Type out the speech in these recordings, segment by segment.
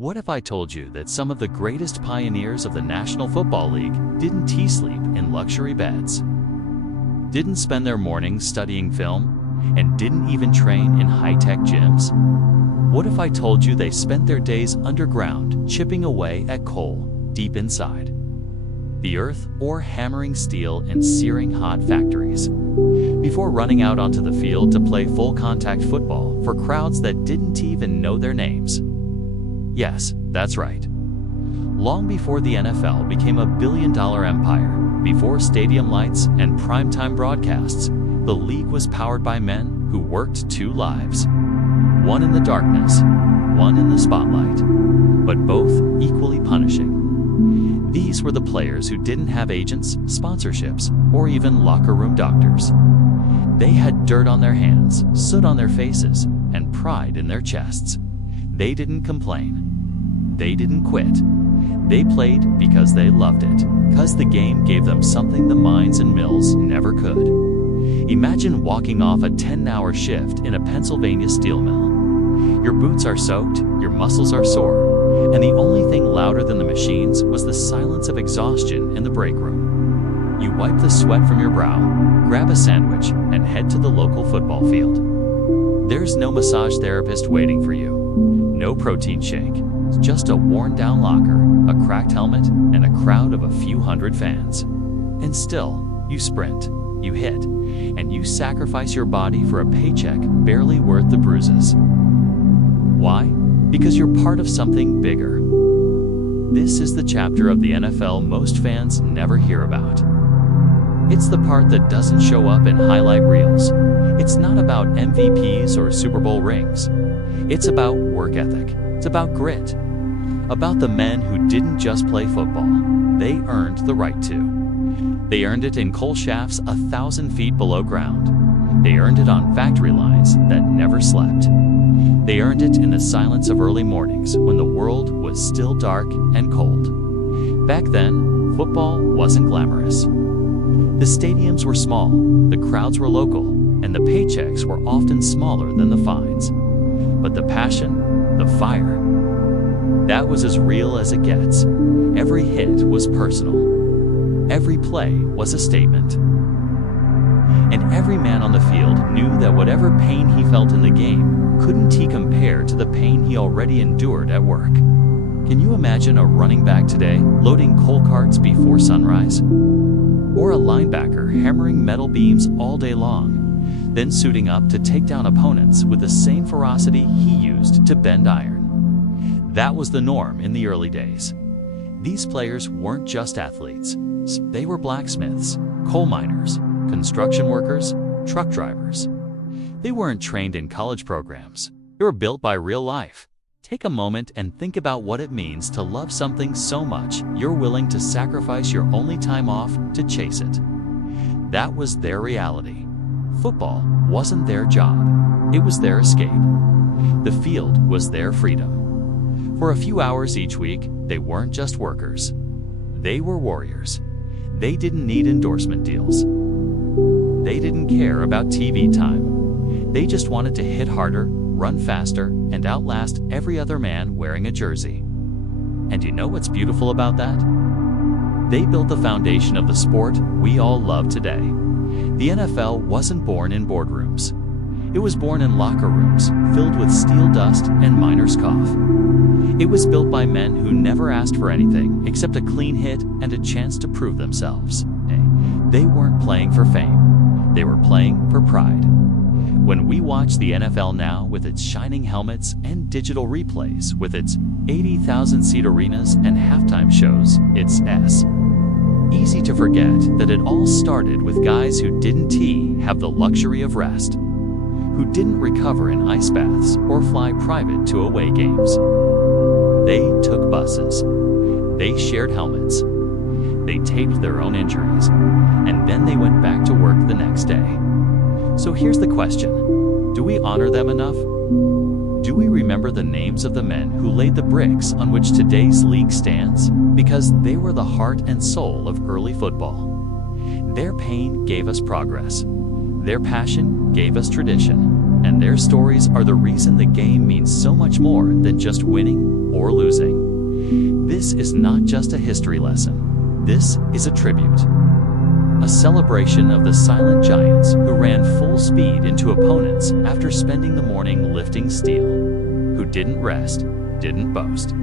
What if I told you that some of the greatest pioneers of the National Football League didn't tea-sleep in luxury beds, didn't spend their mornings studying film, and didn't even train in high-tech gyms? What if I told you they spent their days underground chipping away at coal deep inside the earth or hammering steel in searing hot factories before running out onto the field to play full-contact football for crowds that didn't even know their names? Yes, that's right. Long before the NFL became a billion-dollar empire, before stadium lights and primetime broadcasts, the league was powered by men who worked two lives. One in the darkness, one in the spotlight, but both equally punishing. These were the players who didn't have agents, sponsorships, or even locker room doctors. They had dirt on their hands, soot on their faces, and pride in their chests. They didn't complain. They didn't quit. They played because they loved it, because the game gave them something the mines and mills never could. Imagine walking off a 10-hour shift in a Pennsylvania steel mill. Your boots are soaked, your muscles are sore, and the only thing louder than the machines was the silence of exhaustion in the break room. You wipe the sweat from your brow, grab a sandwich, and head to the local football field. There's no massage therapist waiting for you. No protein shake, just a worn-down locker, a cracked helmet, and a crowd of a few hundred fans. And still, you sprint, you hit, and you sacrifice your body for a paycheck barely worth the bruises. Why? Because you're part of something bigger. This is the chapter of the NFL most fans never hear about. It's the part that doesn't show up in highlight reels. It's not about MVPs or Super Bowl rings. It's about work ethic. It's about grit. About the men who didn't just play football. They earned the right to. They earned it in coal shafts 1,000 feet below ground. They earned it on factory lines that never slept. They earned it in the silence of early mornings when the world was still dark and cold. Back then, football wasn't glamorous. The stadiums were small, the crowds were local, and the paychecks were often smaller than the fines. But the passion, the fire, that was as real as it gets. Every hit was personal. Every play was a statement. And every man on the field knew that whatever pain he felt in the game, couldn't he compare to the pain he already endured at work? Can you imagine a running back today loading coal carts before sunrise? Or a linebacker hammering metal beams all day long, then suiting up to take down opponents with the same ferocity he used to bend iron? That was the norm in the early days. These players weren't just athletes. They were blacksmiths, coal miners, construction workers, truck drivers. They weren't trained in college programs. They were built by real life. Take a moment and think about what it means to love something so much you're willing to sacrifice your only time off to chase it. That was their reality. Football wasn't their job. It was their escape. The field was their freedom. For a few hours each week, they weren't just workers. They were warriors. They didn't need endorsement deals. They didn't care about TV time. They just wanted to hit harder, run faster, and outlast every other man wearing a jersey. And you know what's beautiful about that? They built the foundation of the sport we all love today. The NFL wasn't born in boardrooms. It was born in locker rooms filled with steel dust and miners' cough. It was built by men who never asked for anything except a clean hit and a chance to prove themselves. They weren't playing for fame. They were playing for pride. When we watch the NFL now with its shining helmets and digital replays, with its 80,000-seat arenas and halftime shows, it's easy to forget that it all started with guys who didn't have the luxury of rest, who didn't recover in ice baths or fly private to away games. They took buses. They shared helmets. They taped their own injuries, and then they went back to work the next day. So here's the question. Do we honor them enough? Do we remember the names of the men who laid the bricks on which today's league stands? Because they were the heart and soul of early football. Their pain gave us progress. Their passion gave us tradition. And their stories are the reason the game means so much more than just winning or losing. This is not just a history lesson. This is a tribute. A celebration of the silent giants who ran full speed into opponents after spending the morning lifting steel, who didn't rest, didn't boast.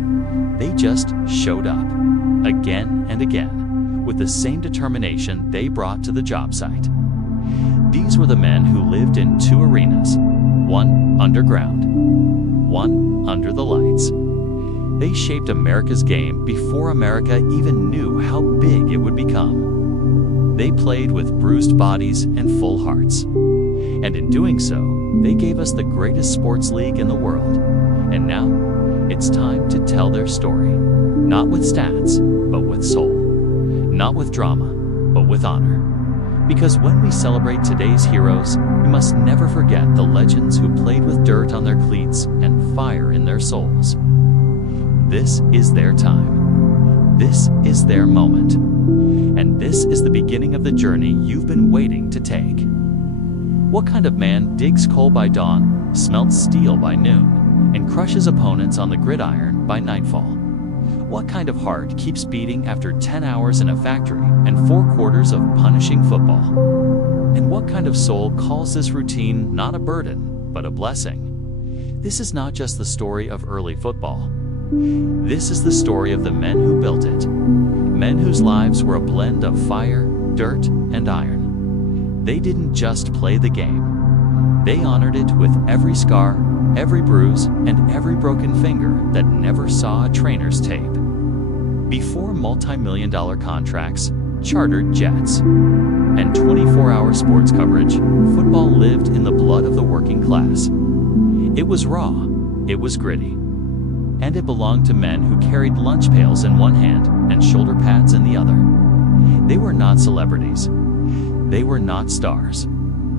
They just showed up, again and again, with the same determination they brought to the job site. These were the men who lived in two arenas, one underground, one under the lights. They shaped America's game before America even knew how big it would become. They played with bruised bodies and full hearts. And in doing so, they gave us the greatest sports league in the world. And now, it's time to tell their story. Not with stats, but with soul. Not with drama, but with honor. Because when we celebrate today's heroes, we must never forget the legends who played with dirt on their cleats and fire in their souls. This is their time. This is their moment. And this is the beginning of the journey you've been waiting to take. What kind of man digs coal by dawn, smelts steel by noon, and crushes opponents on the gridiron by nightfall? What kind of heart keeps beating after 10 hours in a factory and 4 quarters of punishing football? And what kind of soul calls this routine not a burden, but a blessing? This is not just the story of early football. This is the story of the men who built it. Men whose lives were a blend of fire, dirt, and iron. They didn't just play the game. They honored it with every scar, every bruise, and every broken finger that never saw a trainer's tape. Before multi-million-dollar contracts, chartered jets, and 24-hour sports coverage, football lived in the blood of the working class. It was raw, it was gritty, and it belonged to men who carried lunch pails in one hand and shoulder pads in the other. They were not celebrities. They were not stars.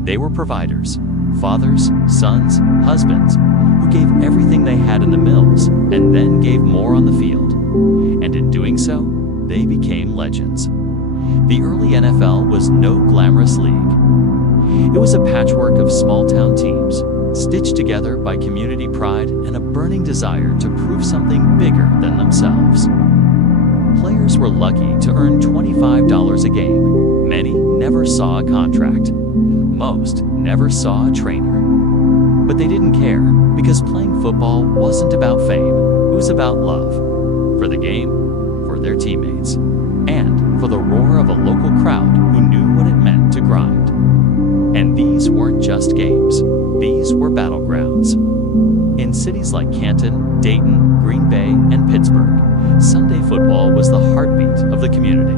They were providers, fathers, sons, husbands, who gave everything they had in the mills and then gave more on the field. And in doing so, they became legends. The early NFL was no glamorous league. It was a patchwork of small-town teams, stitched together by community pride and a burning desire to prove something bigger than themselves. Players were lucky to earn $25 a game. Many never saw a contract. Most never saw a trainer. But they didn't care, because playing football wasn't about fame. It was about love. For the game, for their teammates, and for the roar of a local crowd who knew what it meant to grind. And these weren't just games. These were battlegrounds. In cities like Canton, Dayton, Green Bay, and Pittsburgh, Sunday football was the heartbeat of the community.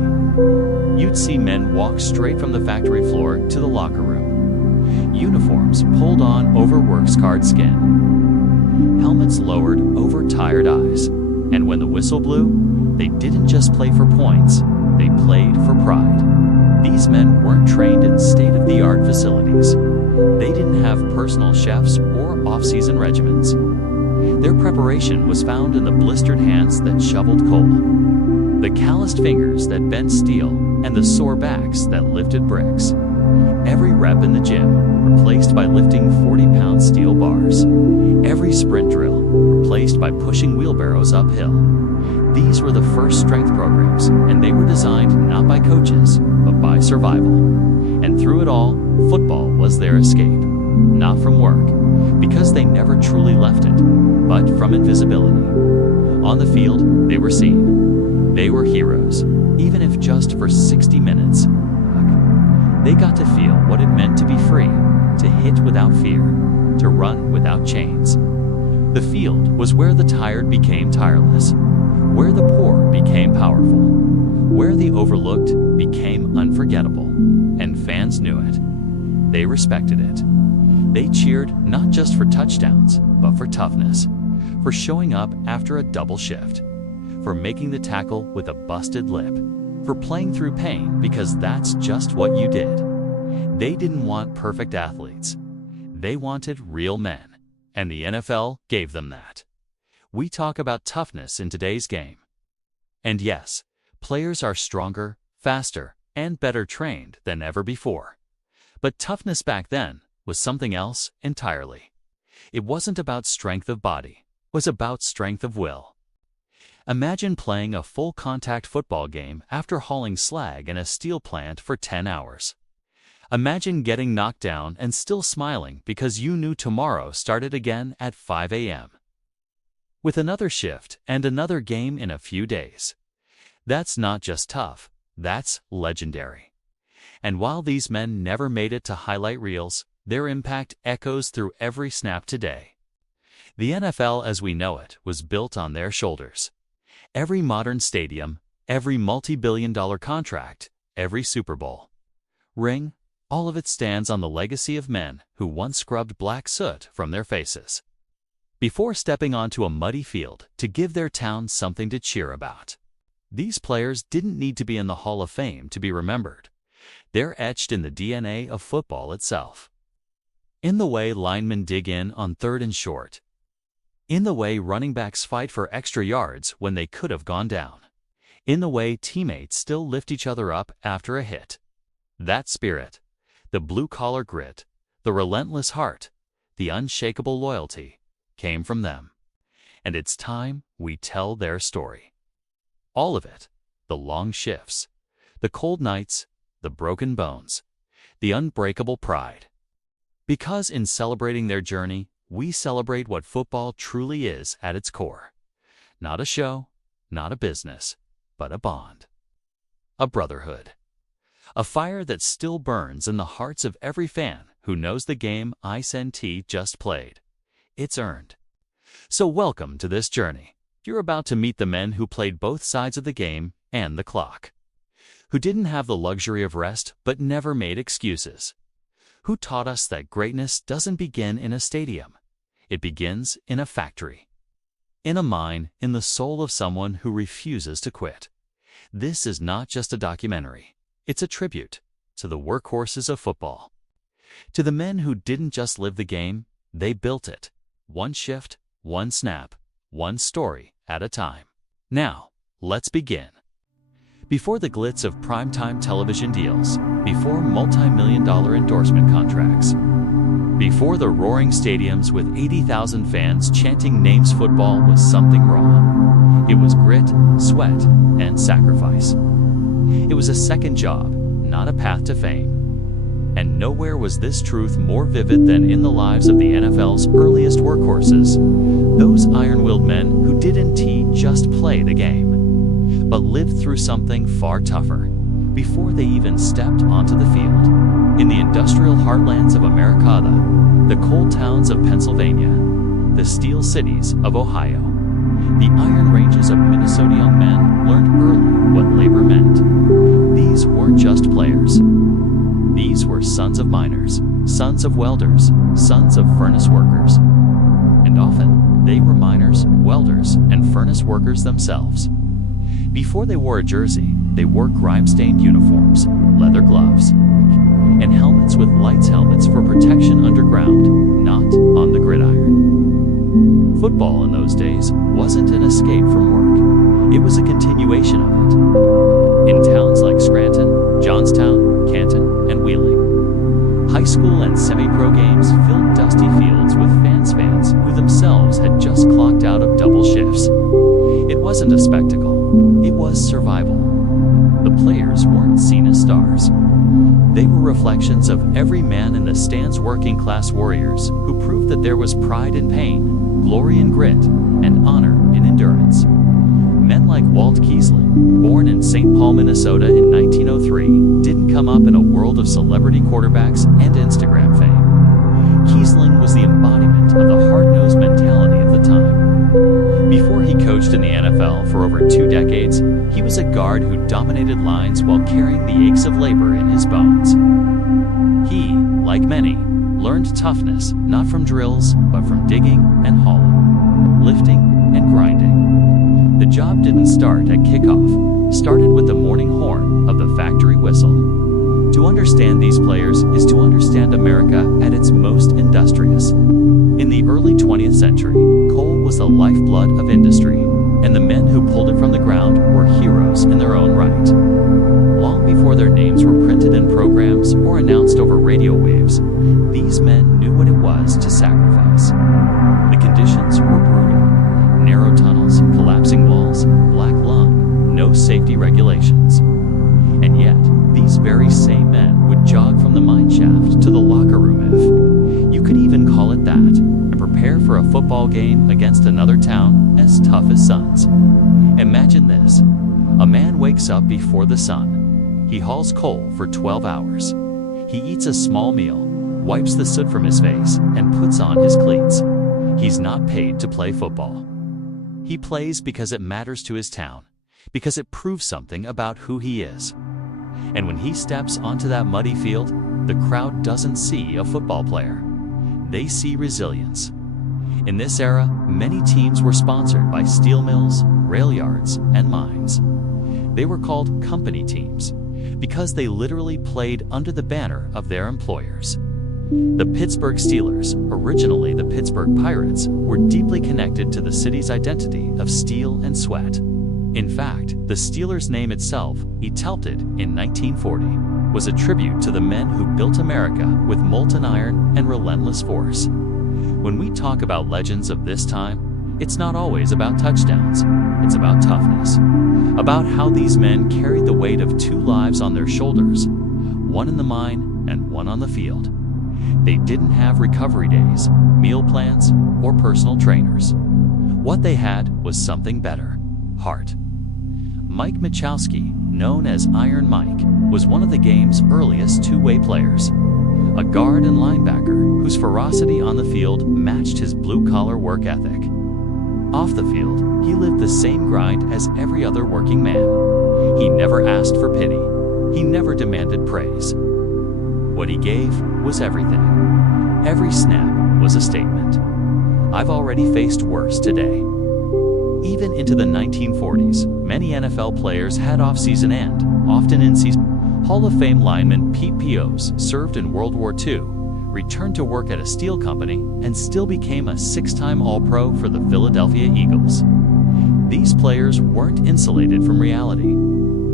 You'd see men walk straight from the factory floor to the locker room. Uniforms pulled on over work-scarred skin. Helmets lowered over tired eyes. And when the whistle blew, they didn't just play for points, they played for pride. These men weren't trained in state-of-the-art facilities. They didn't have personal chefs or off-season regimens. Their preparation was found in the blistered hands that shoveled coal, the calloused fingers that bent steel, and the sore backs that lifted bricks. Every rep in the gym replaced by lifting 40-pound steel bars. Every sprint drill replaced by pushing wheelbarrows uphill. These were the first strength programs, and they were designed not by coaches, but by survival. And through it all, football was their escape. Not from work, because they never truly left it, but from invisibility. On the field, they were seen. They were heroes, even if just for 60 minutes. They got to feel what it meant to be free, to hit without fear, to run without chains. The field was where the tired became tireless, where the poor became powerful, where the overlooked became unforgettable, and fans knew it. They respected it. They cheered not just for touchdowns, but for toughness, for showing up after a double shift, for making the tackle with a busted lip, for playing through pain because that's just what you did. They didn't want perfect athletes. They wanted real men, and the NFL gave them that. We talk about toughness in today's game. And yes, players are stronger, faster, and better trained than ever before. But toughness back then was something else entirely. It wasn't about strength of body, it was about strength of will. Imagine playing a full-contact football game after hauling slag in a steel plant for 10 hours. Imagine getting knocked down and still smiling because you knew tomorrow started again at 5 a.m. with another shift and another game in a few days. That's not just tough, that's legendary. And while these men never made it to highlight reels, their impact echoes through every snap today. The NFL as we know it was built on their shoulders. Every modern stadium, every multi-billion-dollar contract, every Super Bowl ring, all of it stands on the legacy of men who once scrubbed black soot from their faces before stepping onto a muddy field to give their town something to cheer about. These players didn't need to be in the Hall of Fame to be remembered. They're etched in the DNA of football itself. In the way linemen dig in on 3rd and short. In the way running backs fight for extra yards when they could have gone down. In the way teammates still lift each other up after a hit. That spirit, the blue-collar grit, the relentless heart, the unshakable loyalty, came from them. And it's time we tell their story. All of it, the long shifts, the cold nights, the broken bones, the unbreakable pride. Because in celebrating their journey, we celebrate what football truly is at its core. Not a show, not a business, but a bond. A brotherhood. A fire that still burns in the hearts of every fan who knows the game ICE just played. It's earned. So welcome to this journey. You're about to meet the men who played both sides of the game and the clock. Who didn't have the luxury of rest but never made excuses. Who taught us that greatness doesn't begin in a stadium. It begins in a factory. In a mine, in the soul of someone who refuses to quit. This is not just a documentary. It's a tribute to the workhorses of football. To the men who didn't just live the game, they built it. One shift, one snap, one story at a time. Now, let's begin. Before the glitz of primetime television deals, before multi-million-dollar endorsement contracts, before the roaring stadiums with 80,000 fans chanting names, football was something raw. It was grit, sweat, and sacrifice. It was a second job, not a path to fame. And nowhere was this truth more vivid than in the lives of the NFL's earliest workhorses, those iron-willed men who didn't just play the game, but lived through something far tougher before they even stepped onto the field. In the industrial heartlands of America, the coal towns of Pennsylvania, the steel cities of Ohio, the iron ranges of Minnesota, young men learned early what labor meant. These weren't just players. These were sons of miners, sons of welders, sons of furnace workers. And often, they were miners, welders, and furnace workers themselves. Before they wore a jersey, they wore grime-stained uniforms, leather gloves, and helmets with lights, helmets for protection underground, not on the gridiron. Football in those days wasn't an escape from work. It was a continuation of it. In towns like Scranton, Johnstown, Canton, and Wheeling, high school and semi-pro games filled dusty fields with fans who themselves had just clocked out of double shifts. It wasn't a spectacle, it was survival. The players weren't seen as stars. They were reflections of every man in the stands, working-class warriors who proved that there was pride in pain, glory in grit, and honor in endurance. Men like Walt Kiesling, born in St. Paul, Minnesota in 1903, didn't come up in a world of celebrity quarterbacks and Instagram fame. Kiesling was the embodiment of the hard-nosed mentality of the time. Before he coached in the NFL for over 2 decades, he was a guard who dominated lines while carrying the aches of labor in his bones. He, like many, learned toughness not from drills, but from digging and hauling, lifting and grinding. The job didn't start at kickoff, started with the morning horn of the factory whistle. To understand these players is to understand America at its most industrious. In the early 20th century, coal was the lifeblood of industry, and the men who pulled it from the ground were heroes in their own right. Long before their names were printed in programs or announced over radio waves, these men knew what it was to sacrifice. The conditions were brutal. Narrow tunnels, collapsing walls, football game against another town as tough as Suns. Imagine this. A man wakes up before the sun. He hauls coal for 12 hours. He eats a small meal, wipes the soot from his face, and puts on his cleats. He's not paid to play football. He plays because it matters to his town, because it proves something about who he is. And when he steps onto that muddy field, the crowd doesn't see a football player. They see resilience. In this era, many teams were sponsored by steel mills, rail yards, and mines. They were called company teams because they literally played under the banner of their employers. The Pittsburgh Steelers, originally the Pittsburgh Pirates, were deeply connected to the city's identity of steel and sweat. In fact, the Steelers' name itself, Untitled in 1940, was a tribute to the men who built America with molten iron and relentless force. When we talk about legends of this time, it's not always about touchdowns. It's about toughness. About how these men carried the weight of two lives on their shoulders, one in the mine and one on the field. They didn't have recovery days, meal plans, or personal trainers. What they had was something better: heart. Mike Machowski, known as Iron Mike, was one of the game's earliest two-way players. A guard and linebacker whose ferocity on the field matched his blue-collar work ethic. Off the field, he lived the same grind as every other working man. He never asked for pity. He never demanded praise. What he gave was everything. Every snap was a statement. I've already faced worse today. Even into the 1940s, many NFL players had off-season and, often in-season. Hall of Fame lineman Pete Pios served in World War II, returned to work at a steel company, and still became a six-time All-Pro for the Philadelphia Eagles. These players weren't insulated from reality.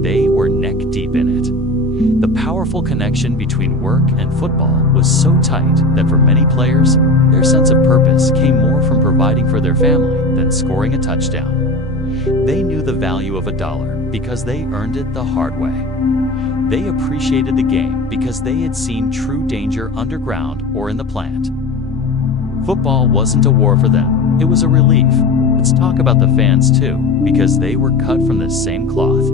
They were neck-deep in it. The powerful connection between work and football was so tight that for many players, their sense of purpose came more from providing for their family than scoring a touchdown. They knew the value of a dollar because they earned it the hard way. They appreciated the game because they had seen true danger underground or in the plant. Football wasn't a war for them, it was a relief. Let's talk about the fans too, because they were cut from the same cloth.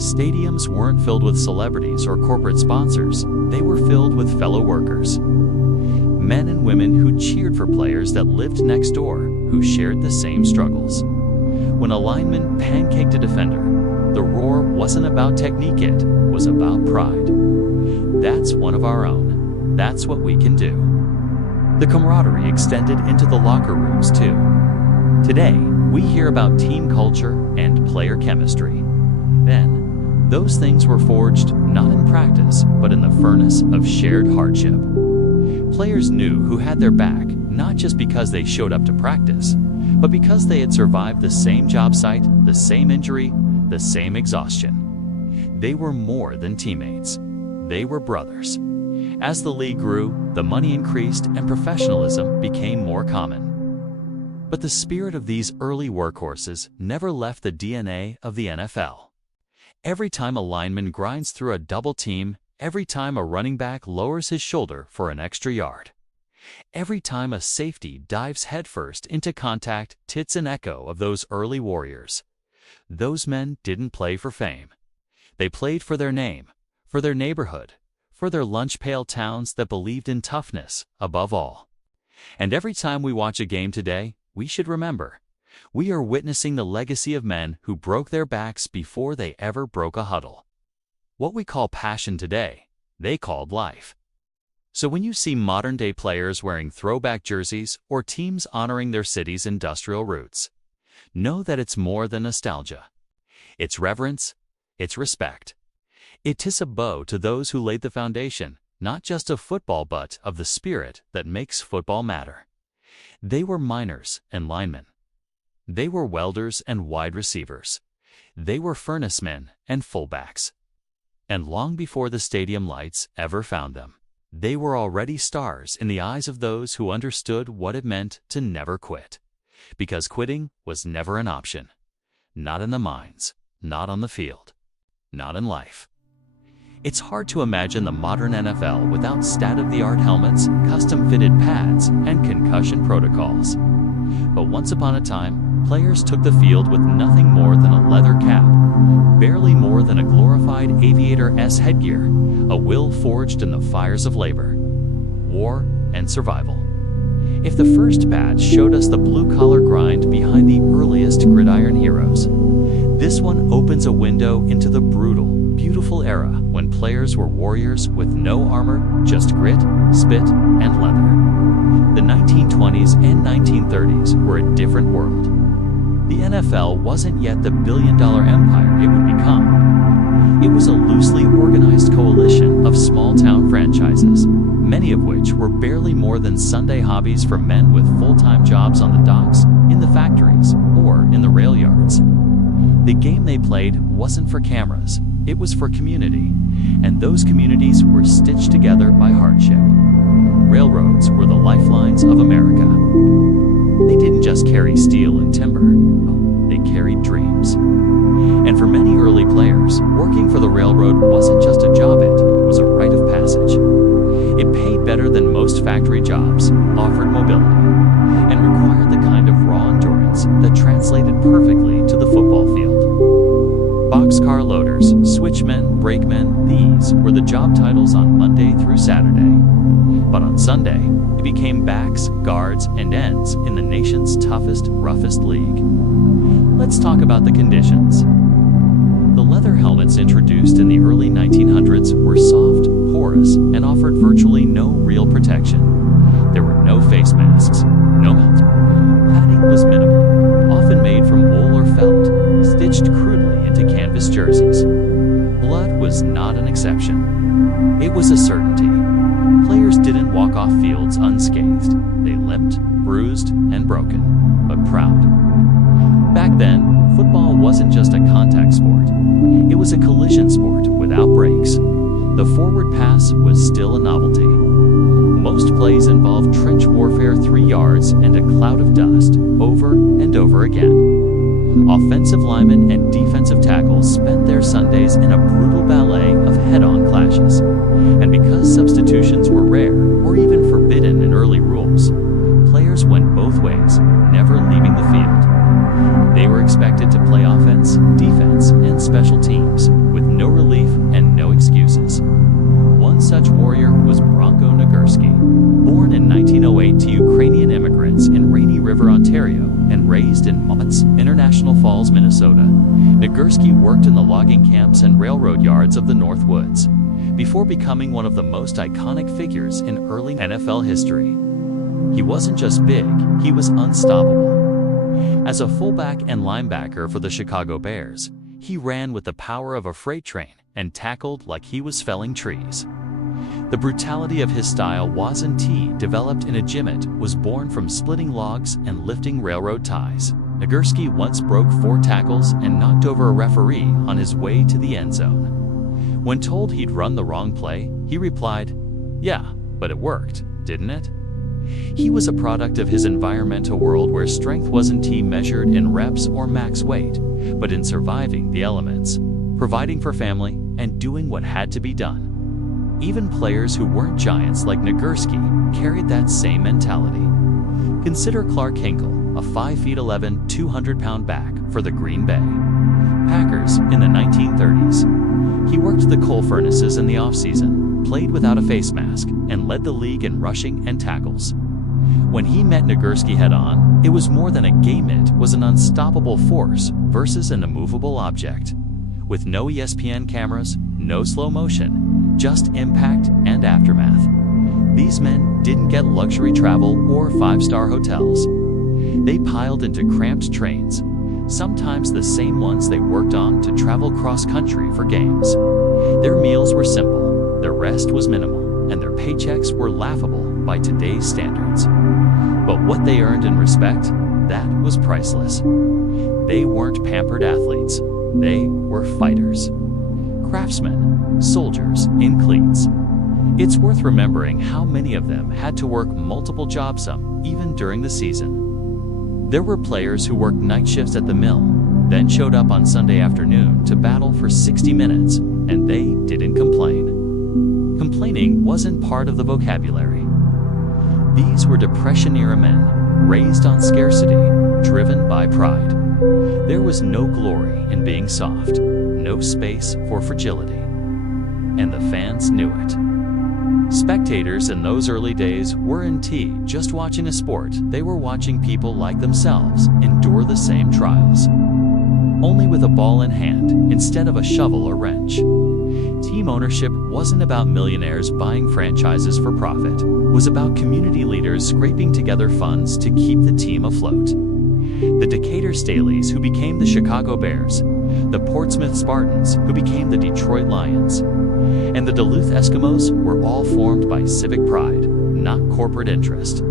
Stadiums weren't filled with celebrities or corporate sponsors, they were filled with fellow workers. Men and women who cheered for players that lived next door, who shared the same struggles. When a lineman pancaked a defender, the roar wasn't about technique, it was about pride. That's one of our own. That's what we can do. The camaraderie extended into the locker rooms too. Today, we hear about team culture and player chemistry. Then, those things were forged not in practice, but in the furnace of shared hardship. Players knew who had their back, not just because they showed up to practice, but because they had survived the same job site, the same injury, the same exhaustion. They were more than teammates. They were brothers. As the league grew, the money increased and professionalism became more common. But the spirit of these early workhorses never left the DNA of the NFL. Every time a lineman grinds through a double team, every time a running back lowers his shoulder for an extra yard, every time a safety dives headfirst into contact, it's an echo of those early warriors. Those men didn't play for fame. They played for their name, for their neighborhood, for their lunch pail towns that believed in toughness above all. And every time we watch a game today, we should remember, we are witnessing the legacy of men who broke their backs before they ever broke a huddle. What we call passion today, they called life. So when you see modern-day players wearing throwback jerseys or teams honoring their city's industrial roots, know that it's more than nostalgia. It's reverence, it's respect. It is a bow to those who laid the foundation, not just of football but of the spirit that makes football matter. They were miners and linemen. They were welders and wide receivers. They were furnace men and fullbacks. And long before the stadium lights ever found them, they were already stars in the eyes of those who understood what it meant to never quit. Because quitting was never an option. Not in the mines, not on the field, not in life. It's hard to imagine the modern NFL without state-of-the-art helmets, custom-fitted pads, and concussion protocols. But once upon a time, players took the field with nothing more than a leather cap, barely more than a glorified aviator-esque headgear, a will forged in the fires of labor, war, and survival. If the first patch showed us the blue-collar grind behind the earliest gridiron heroes, this one opens a window into the brutal, beautiful era when players were warriors with no armor, just grit, spit, and leather. The 1920s and 1930s were a different world. The NFL wasn't yet the billion-dollar empire it would become. It was a loosely organized coalition of small-town franchises, many of which were barely more than Sunday hobbies for men with full-time jobs on the docks, in the factories, or in the rail yards. The game they played wasn't for cameras, it was for community, and those communities were stitched together by hardship. Railroads were the lifelines of America. They didn't just carry steel and timber, they carried dreams. And for many early players, working for the railroad wasn't just a job, it was a rite of passage. It paid better than most factory jobs, offered mobility, and required the kind of raw endurance that translated perfectly to the football field. Boxcar loaders, switchmen, brakemen, these were the job titles on Monday through Saturday. But on Sunday, it became backs, guards, and ends in the nation's toughest, roughest league. Let's talk about the conditions. The leather helmets introduced in the early 1900s were soft, porous, and offered virtually no real protection. There were no face masks, no mouth. Padding was minimal, often made from wool or felt, stitched crudely into canvas jerseys. Blood was not an exception. It was a certainty. Players didn't walk off fields unscathed. They limped, bruised, and broken, but proud. Back then, football wasn't just a contact sport. It was a collision sport without breaks. The forward pass was still a novelty. Most plays involved trench warfare 3 yards and a cloud of dust, over and over again. Offensive linemen and defensive tackles spent their Sundays in a brutal ballet of head-on clashes. And because substitutions were rare or even forbidden in early rules, players went both ways, never leaving the field. They were expected to play offense, defense, and special teams, with no relief and no excuses. One such warrior was Bronco Nagurski, born in 1908 to Ukrainian immigrants in Rainy River, Ontario, and raised in Motts, International Falls, Minnesota. Nagurski worked in the logging camps and railroad yards of the North Woods, before becoming one of the most iconic figures in early NFL history. He wasn't just big, he was unstoppable. As a fullback and linebacker for the Chicago Bears, he ran with the power of a freight train and tackled like he was felling trees. The brutality of his style wasn't developed in a gym. It was born from splitting logs and lifting railroad ties. Nagurski once broke 4 tackles and knocked over a referee on his way to the end zone. When told he'd run the wrong play, he replied, "Yeah, but it worked, didn't it?" He was a product of his environmental world where strength wasn't measured in reps or max weight, but in surviving the elements, providing for family, and doing what had to be done. Even players who weren't giants like Nagurski carried that same mentality. Consider Clark Hinkle, a 5'11", 200-pound back for the Green Bay Packers in the 1930s. He worked the coal furnaces in the off-season, played without a face mask, and led the league in rushing and tackles. When he met Nagurski head-on, it was more than a game. It was an unstoppable force versus an immovable object. With no ESPN cameras, no slow motion, just impact and aftermath. These men didn't get luxury travel or 5-star hotels. They piled into cramped trains, sometimes the same ones they worked on to travel cross-country for games. Their meals were simple, their rest was minimal, and their paychecks were laughable by today's standards. But what they earned in respect, that was priceless. They weren't pampered athletes, they were fighters. Craftsmen, soldiers in cleats. It's worth remembering how many of them had to work multiple jobs, some even during the season. There were players who worked night shifts at the mill, then showed up on Sunday afternoon to battle for 60 minutes, and they didn't complain. Complaining wasn't part of the vocabulary. These were Depression-era men, raised on scarcity, driven by pride. There was no glory in being soft, no space for fragility. And the fans knew it. Spectators in those early days weren't just watching a sport, they were watching people like themselves endure the same trials. Only with a ball in hand, instead of a shovel or wrench. Team ownership wasn't about millionaires buying franchises for profit. It was about community leaders scraping together funds to keep the team afloat. The Decatur Staleys, who became the Chicago Bears, the Portsmouth Spartans, who became the Detroit Lions, and the Duluth Eskimos were all formed by civic pride, not corporate interest.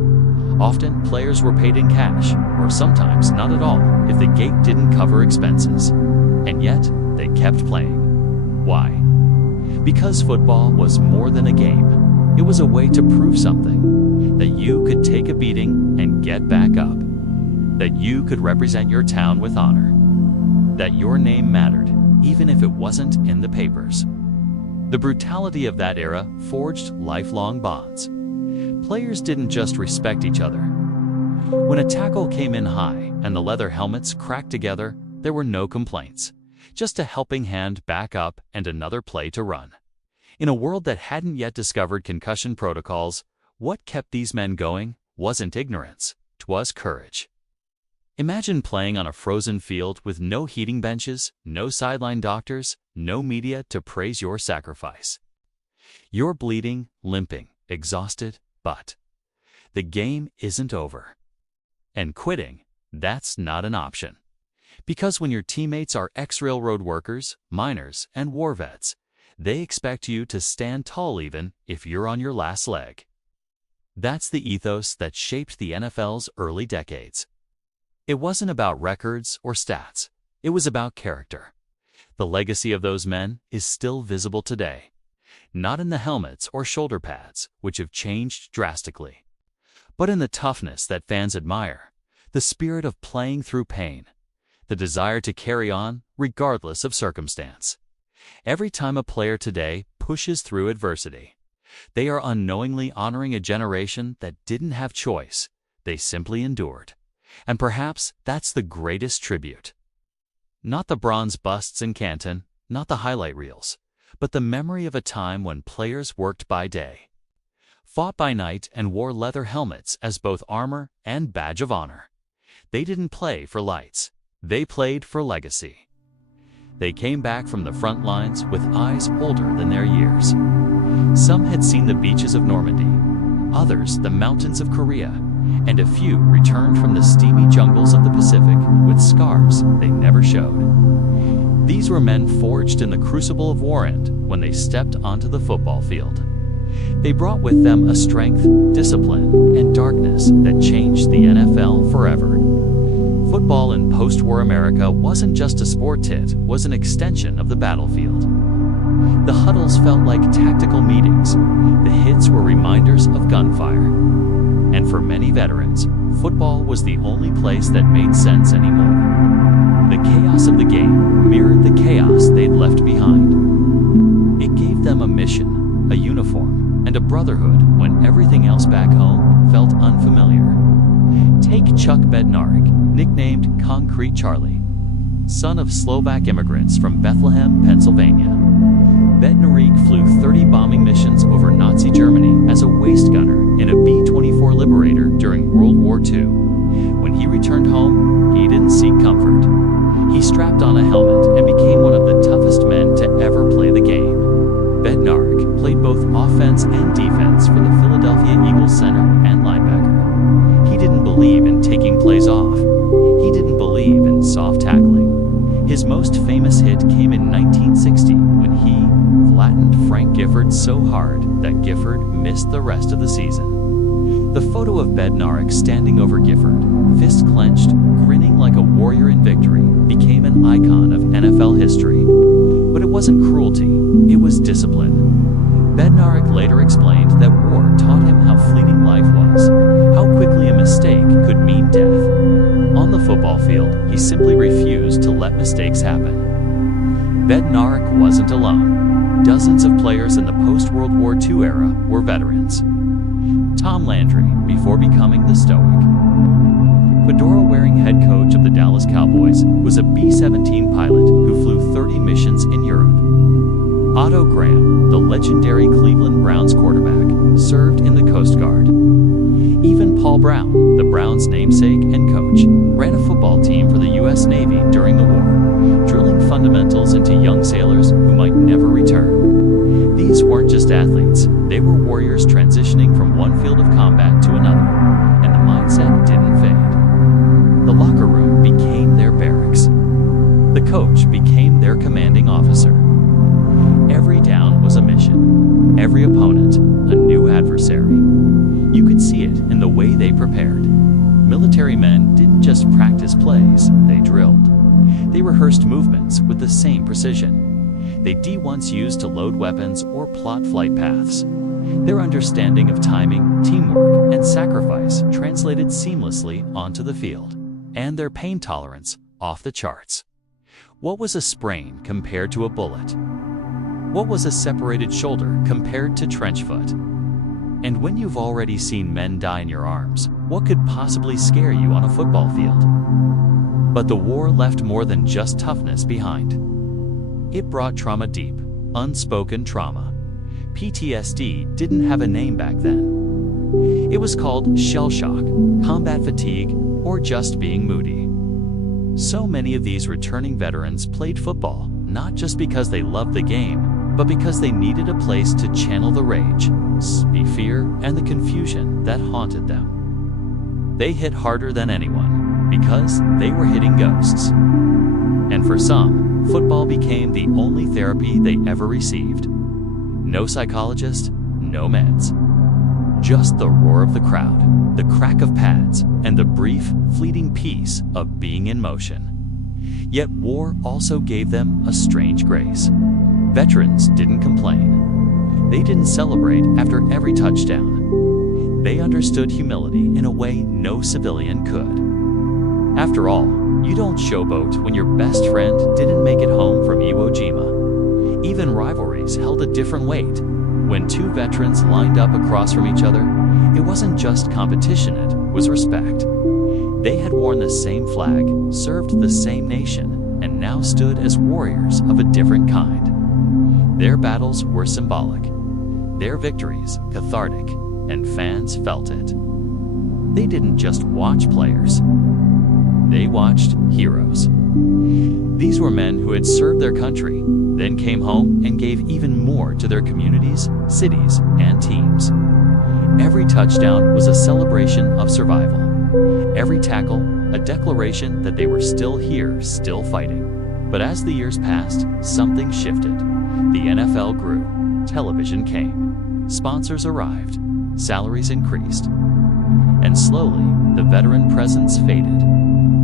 Often, players were paid in cash, or sometimes not at all, if the gate didn't cover expenses. And yet, they kept playing. Why? Because football was more than a game. It was a way to prove something, that you could take a beating and get back up, that you could represent your town with honor, that your name mattered, even if it wasn't in the papers. The brutality of that era forged lifelong bonds. Players didn't just respect each other. When a tackle came in high and the leather helmets cracked together, there were no complaints. Just a helping hand back up and another play to run. In a world that hadn't yet discovered concussion protocols, what kept these men going wasn't ignorance, 'twas courage. Imagine playing on a frozen field with no heating benches, no sideline doctors, no media to praise your sacrifice. You're bleeding, limping, exhausted, but the game isn't over. And quitting, that's not an option. Because when your teammates are ex-railroad workers, miners, and war vets, they expect you to stand tall even if you're on your last leg. That's the ethos that shaped the NFL's early decades. It wasn't about records or stats. It was about character. The legacy of those men is still visible today. Not in the helmets or shoulder pads, which have changed drastically, but in the toughness that fans admire, the spirit of playing through pain, the desire to carry on regardless of circumstance. Every time a player today pushes through adversity, they are unknowingly honoring a generation that didn't have choice, they simply endured. And perhaps that's the greatest tribute. Not the bronze busts in Canton, not the highlight reels, but the memory of a time when players worked by day, fought by night, and wore leather helmets as both armor and badge of honor. They didn't play for lights, they played for legacy. They came back from the front lines with eyes older than their years. Some had seen the beaches of Normandy, others the mountains of Korea, and a few returned from the steamy jungles of the Pacific with scars they never showed. These were men forged in the crucible of war, and when they stepped onto the football field, they brought with them a strength, discipline, and darkness that changed the NFL forever. Football in post-war America wasn't just a sport, it was an extension of the battlefield. The huddles felt like tactical meetings. The hits were reminders of gunfire. And for many veterans, football was the only place that made sense anymore. The chaos of the game mirrored the chaos they'd left behind. It gave them a mission, a uniform, and a brotherhood when everything else back home felt unfamiliar. Take Chuck Bednarik, nicknamed Concrete Charlie, son of Slovak immigrants from Bethlehem, Pennsylvania. Bednarik flew 30 bombing missions over Nazi Germany as a waist gunner in a B-24 Liberator during World War II. When he returned home, he didn't seek comfort. He strapped on a helmet and became one of the toughest men to ever play the game. Bednarik played both offense and defense for the Philadelphia Eagles center and linebacker. He didn't believe in taking plays off. He didn't believe in soft tackling. His most famous hit came in 1960 when he flattened Frank Gifford so hard that Gifford missed the rest of the season. The photo of Bednarik standing over Gifford, fist clenched, grinning like a warrior in victory, became an icon of NFL history. But it wasn't cruelty, it was discipline. Bednarik later explained that war taught him how fleeting life was, how quickly a mistake could mean death. On the football field, he simply refused to let mistakes happen. Bednarik wasn't alone. Dozens of players in the post-World War II era were veterans. Tom Landry, before becoming the Stoic. Fedora-wearing head coach of the Dallas Cowboys was a B-17 pilot who flew 30 missions in Europe. Otto Graham, the legendary Cleveland Browns quarterback, served in the Coast Guard. Even Paul Brown, the Browns' namesake and coach, ran a football team for the U.S. Navy during the war, drilling fundamentals into young sailors who might never return. These weren't just athletes, they were warriors transitioning from one field of combat to another, and the mindset didn't fade. The locker room became their barracks. The coach became their commanding officer. Every down was a mission, every opponent a new adversary. You could see it in the way they prepared. Military men didn't just practice plays, they drilled. They rehearsed movements with the same precision. They once used to load weapons or plot flight paths. Their understanding of timing, teamwork, and sacrifice translated seamlessly onto the field, and their pain tolerance off the charts. What was a sprain compared to a bullet? What was a separated shoulder compared to trench foot? And when you've already seen men die in your arms, what could possibly scare you on a football field? But the war left more than just toughness behind. It brought trauma deep, unspoken trauma. PTSD didn't have a name back then. It was called shell shock, combat fatigue, or just being moody. So many of these returning veterans played football, not just because they loved the game, but because they needed a place to channel the rage, the fear, and the confusion that haunted them. They hit harder than anyone because they were hitting ghosts. And for some, football became the only therapy they ever received. No psychologist, no meds. Just the roar of the crowd, the crack of pads, and the brief, fleeting peace of being in motion. Yet war also gave them a strange grace. Veterans didn't complain. They didn't celebrate after every touchdown. They understood humility in a way no civilian could. After all, you don't showboat when your best friend didn't make it home from Iwo Jima. Even rivalries held a different weight. When two veterans lined up across from each other, it wasn't just competition, it was respect. They had worn the same flag, served the same nation, and now stood as warriors of a different kind. Their battles were symbolic, their victories cathartic, and fans felt it. They didn't just watch players, they watched heroes. These were men who had served their country, then came home and gave even more to their communities, cities, and teams. Every touchdown was a celebration of survival. Every tackle, a declaration that they were still here, still fighting. But as the years passed, something shifted. The NFL grew, television came, sponsors arrived, salaries increased, and slowly the veteran presence faded.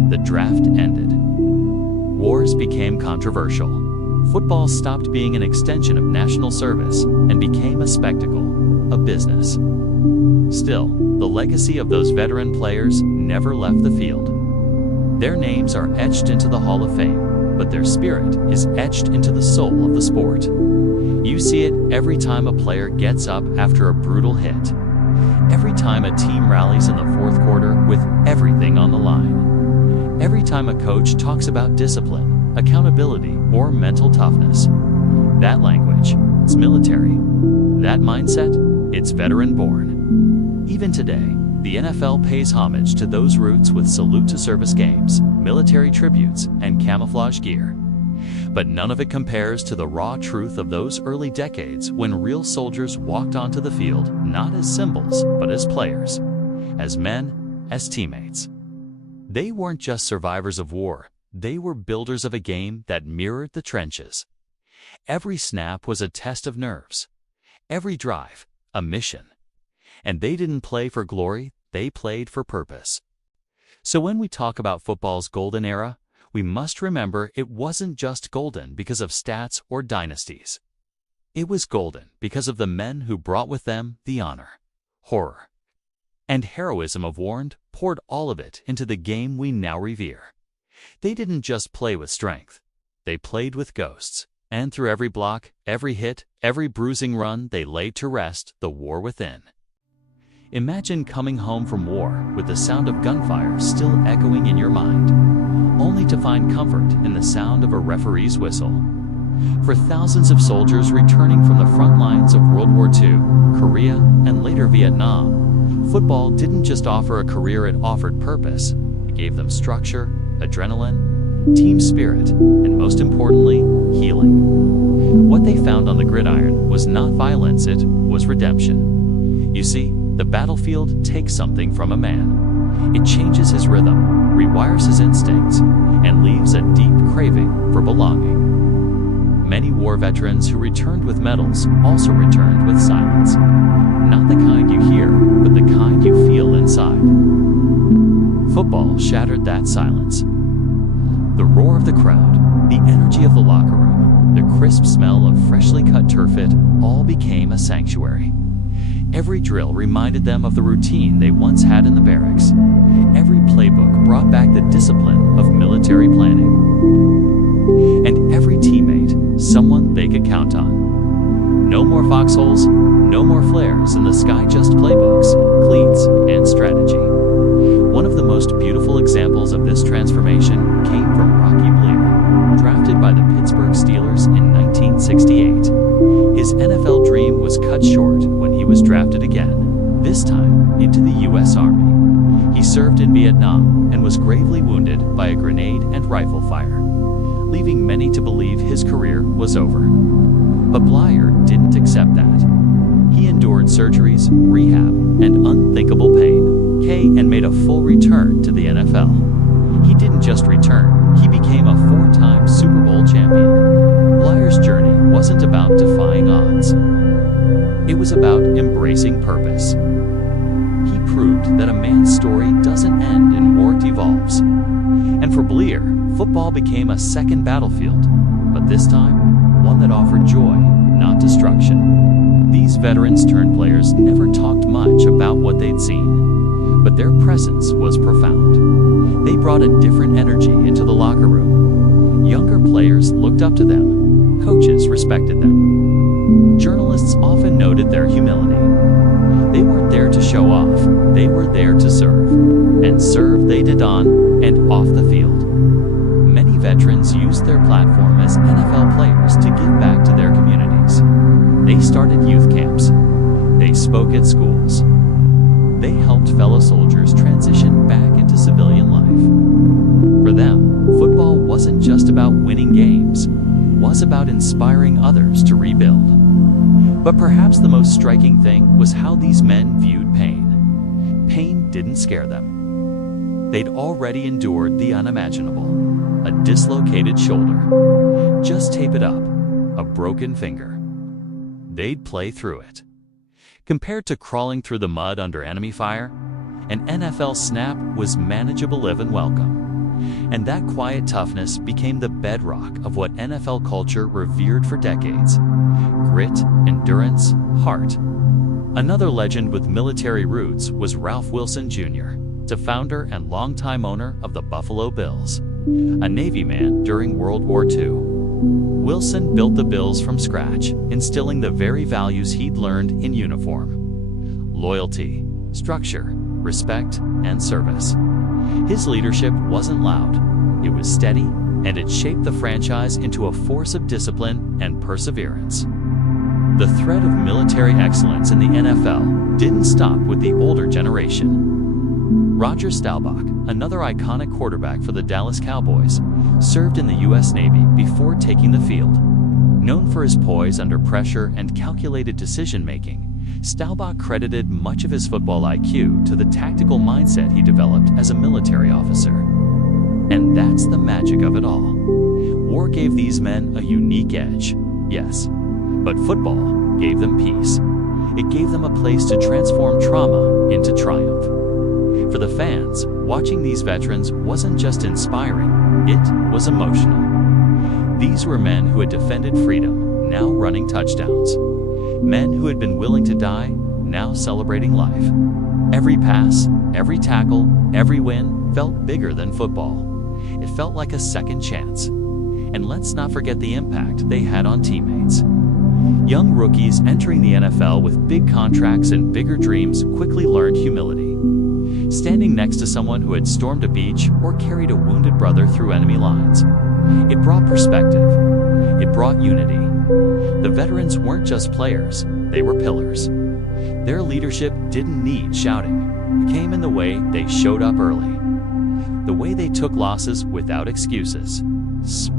The draft ended. Wars became controversial. Football stopped being an extension of national service and became a spectacle, a business. Still, the legacy of those veteran players never left the field. Their names are etched into the Hall of Fame, but their spirit is etched into the soul of the sport. You see it every time a player gets up after a brutal hit, every time a team rallies in the fourth quarter with everything on the line, every time a coach talks about discipline, accountability, or mental toughness. That language, it's military. That mindset, it's veteran-born. Even today, the NFL pays homage to those roots with salute to service games, military tributes, and camouflage gear. But none of it compares to the raw truth of those early decades when real soldiers walked onto the field not as symbols, but as players, as men, as teammates. They weren't just survivors of war, they were builders of a game that mirrored the trenches. Every snap was a test of nerves, every drive, a mission. And they didn't play for glory, they played for purpose. So when we talk about football's golden era, we must remember it wasn't just golden because of stats or dynasties. It was golden because of the men who brought with them the honor, horror, and heroism of war and poured all of it into the game we now revere. They didn't just play with strength, they played with ghosts. And through every block, every hit, every bruising run, they laid to rest the war within. Imagine coming home from war with the sound of gunfire still echoing in your mind, only to find comfort in the sound of a referee's whistle. For thousands of soldiers returning from the front lines of World War II, Korea, and later Vietnam, football didn't just offer a career, it offered purpose. It gave them structure, adrenaline, team spirit, and most importantly, healing. What they found on the gridiron was not violence, it was redemption. You see, the battlefield takes something from a man. It changes his rhythm, rewires his instincts, and leaves a deep craving for belonging. Many war veterans who returned with medals also returned with silence. Not the kind you hear, but the kind you feel inside. Football shattered that silence. The roar of the crowd, the energy of the locker room, the crisp smell of freshly cut turf, it all became a sanctuary. Every drill reminded them of the routine they once had in the barracks. Every playbook brought back the discipline of military planning. And every teammate, someone they could count on. No more foxholes, no more flares in the sky, just playbooks, cleats, and strategy. One of the most beautiful examples of this transformation came from Rocky Bleer, drafted by the Pittsburgh Steelers in 1968. His NFL dream was cut short when he was drafted again, this time into the U.S. Army. He served in Vietnam and was gravely wounded by a grenade and rifle fire, leaving many to believe his career was over. But Bleer didn't accept that. He endured surgeries, rehab, and unthinkable pain, and made a full return to the NFL. He didn't just return, he became a four-time Super Bowl champion. Bleer's journey wasn't about defying odds. It was about embracing purpose. He proved that a man's story doesn't end in war, it evolves. And for Bleer, football became a second battlefield, but this time, one that offered joy, not destruction. These veterans-turned-players never talked much about what they'd seen, but their presence was profound. They brought a different energy into the locker room. Younger players looked up to them. Coaches respected them. Journalists often noted their humility. They weren't there to show off, they were there to serve. And serve they did on and off the field. Many veterans used their platform as NFL players to give back to their communities. They started youth camps. They spoke at schools. They helped fellow soldiers transition back into civilian life. For them, football wasn't just about winning games, it was about inspiring others to rebuild. But perhaps the most striking thing was how these men viewed pain. Pain didn't scare them. They'd already endured the unimaginable. A dislocated shoulder. Just tape it up. A broken finger. They'd play through it. Compared to crawling through the mud under enemy fire, an NFL snap was manageable, live and welcome. And that quiet toughness became the bedrock of what NFL culture revered for decades. Grit, endurance, heart. Another legend with military roots was Ralph Wilson Jr., the founder and longtime owner of the Buffalo Bills. A Navy man during World War II. Wilson built the Bills from scratch, instilling the very values he'd learned in uniform. Loyalty, structure, respect, and service. His leadership wasn't loud, it was steady, and it shaped the franchise into a force of discipline and perseverance. The thread of military excellence in the NFL didn't stop with the older generation. Roger Staubach, another iconic quarterback for the Dallas Cowboys, served in the U.S. Navy before taking the field. Known for his poise under pressure and calculated decision-making, Staubach credited much of his football IQ to the tactical mindset he developed as a military officer. And that's the magic of it all. War gave these men a unique edge, yes, but football gave them peace. It gave them a place to transform trauma into triumph. For the fans, watching these veterans wasn't just inspiring, it was emotional. These were men who had defended freedom, now running touchdowns. Men who had been willing to die, now celebrating life. Every pass, every tackle, every win felt bigger than football. It felt like a second chance. And let's not forget the impact they had on teammates. Young rookies entering the NFL with big contracts and bigger dreams quickly learned humility. Standing next to someone who had stormed a beach or carried a wounded brother through enemy lines. It brought perspective. It brought unity. The veterans weren't just players, they were pillars. Their leadership didn't need shouting. It came in the way they showed up early. The way they took losses without excuses.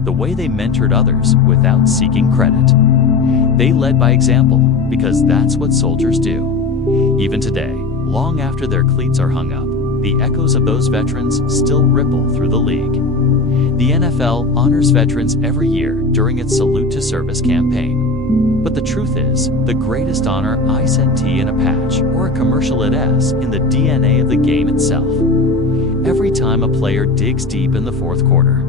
The way they mentored others without seeking credit. They led by example because that's what soldiers do. Even today, long after their cleats are hung up, the echoes of those veterans still ripple through the league. The NFL honors veterans every year during its Salute to Service campaign. But the truth is, the greatest honor isn't in a patch or a commercial, it is in the DNA of the game itself. Every time a player digs deep in the fourth quarter.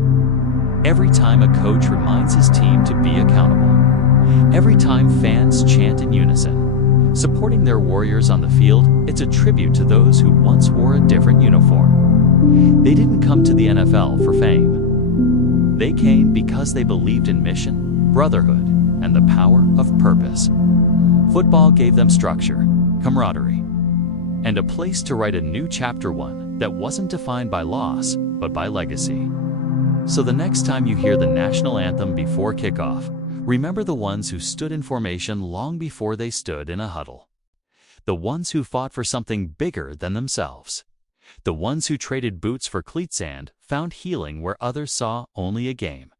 Every time a coach reminds his team to be accountable. Every time fans chant in unison. Supporting their warriors on the field, it's a tribute to those who once wore a different uniform. They didn't come to the NFL for fame. They came because they believed in mission, brotherhood, and the power of purpose. Football gave them structure, camaraderie, and a place to write a new chapter, one that wasn't defined by loss, but by legacy. So the next time you hear the national anthem before kickoff, remember the ones who stood in formation long before they stood in a huddle. The ones who fought for something bigger than themselves. The ones who traded boots for cleats and found healing where others saw only a game.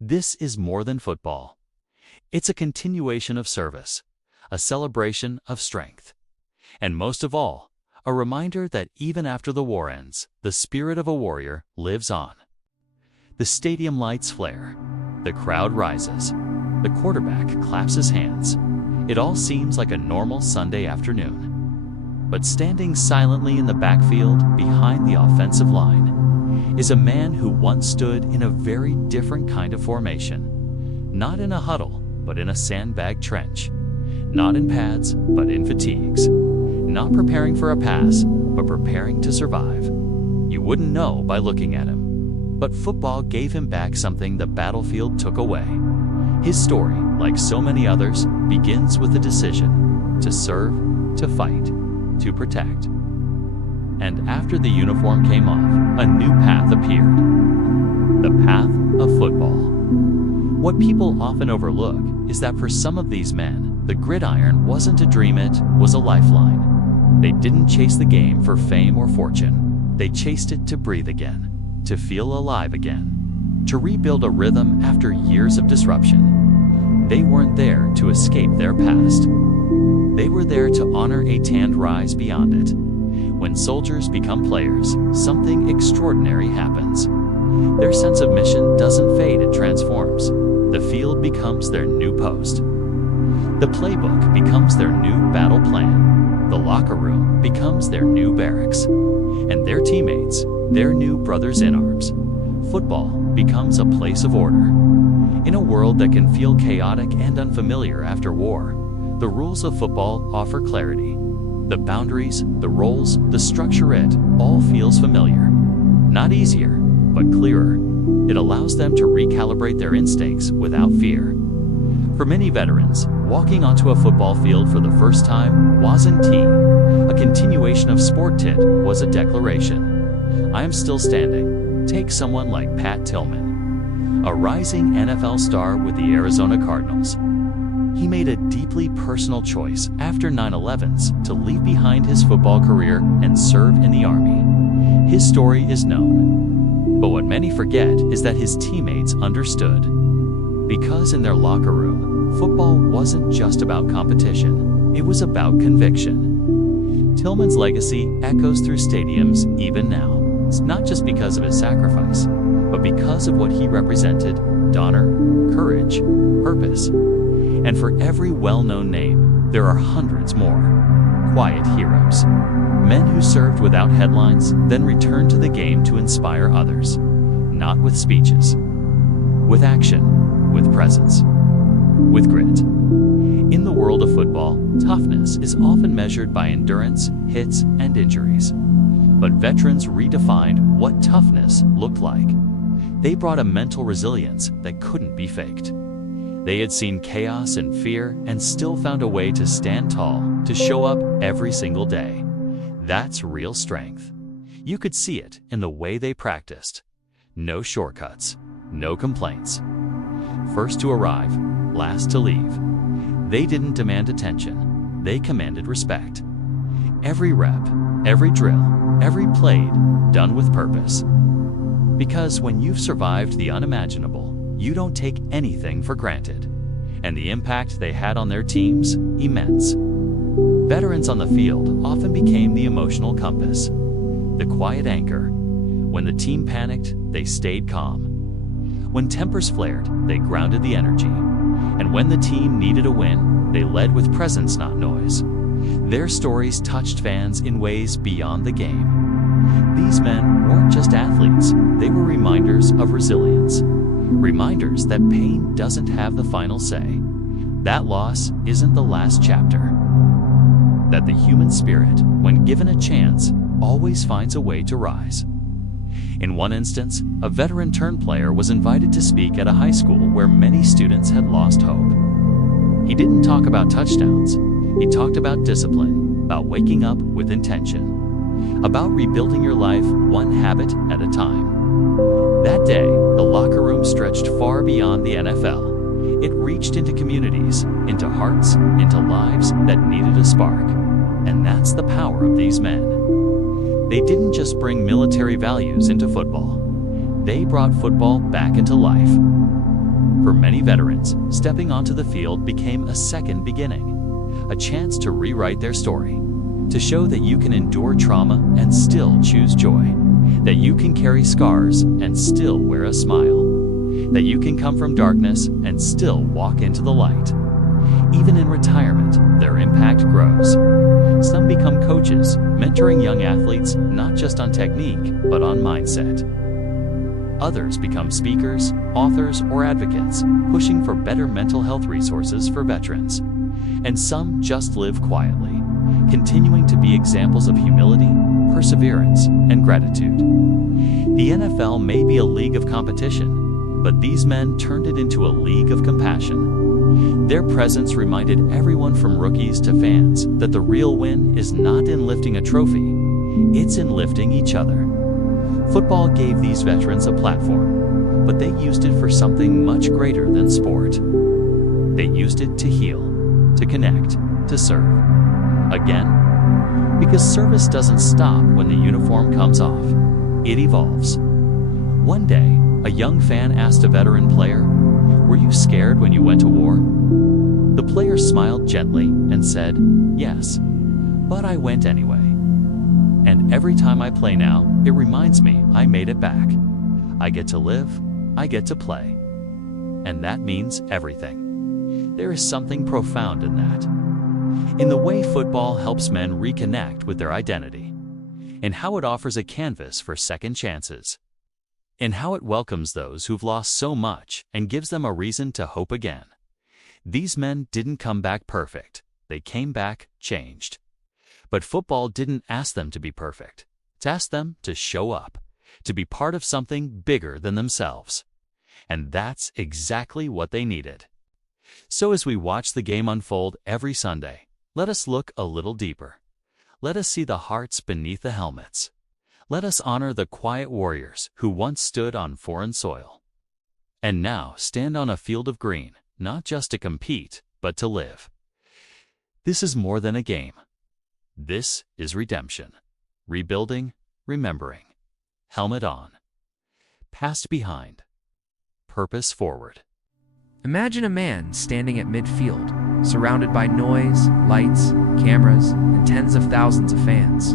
This is more than football. It's a continuation of service, a celebration of strength, and most of all, a reminder that even after the war ends, the spirit of a warrior lives on. The stadium lights flare, the crowd rises, the quarterback claps his hands. It all seems like a normal Sunday afternoon. But standing silently in the backfield behind the offensive line is a man who once stood in a very different kind of formation. Not in a huddle, but in a sandbag trench. Not in pads, but in fatigues. Not preparing for a pass, but preparing to survive. You wouldn't know by looking at him. But football gave him back something the battlefield took away. His story, like so many others, begins with a decision to serve, to fight, to protect. And after the uniform came off, a new path appeared. The path of football. What people often overlook is that for some of these men, the gridiron wasn't a dream, it was a lifeline. They didn't chase the game for fame or fortune. They chased it to breathe again, to feel alive again, to rebuild a rhythm after years of disruption. They weren't there to escape their past. They were there to honor a tanned rise beyond it. When soldiers become players, something extraordinary happens. Their sense of mission doesn't fade, it transforms. The field becomes their new post. The playbook becomes their new battle plan. The locker room becomes their new barracks. And their teammates, their new brothers in arms. Football becomes a place of order. In a world that can feel chaotic and unfamiliar after war, the rules of football offer clarity. The boundaries, the roles, the structure, it all feels familiar. Not easier, but clearer. It allows them to recalibrate their instincts without fear. For many veterans, walking onto a football field for the first time wasn't a continuation of sport, it was a declaration. I am still standing. Take someone like Pat Tillman, a rising NFL star with the Arizona Cardinals. He made a deeply personal choice after 9/11s to leave behind his football career and serve in the Army. His story is known, but what many forget is that his teammates understood. Because in their locker room, football wasn't just about competition, it was about conviction. Tillman's legacy echoes through stadiums even now. It's not just because of his sacrifice, but because of what he represented: honor, courage, purpose. And for every well-known name, there are hundreds more. Quiet heroes. Men who served without headlines, then returned to the game to inspire others. Not with speeches. With action. With presence. With grit. In the world of football, toughness is often measured by endurance, hits, and injuries. But veterans redefined what toughness looked like. They brought a mental resilience that couldn't be faked. They had seen chaos and fear and still found a way to stand tall, to show up every single day. That's real strength. You could see it in the way they practiced. No shortcuts, no complaints. First to arrive, last to leave. They didn't demand attention, they commanded respect. Every rep, every drill, every play done with purpose. Because when you've survived the unimaginable, you don't take anything for granted. And the impact they had on their teams, immense. Veterans on the field often became the emotional compass, the quiet anchor. When the team panicked, they stayed calm. When tempers flared, they grounded the energy. And when the team needed a win, they led with presence, not noise. Their stories touched fans in ways beyond the game. These men weren't just athletes, they were reminders of resilience. Reminders that pain doesn't have the final say. That loss isn't the last chapter. That the human spirit, when given a chance, always finds a way to rise. In one instance, a veteran-turned-player was invited to speak at a high school where many students had lost hope. He didn't talk about touchdowns. He talked about discipline, about waking up with intention, about rebuilding your life one habit at a time. That day, the locker room stretched far beyond the NFL. It reached into communities, into hearts, into lives that needed a spark. And that's the power of these men. They didn't just bring military values into football. They brought football back into life. For many veterans, stepping onto the field became a second beginning, a chance to rewrite their story, to show that you can endure trauma and still choose joy, that you can carry scars and still wear a smile, that you can come from darkness and still walk into the light. Even in retirement, their impact grows. Some become coaches, mentoring young athletes not just on technique, but on mindset. Others become speakers, authors, or advocates, pushing for better mental health resources for veterans. And some just live quietly, continuing to be examples of humility, perseverance, and gratitude. The NFL may be a league of competition, but these men turned it into a league of compassion. Their presence reminded everyone from rookies to fans that the real win is not in lifting a trophy, it's in lifting each other. Football gave these veterans a platform, but they used it for something much greater than sport. They used it to heal, to connect, to serve. Again, because service doesn't stop when the uniform comes off. It evolves. One day, a young fan asked a veteran player, "Were you scared when you went to war?" The player smiled gently and said, "Yes, but I went anyway. And every time I play now, it reminds me I made it back. I get to live, I get to play. And that means everything." There is something profound in that. In the way football helps men reconnect with their identity, in how it offers a canvas for second chances, in how it welcomes those who've lost so much and gives them a reason to hope again. These men didn't come back perfect, they came back changed. But football didn't ask them to be perfect. It asked them to show up, to be part of something bigger than themselves. And that's exactly what they needed. So as we watch the game unfold every Sunday, let us look a little deeper. Let us see the hearts beneath the helmets. Let us honor the quiet warriors who once stood on foreign soil and now stand on a field of green, not just to compete, but to live. This is more than a game. This is redemption. Rebuilding, remembering. Helmet on. Past behind. Purpose forward. Imagine a man standing at midfield, surrounded by noise, lights, cameras, and tens of thousands of fans.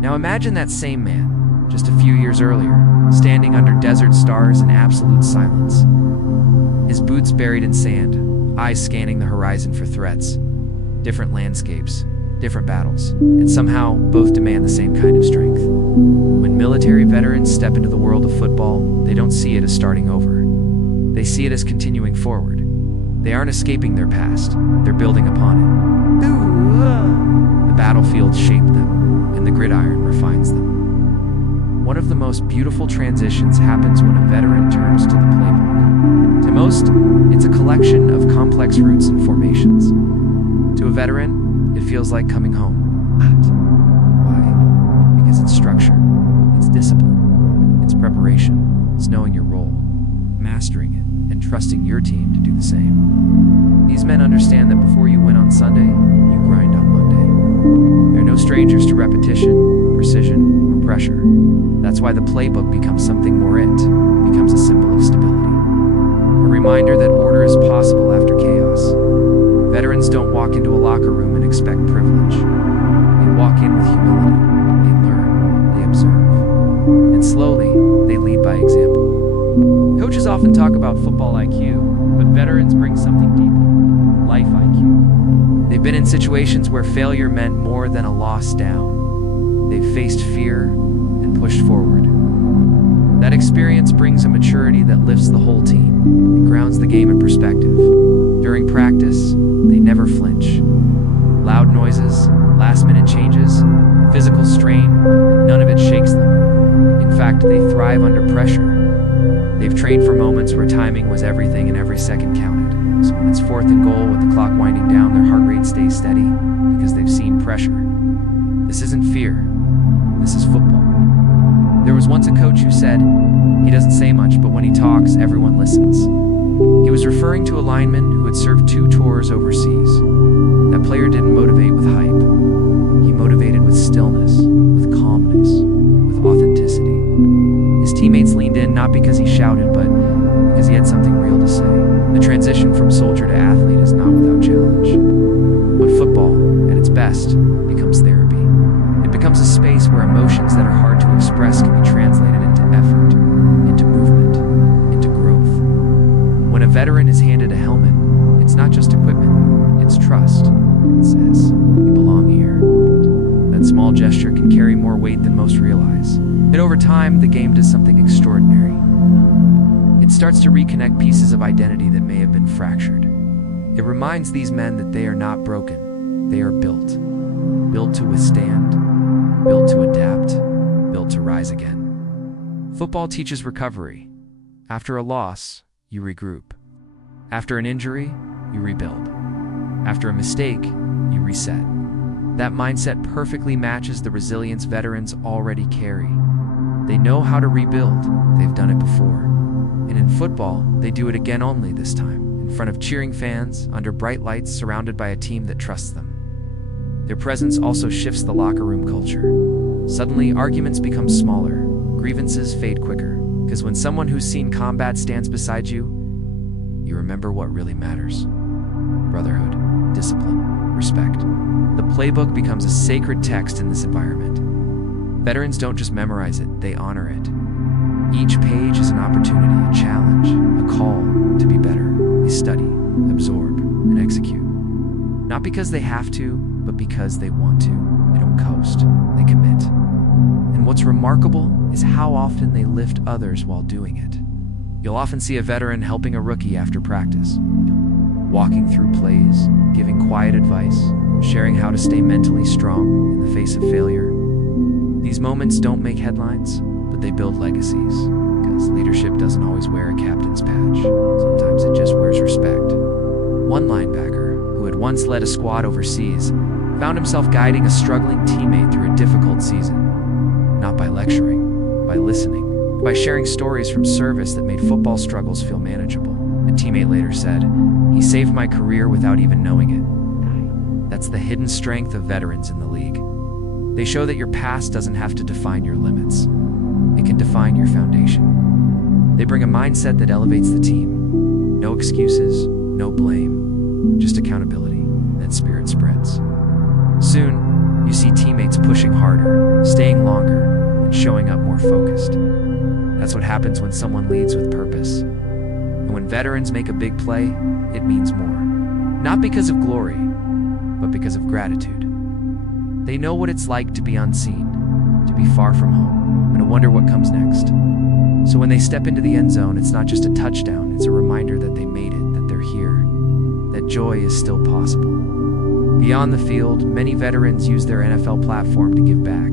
Now imagine that same man, just a few years earlier, standing under desert stars in absolute silence. His boots buried in sand, eyes scanning the horizon for threats. Different landscapes, different battles, and somehow both demand the same kind of strength. When military veterans step into the world of football, they don't see it as starting over. They see it as continuing forward. They aren't escaping their past, they're building upon it. The battlefield shaped them, and the gridiron refines them. One of the most beautiful transitions happens when a veteran turns to the playbook. To most most, it's a collection of complex roots and formations. To a veteran, it feels like coming home. Why? Because it's structure, it's discipline, it's preparation, it's knowing your role, mastering it, and trusting your team to do the same. These men understand that before you win on Sunday, you grind on Monday. They're no strangers to repetition, precision, or pressure. That's why the playbook becomes something more. It becomes a symbol of stability. A reminder that order is possible after chaos. Veterans don't walk into a locker room and expect privilege. They walk in with humility. They learn. They observe. And slowly, they lead by example. Coaches often talk about football IQ, but veterans bring something deeper: life IQ. They've been in situations where failure meant more than a loss down. They've faced fear and pushed forward. That experience brings a maturity that lifts the whole team. It grounds the game in perspective. During practice, they never flinch. Loud noises, last-minute changes, physical strain, none of it shakes them. In fact, they thrive under pressure. They've trained for moments where timing was everything and every second counted. So when it's 4th and goal with the clock winding down, their heart rate stays steady because they've seen pressure. This isn't fear. This is football. There was once a coach who said, "He doesn't say much, but when he talks, everyone listens." He was referring to a lineman who had served 2 tours overseas. That player didn't motivate with hype. He motivated with stillness, with calmness, with authenticity. His teammates leaned in not because he shouted, but because he had something real to say. The transition from soldier to athlete is not without challenge. But football, at its best, becomes therapy. It becomes a space where emotions that are hard to express can be translated into effort, into movement, into growth. When a veteran is handed a helmet, it's not just equipment, it's trust. It says, "You belong here." That small gesture can carry more weight than most realize. And over time, the game does something extraordinary. It starts to reconnect pieces of identity that may have been fractured. It reminds these men that they are not broken, they are built. Built to withstand, built to adapt, built to rise again. Football teaches recovery. After a loss, you regroup. After an injury, you rebuild. After a mistake, you reset. That mindset perfectly matches the resilience veterans already carry. They know how to rebuild. They've done it before. And in football, they do it again, only this time in front of cheering fans, under bright lights, surrounded by a team that trusts them. Their presence also shifts the locker room culture. Suddenly, arguments become smaller, grievances fade quicker, because when someone who's seen combat stands beside you, you remember what really matters: brotherhood, discipline, respect. The playbook becomes a sacred text in this environment. Veterans don't just memorize it, they honor it. Each page is an opportunity, a challenge, a call to be better. They study, absorb, and execute. Not because they have to, but because they want to. They don't coast, they commit. And what's remarkable is how often they lift others while doing it. You'll often see a veteran helping a rookie after practice, walking through plays, giving quiet advice, sharing how to stay mentally strong in the face of failure. These moments don't make headlines, but they build legacies, because leadership doesn't always wear a captain's patch. Sometimes it just wears respect. One linebacker, who had once led a squad overseas, found himself guiding a struggling teammate through a difficult season. Not by lecturing, by listening, by sharing stories from service that made football struggles feel manageable. A teammate later said, "He saved my career without even knowing it." That's the hidden strength of veterans in the league. They show that your past doesn't have to define your limits. It can define your foundation. They bring a mindset that elevates the team. No excuses, no blame, just accountability. That spirit spreads. Soon, you see teammates pushing harder, staying longer, and showing up more focused. That's what happens when someone leads with purpose. And when veterans make a big play, it means more. Not because of glory, but because of gratitude. They know what it's like to be unseen, to be far from home, and to wonder what comes next. So when they step into the end zone, it's not just a touchdown, it's a reminder that they made it, that they're here, that joy is still possible. Beyond the field, many veterans use their NFL platform to give back.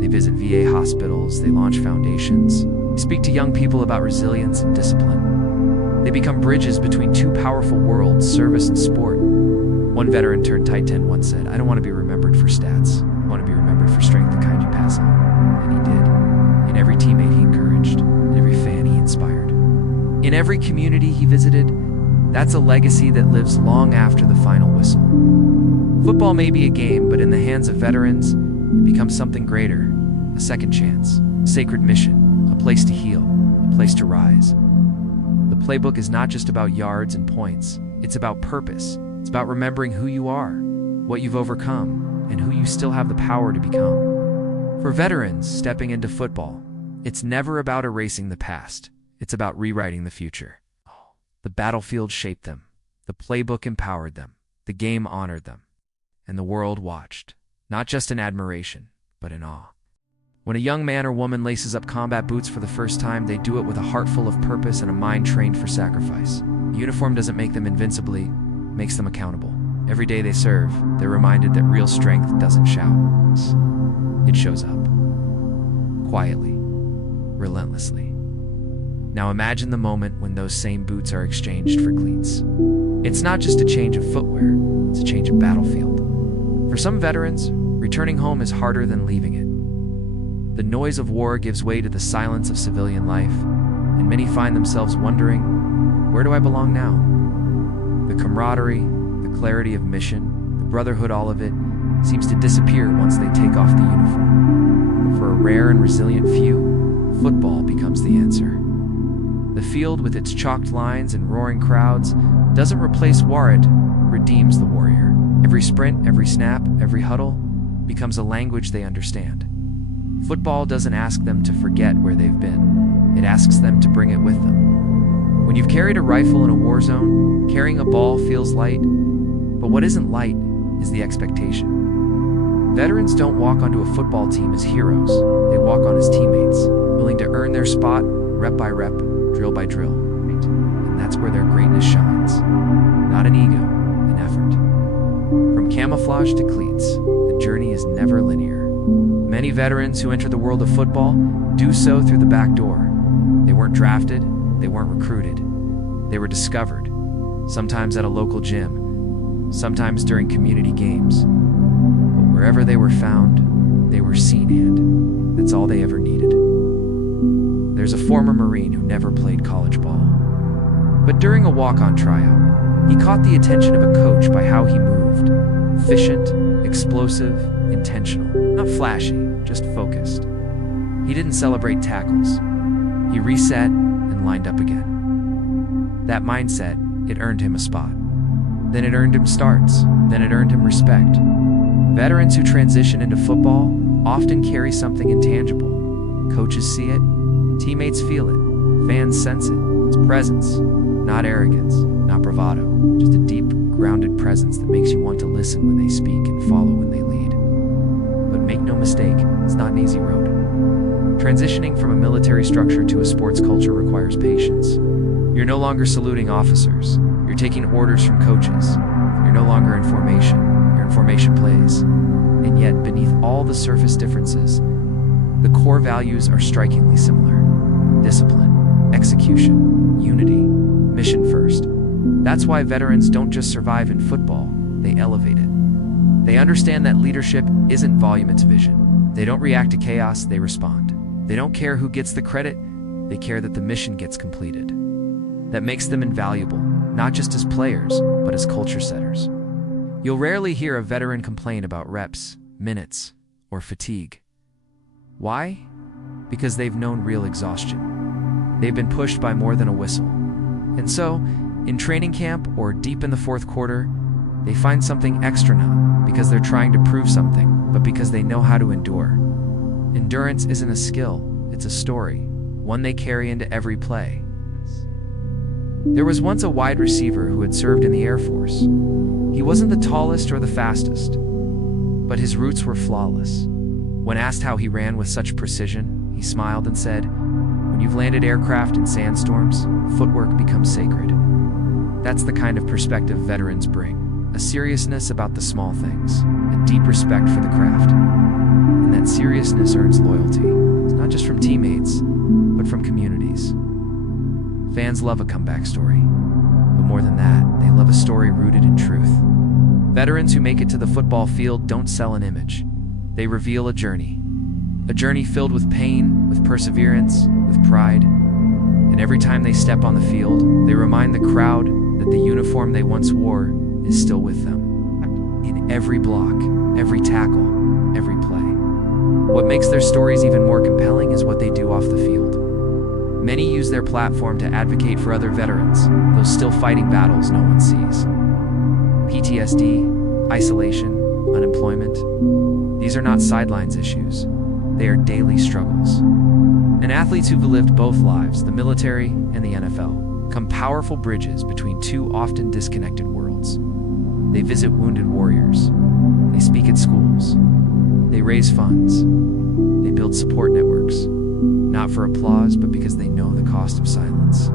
They visit VA hospitals, they launch foundations, they speak to young people about resilience and discipline. They become bridges between two powerful worlds, service and sport. One veteran turned tight end once said, "I don't want to be remembered for stats. I want to be remembered for strength, the kind you pass on." And he did. In every teammate he encouraged, in every fan he inspired, in every community he visited. That's a legacy that lives long after the final whistle. Football may be a game, but in the hands of veterans, it becomes something greater. A second chance, a sacred mission, a place to heal, a place to rise. The playbook is not just about yards and points. It's about purpose. It's about remembering who you are, what you've overcome, and who you still have the power to become. For veterans stepping into football, it's never about erasing the past. It's about rewriting the future. The battlefield shaped them. The playbook empowered them. The game honored them. And the world watched, not just in admiration, but in awe. When a young man or woman laces up combat boots for the first time, they do it with a heart full of purpose and a mind trained for sacrifice. The uniform doesn't make them invincibly, it makes them accountable. Every day they serve, they're reminded that real strength doesn't shout. It shows up. Quietly. Relentlessly. Now imagine the moment when those same boots are exchanged for cleats. It's not just a change of footwear, it's a change of battlefield. For some veterans, returning home is harder than leaving it. The noise of war gives way to the silence of civilian life, and many find themselves wondering, where do I belong now? The camaraderie, the clarity of mission, the brotherhood, all of it, seems to disappear once they take off the uniform. But for a rare and resilient few, football becomes the answer. The field, with its chalked lines and roaring crowds, doesn't replace war, it redeems the warrior. Every sprint, every snap, every huddle becomes a language they understand. Football doesn't ask them to forget where they've been. It asks them to bring it with them. When you've carried a rifle in a war zone, carrying a ball feels light, but what isn't light is the expectation. Veterans don't walk onto a football team as heroes. They walk on as teammates, willing to earn their spot, rep by rep, drill by drill. And that's where their greatness shines. Not an ego, an effort. From camouflage to cleats, the journey is never linear. Many veterans who enter the world of football do so through the back door. They weren't drafted, they weren't recruited. They were discovered, sometimes at a local gym, sometimes during community games. But wherever they were found, they were seen, and that's all they ever needed. There's a former Marine who never played college ball. But during a walk-on tryout, he caught the attention of a coach by how he moved. Efficient, explosive, intentional. Not flashy, just focused. He didn't celebrate tackles. He reset and lined up again. That mindset, it earned him a spot. Then it earned him starts. Then it earned him respect. Veterans who transition into football often carry something intangible. Coaches see it. Teammates feel it. Fans sense it. It's presence, not arrogance, not bravado. Just a deep, grounded presence that makes you want to listen when they speak and follow when they lead. But make no mistake, it's not an easy road. Transitioning from a military structure to a sports culture requires patience. You're no longer saluting officers. You're taking orders from coaches. You're no longer in formation. You're in formation plays. And yet, beneath all the surface differences, the core values are strikingly similar. Discipline, execution, unity, mission first. That's why veterans don't just survive in football, they elevate it. They understand that leadership isn't volume, it's vision. They don't react to chaos, they respond. They don't care who gets the credit, they care that the mission gets completed. That makes them invaluable, not just as players, but as culture setters. You'll rarely hear a veteran complain about reps, minutes, or fatigue. Why? Because they've known real exhaustion. They've been pushed by more than a whistle. And so, in training camp or deep in the fourth quarter, they find something extra, not because they're trying to prove something, but because they know how to endure. Endurance isn't a skill, it's a story, one they carry into every play. There was once a wide receiver who had served in the Air Force. He wasn't the tallest or the fastest, but his routes were flawless. When asked how he ran with such precision, he smiled and said, "When you've landed aircraft in sandstorms, footwork becomes sacred." That's the kind of perspective veterans bring. A seriousness about the small things, a deep respect for the craft. And that seriousness earns loyalty, not just from teammates, but from communities. Fans love a comeback story. But more than that, they love a story rooted in truth. Veterans who make it to the football field don't sell an image. They reveal a journey. A journey filled with pain, with perseverance, with pride. And every time they step on the field, they remind the crowd that the uniform they once wore is still with them. In every block, every tackle, every play. What makes their stories even more compelling is what they do off the field. Many use their platform to advocate for other veterans, those still fighting battles no one sees. PTSD, isolation, unemployment. These are not sidelines issues. They are daily struggles. And athletes who've lived both lives, the military and the NFL, become powerful bridges between two often disconnected worlds. They visit wounded warriors. They speak at schools. They raise funds. They build support networks, not for applause, but because they know the cost of silence.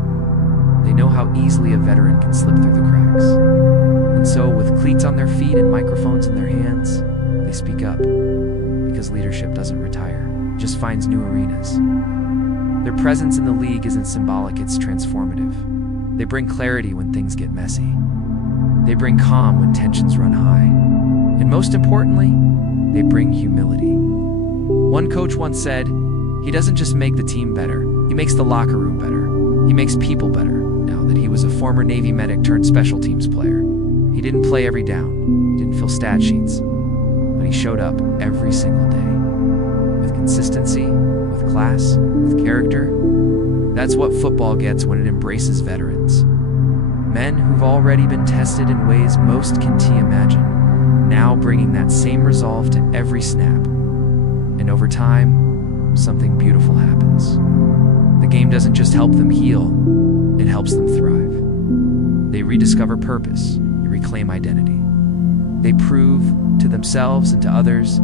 They know how easily a veteran can slip through the cracks. And so, with cleats on their feet and microphones in their hands, they speak up, because leadership doesn't retire, it just finds new arenas. Their presence in the league isn't symbolic, it's transformative. They bring clarity when things get messy. They bring calm when tensions run high. And most importantly, they bring humility. One coach once said, "He doesn't just make the team better, he makes the locker room better. He makes people better." Now that he was a former Navy medic turned special teams player, he didn't play every down, he didn't fill stat sheets, but he showed up every single day. With consistency, with class, with character. That's what football gets when it embraces veterans. Men who've already been tested in ways most can't imagine, now bringing that same resolve to every snap. And over time, something beautiful happens. The game doesn't just help them heal, it helps them thrive. They rediscover purpose, they reclaim identity. They prove to themselves and to others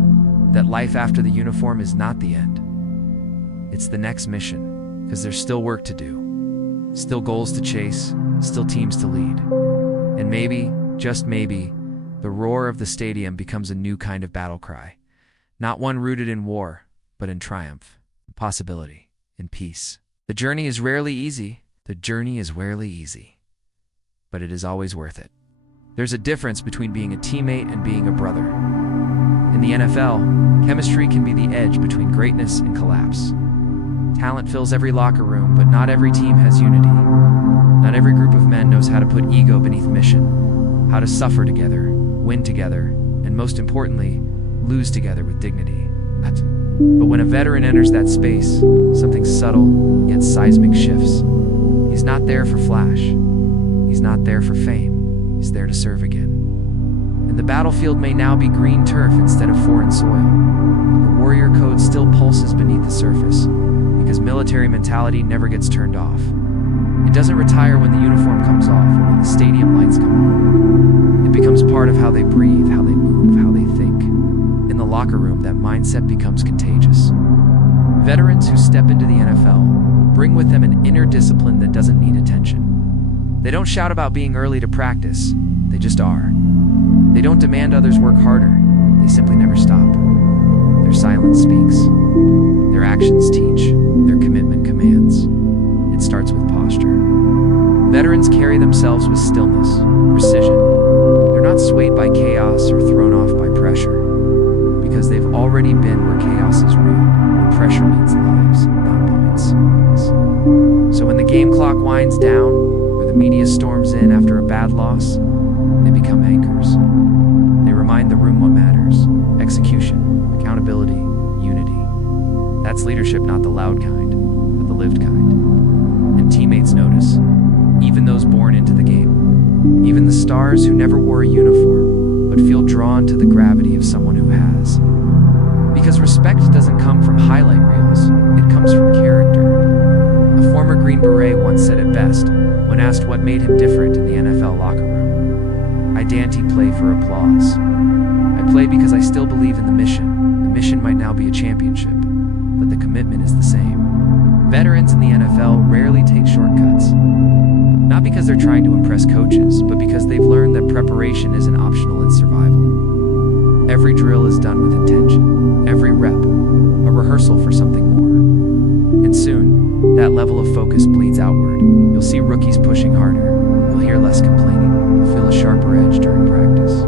that life after the uniform is not the end. It's the next mission, because there's still work to do, still goals to chase, still teams to lead. And maybe, just maybe, the roar of the stadium becomes a new kind of battle cry. Not one rooted in war, but in triumph, in possibility, in peace. The journey is rarely easy. The journey is rarely easy. But it is always worth it. There's a difference between being a teammate and being a brother. In the NFL, chemistry can be the edge between greatness and collapse. Talent fills every locker room, but not every team has unity. Not every group of men knows how to put ego beneath mission, how to suffer together, win together, and most importantly, lose together with dignity. But when a veteran enters that space, something subtle yet seismic shifts. He's not there for flash. He's not there for fame. He's there to serve again. And the battlefield may now be green turf instead of foreign soil. The warrior code still pulses beneath the surface, because military mentality never gets turned off. It doesn't retire when the uniform comes off or when the stadium lights come on. It becomes part of how they breathe, how they move, how they think. In the locker room, that mindset becomes contagious. Veterans who step into the NFL bring with them an inner discipline that doesn't need attention. They don't shout about being early to practice, they just are. They don't demand others work harder, they simply never stop. Their silence speaks. Their actions teach. Their commitment commands. It starts with posture. Veterans carry themselves with stillness, precision. They're not swayed by chaos or thrown off by pressure, because they've already been where chaos is real, where pressure means lives, not points. So when the game clock winds down, or the media storms in after a bad loss, they become anchors. They remind the room what matters: execution, accountability, unity. That's leadership, not the loud kind, but the lived kind. And teammates notice, even those born into the game, even the stars who never wore a uniform, but feel drawn to the gravity of someone who has. Because respect doesn't come from highlight reels, it comes from character. A former Green Beret once said it best when asked what made him different in the NFL locker room. "I didn't play for applause. I play because I still believe in the mission. The mission might now be a championship, but the commitment is the same." Veterans in the NFL rarely take shortcuts. Not because they're trying to impress coaches, but because they've learned that preparation isn't optional in survival. Every drill is done with intention, every rep, a rehearsal for something more. And soon, that level of focus bleeds outward. You'll see rookies pushing harder. You'll hear less complaining. You'll feel a sharper edge during practice.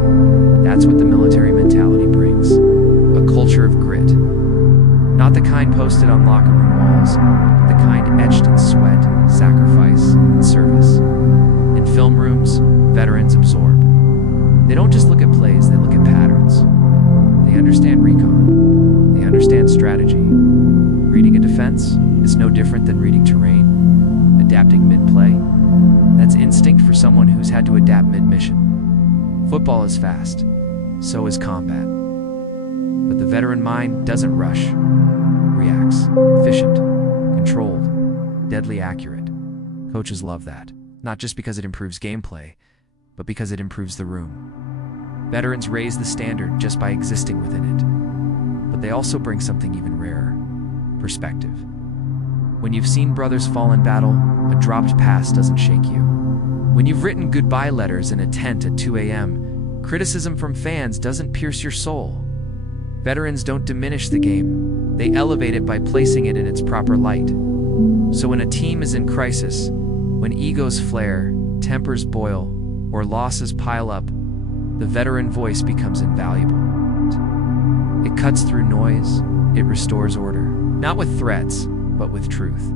That's what the military mentality brings. A culture of grit. Not the kind posted on locker room walls, but the kind etched in sweat, sacrifice, and service. In film rooms, veterans absorb. They don't just look at plays, they look at patterns. They understand recon. They understand strategy. Reading a defense is no different than reading terrain, adapting mid-play. That's instinct for someone who's had to adapt mid-mission. Football is fast, so is combat. But the veteran mind doesn't rush, reacts, efficient, controlled, deadly accurate. Coaches love that, not just because it improves gameplay, but because it improves the room. Veterans raise the standard just by existing within it. But they also bring something even rarer: perspective. When you've seen brothers fall in battle, a dropped pass doesn't shake you. When you've written goodbye letters in a tent at 2 a.m., criticism from fans doesn't pierce your soul. Veterans don't diminish the game, they elevate it by placing it in its proper light. So when a team is in crisis, when egos flare, tempers boil, or losses pile up, the veteran voice becomes invaluable. It cuts through noise, it restores order, not with threats, but with truth.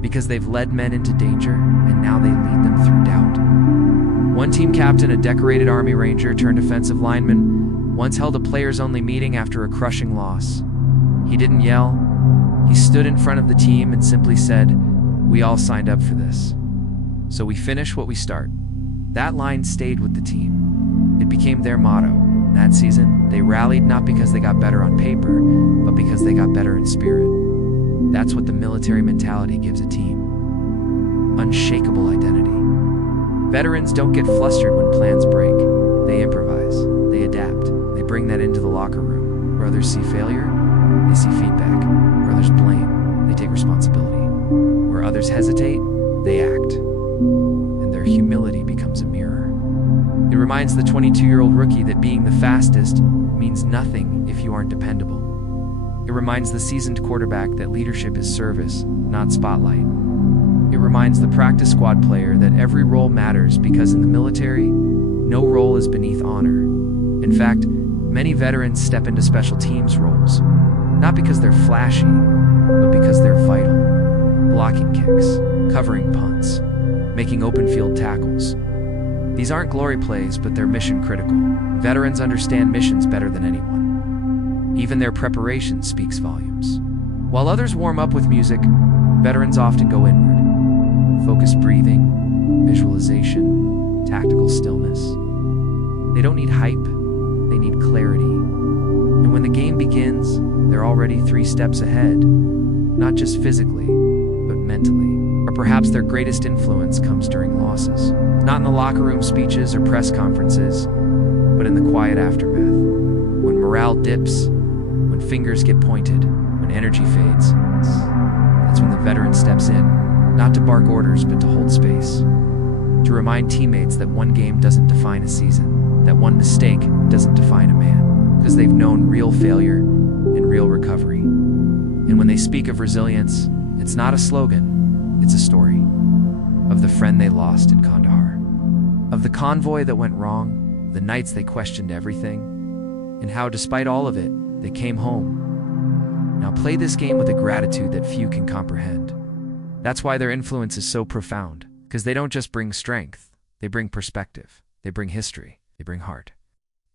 Because they've led men into danger, and now they lead them through doubt. One team captain, a decorated Army Ranger turned offensive lineman, once held a players-only meeting after a crushing loss. He didn't yell. He stood in front of the team and simply said, "We all signed up for this, so we finish what we start." That line stayed with the team. It became their motto. That season, they rallied not because they got better on paper, but because they got better in spirit. That's what the military mentality gives a team. Unshakable identity. Veterans don't get flustered when plans break. They improvise. They adapt. They bring that into the locker room. Where others see failure, they see feedback. Where others blame, they take responsibility. Where others hesitate, they act. And their humility becomes a mirror. It reminds the 22-year-old rookie that being the fastest means nothing if you aren't dependable. It reminds the seasoned quarterback that leadership is service, not spotlight. It reminds the practice squad player that every role matters because in the military, no role is beneath honor. In fact, many veterans step into special teams roles, not because they're flashy, but because they're vital. Blocking kicks, covering punts, making open field tackles. These aren't glory plays, but they're mission critical. Veterans understand missions better than anyone. Even their preparation speaks volumes. While others warm up with music, veterans often go inward. Focused breathing, visualization, tactical stillness. They don't need hype, they need clarity. And when the game begins, they're already 3 steps ahead, not just physically, but mentally. Or perhaps their greatest influence comes during losses. Not in the locker room speeches or press conferences, but in the quiet aftermath. When morale dips, when fingers get pointed, when energy fades, that's when the veteran steps in, not to bark orders, but to hold space. To remind teammates that one game doesn't define a season, that one mistake doesn't define a man, because they've known real failure and real recovery. And when they speak of resilience, it's not a slogan, it's a story. Of the friend they lost in Kandahar, of the convoy that went wrong, the nights they questioned everything, and how despite all of it, they came home. Now play this game with a gratitude that few can comprehend. That's why their influence is so profound, because they don't just bring strength, they bring perspective, they bring history, they bring heart.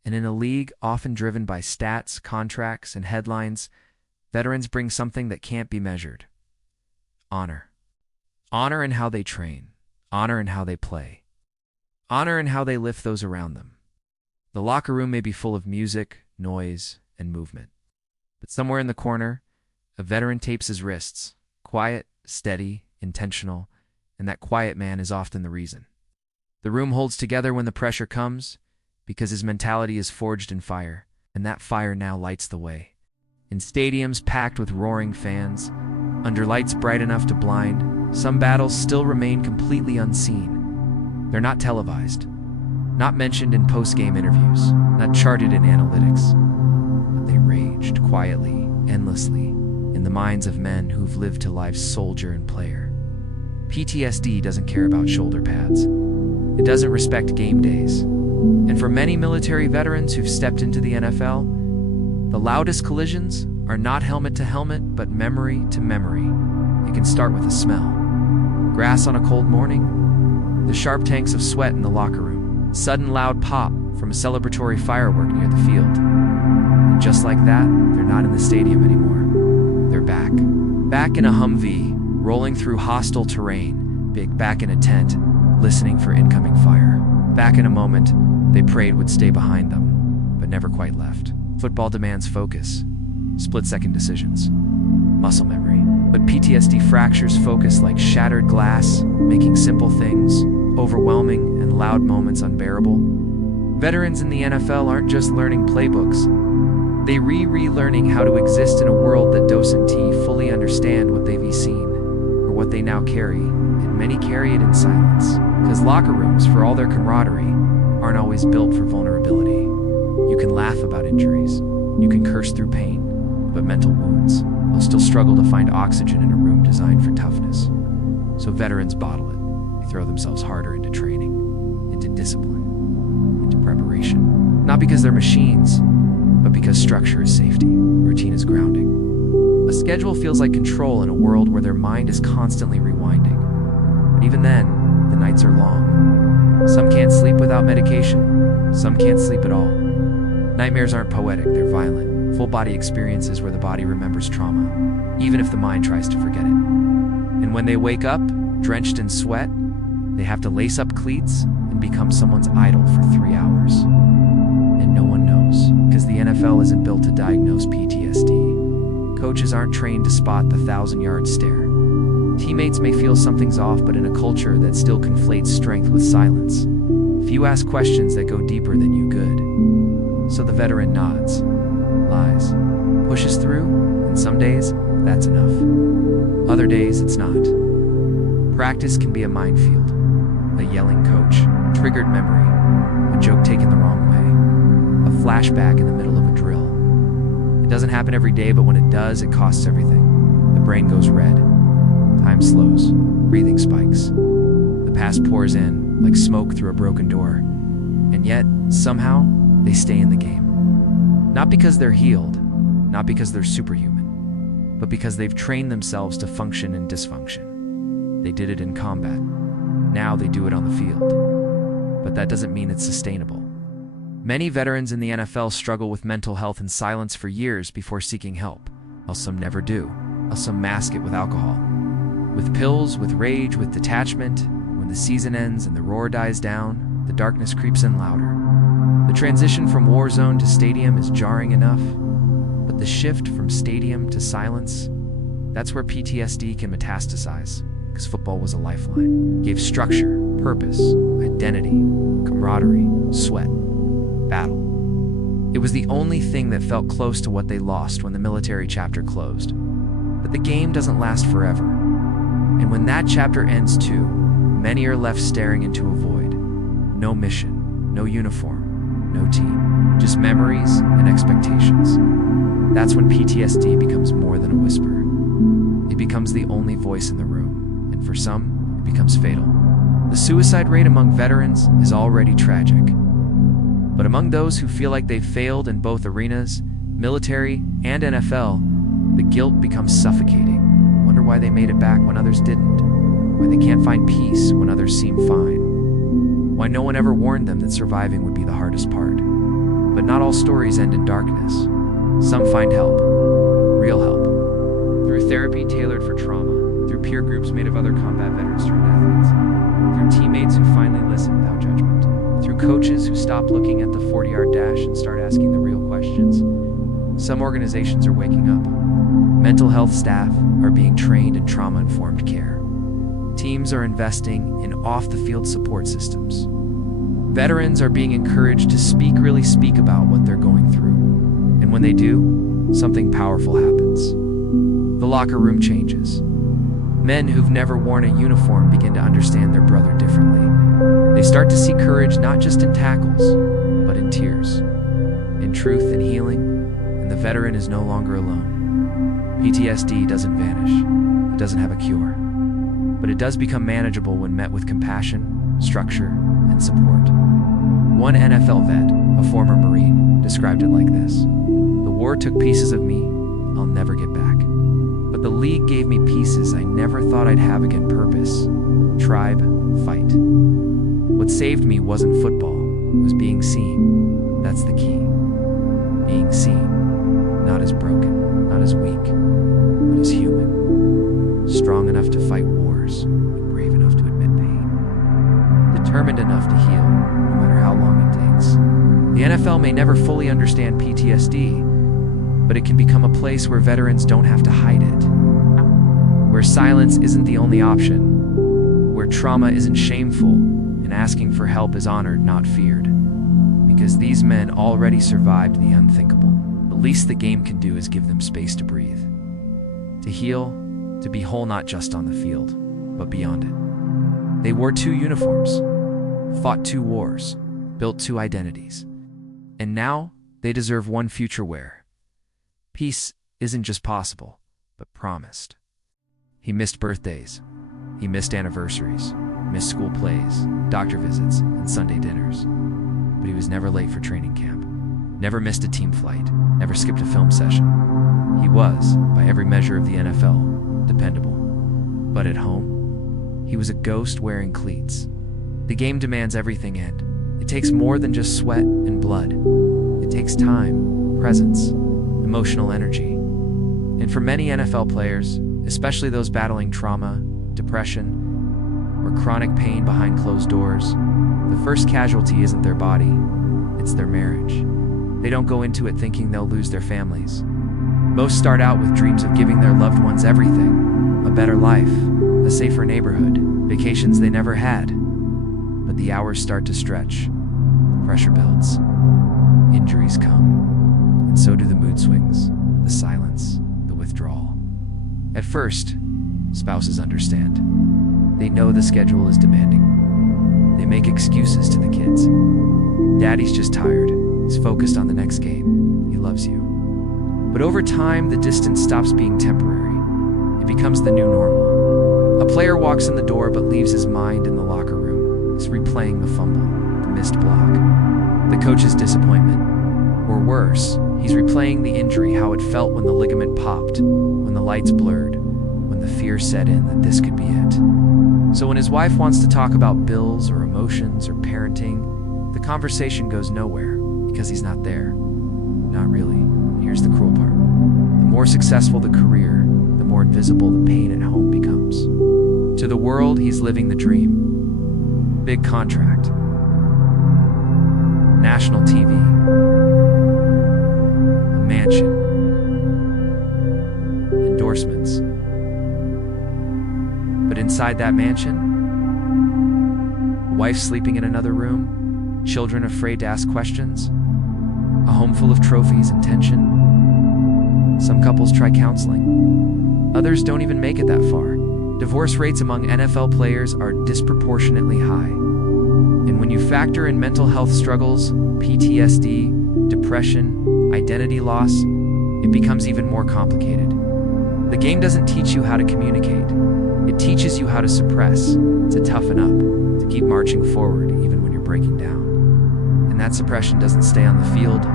And in a league often driven by stats, contracts, and headlines, veterans bring something that can't be measured: honor. Honor in how they train, honor in how they play, honor in how they lift those around them. The locker room may be full of music, noise, and movement, but somewhere in the corner, a veteran tapes his wrists, quiet, steady, intentional, and that quiet man is often the reason. The room holds together when the pressure comes, because his mentality is forged in fire, and that fire now lights the way. In stadiums packed with roaring fans, under lights bright enough to blind, some battles still remain completely unseen. They're not televised, not mentioned in post-game interviews, not charted in analytics, but they raged quietly, endlessly, in in the minds of men who've lived to life's soldier and player. PTSD doesn't care about shoulder pads. It doesn't respect game days. And for many military veterans who've stepped into the NFL, the loudest collisions are not helmet to helmet, but memory to memory. It can start with a smell. Grass on a cold morning, the sharp tanks of sweat in the locker room, sudden loud pop from a celebratory firework near the field. And just like that, they're not in the stadium anymore. They're back. Back in a Humvee, rolling through hostile terrain, back in a tent, listening for incoming fire. Back in a moment they prayed would stay behind them, but never quite left. Football demands focus, split-second decisions, muscle memory. But PTSD fractures focus like shattered glass, making simple things, overwhelming and loud moments unbearable. Veterans in the NFL aren't just learning playbooks. They relearning how to exist in a world that doesn't fully understand what they've seen, or what they now carry, and many carry it in silence. Because locker rooms, for all their camaraderie, aren't always built for vulnerability. You can laugh about injuries, you can curse through pain, but mental wounds will still struggle to find oxygen in a room designed for toughness. So veterans bottle it. They throw themselves harder into training, into discipline, into preparation. Not because they're machines, but because structure is safety, routine is grounding. A schedule feels like control in a world where their mind is constantly rewinding. But even then, the nights are long. Some can't sleep without medication, some can't sleep at all. Nightmares aren't poetic, they're violent, full-body experiences where the body remembers trauma, even if the mind tries to forget it. And when they wake up, drenched in sweat, they have to lace up cleats and become someone's idol for 3 hours. And no one knows, because the NFL isn't built to diagnose PTSD. Coaches aren't trained to spot the 1,000-yard stare. Teammates may feel something's off, but in a culture that still conflates strength with silence, few ask questions that go deeper than you could. So the veteran nods, lies, pushes through, and some days, that's enough. Other days, it's not. Practice can be a minefield. A yelling coach, triggered memory, a joke taken the wrong way, a flashback in the middle of a drill. It doesn't happen every day, but when it does, it costs everything. The brain goes red. Time slows. Breathing spikes. The past pours in like smoke through a broken door. And yet, somehow, they stay in the game. Not because they're healed, not because they're superhuman, but because they've trained themselves to function in dysfunction. They did it in combat. Now they do it on the field. But that doesn't mean it's sustainable. Many veterans in the NFL struggle with mental health in silence for years before seeking help. Else some never do. Else some mask it with alcohol. With pills, with rage, with detachment. When the season ends and the roar dies down, the darkness creeps in louder. The transition from war zone to stadium is jarring enough, but the shift from stadium to silence, that's where PTSD can metastasize, because football was a lifeline. It gave structure, purpose, identity, camaraderie, sweat, battle. It was the only thing that felt close to what they lost when the military chapter closed. But the game doesn't last forever. And when that chapter ends too, many are left staring into a void. No mission, no uniform, no team, just memories and expectations. That's when PTSD becomes more than a whisper. It becomes the only voice in the room, and for some, it becomes fatal. The suicide rate among veterans is already tragic. But among those who feel like they've failed in both arenas, military and NFL, the guilt becomes suffocating. Wonder why they made it back when others didn't. Why they can't find peace when others seem fine. Why no one ever warned them that surviving would be the hardest part. But not all stories end in darkness. Some find help, real help, through therapy tailored for trauma, through peer groups made of other combat veterans turned athletes, through teammates who finally listen without judgment, through coaches who stop looking at the 40-yard dash and start asking the real questions. Some organizations are waking up. Mental health staff are being trained in trauma-informed care. Teams are investing in off-the-field support systems. Veterans are being encouraged to really speak about what they're going through. And when they do, something powerful happens. The locker room changes. Men who've never worn a uniform begin to understand their brother differently. They start to see courage not just in tackles, but in tears, in truth and healing, and the veteran is no longer alone. PTSD doesn't vanish. It doesn't have a cure. But it does become manageable when met with compassion, structure, and support. One NFL vet, a former Marine, described it like this: "The war took pieces of me I'll never get back. But the league gave me pieces I never thought I'd have again: purpose, tribe, fight. What saved me wasn't football, it was being seen. That's the key. Being seen, not as broken, not as weak, but as human. Strong enough to fight wars, and brave enough to admit pain. Determined enough to heal, no matter how long it takes." The NFL may never fully understand PTSD, but it can become a place where veterans don't have to hide it. Where silence isn't the only option. Where trauma isn't shameful, and asking for help is honored, not feared. Because these men already survived the unthinkable. The least the game can do is give them space to breathe. To heal, to be whole, not just on the field, but beyond it. They wore 2 uniforms, fought 2 wars, built 2 identities. And now, they deserve one future where peace isn't just possible, but promised. He missed birthdays. He missed anniversaries, missed school plays, doctor visits, and Sunday dinners. But he was never late for training camp, never missed a team flight, never skipped a film session. He was, by every measure of the NFL, dependable. But at home, he was a ghost wearing cleats. The game demands everything, and it takes more than just sweat and blood. It takes time, presence, emotional energy. And for many NFL players, especially those battling trauma, depression, or chronic pain behind closed doors, the first casualty isn't their body, it's their marriage. They don't go into it thinking they'll lose their families. Most start out with dreams of giving their loved ones everything: a better life, a safer neighborhood, vacations they never had. But the hours start to stretch, the pressure builds, injuries come, and so do the mood swings, the silence, the withdrawal. At first, spouses understand. They know the schedule is demanding. They make excuses to the kids. Daddy's just tired. He's focused on the next game. He loves you. But over time, the distance stops being temporary. It becomes the new normal. A player walks in the door but leaves his mind in the locker room. He's replaying the fumble, the missed block, the coach's disappointment. Or worse, he's replaying the injury, how it felt when the ligament popped, when the lights blurred, when the fear set in that this could be it. So when his wife wants to talk about bills or emotions or parenting, the conversation goes nowhere because he's not there. Not really. Here's the cruel part. The more successful the career, the more invisible the pain at home becomes. To the world, he's living the dream. Big contract. National TV. A mansion. Endorsements. But inside that mansion, a wife sleeping in another room, children afraid to ask questions, a home full of trophies and tension. Some couples try counseling. Others don't even make it that far. Divorce rates among NFL players are disproportionately high. And when you factor in mental health struggles, PTSD, depression, identity loss, it becomes even more complicated. The game doesn't teach you how to communicate. It teaches you how to suppress, to toughen up, to keep marching forward even when you're breaking down. And that suppression doesn't stay on the field.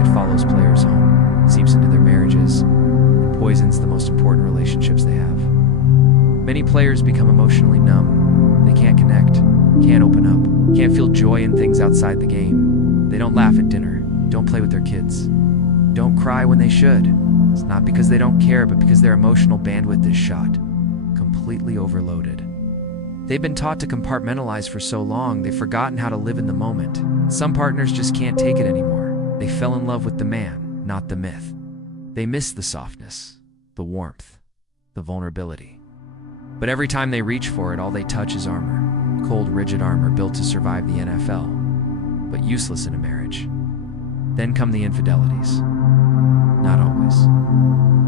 It follows players home, seeps into their marriages, and poisons the most important relationships they have. Many players become emotionally numb. They can't connect, can't open up, can't feel joy in things outside the game. They don't laugh at dinner, don't play with their kids, don't cry when they should. It's not because they don't care, but because their emotional bandwidth is shot, completely overloaded. They've been taught to compartmentalize for so long, they've forgotten how to live in the moment. Some partners just can't take it anymore. They fell in love with the man, not the myth. They miss the softness, the warmth, the vulnerability. But every time they reach for it, all they touch is armor. Cold, rigid armor built to survive the NFL, but useless in a marriage. Then come the infidelities. Not always,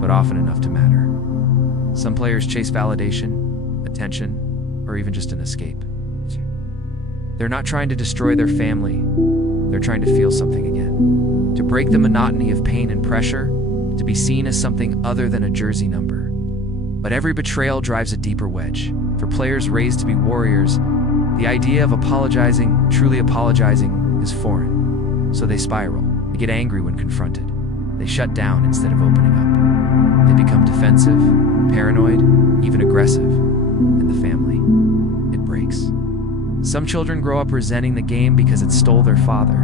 but often enough to matter. Some players chase validation, attention, or even just an escape. They're not trying to destroy their family, they're trying to feel something again. To break the monotony of pain and pressure, to be seen as something other than a jersey number. But every betrayal drives a deeper wedge. For players raised to be warriors, the idea of apologizing, truly apologizing, is foreign. So they spiral. They get angry when confronted. They shut down instead of opening up. They become defensive, paranoid, even aggressive. And the family, it breaks. Some children grow up resenting the game because it stole their father.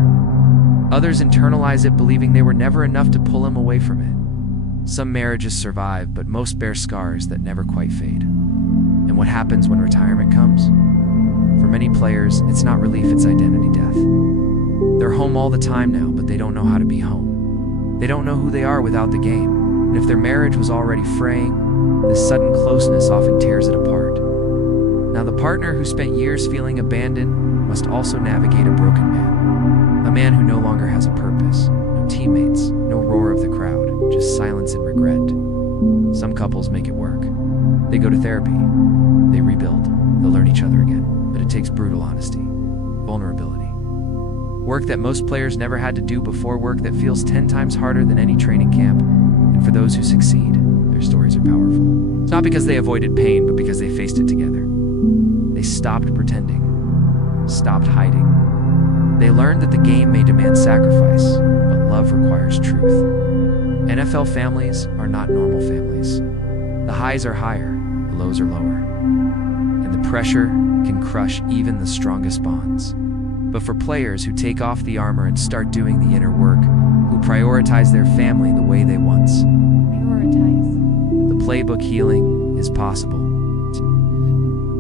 Others internalize it believing they were never enough to pull him away from it. Some marriages survive, but most bear scars that never quite fade. And what happens when retirement comes? For many players, it's not relief, it's identity death. They're home all the time now, but they don't know how to be home. They don't know who they are without the game. And if their marriage was already fraying, this sudden closeness often tears it apart. Now, the partner who spent years feeling abandoned must also navigate a broken man. A man who no longer has a purpose, no teammates, no roar of the crowd, just silence and regret. Some couples make it work. They go to therapy. They rebuild. They'll learn each other again. But it takes brutal honesty, vulnerability. Work that most players never had to do before, work that feels 10 times harder than any training camp. And for those who succeed, their stories are powerful. It's not because they avoided pain, but because they faced it together. They stopped pretending, stopped hiding. They learned that the game may demand sacrifice, but love requires truth. NFL families are not normal families. The highs are higher, the lows are lower. And the pressure can crush even the strongest bonds. But for players who take off the armor and start doing the inner work, who prioritize their family the way they once prioritize, the playbook healing is possible.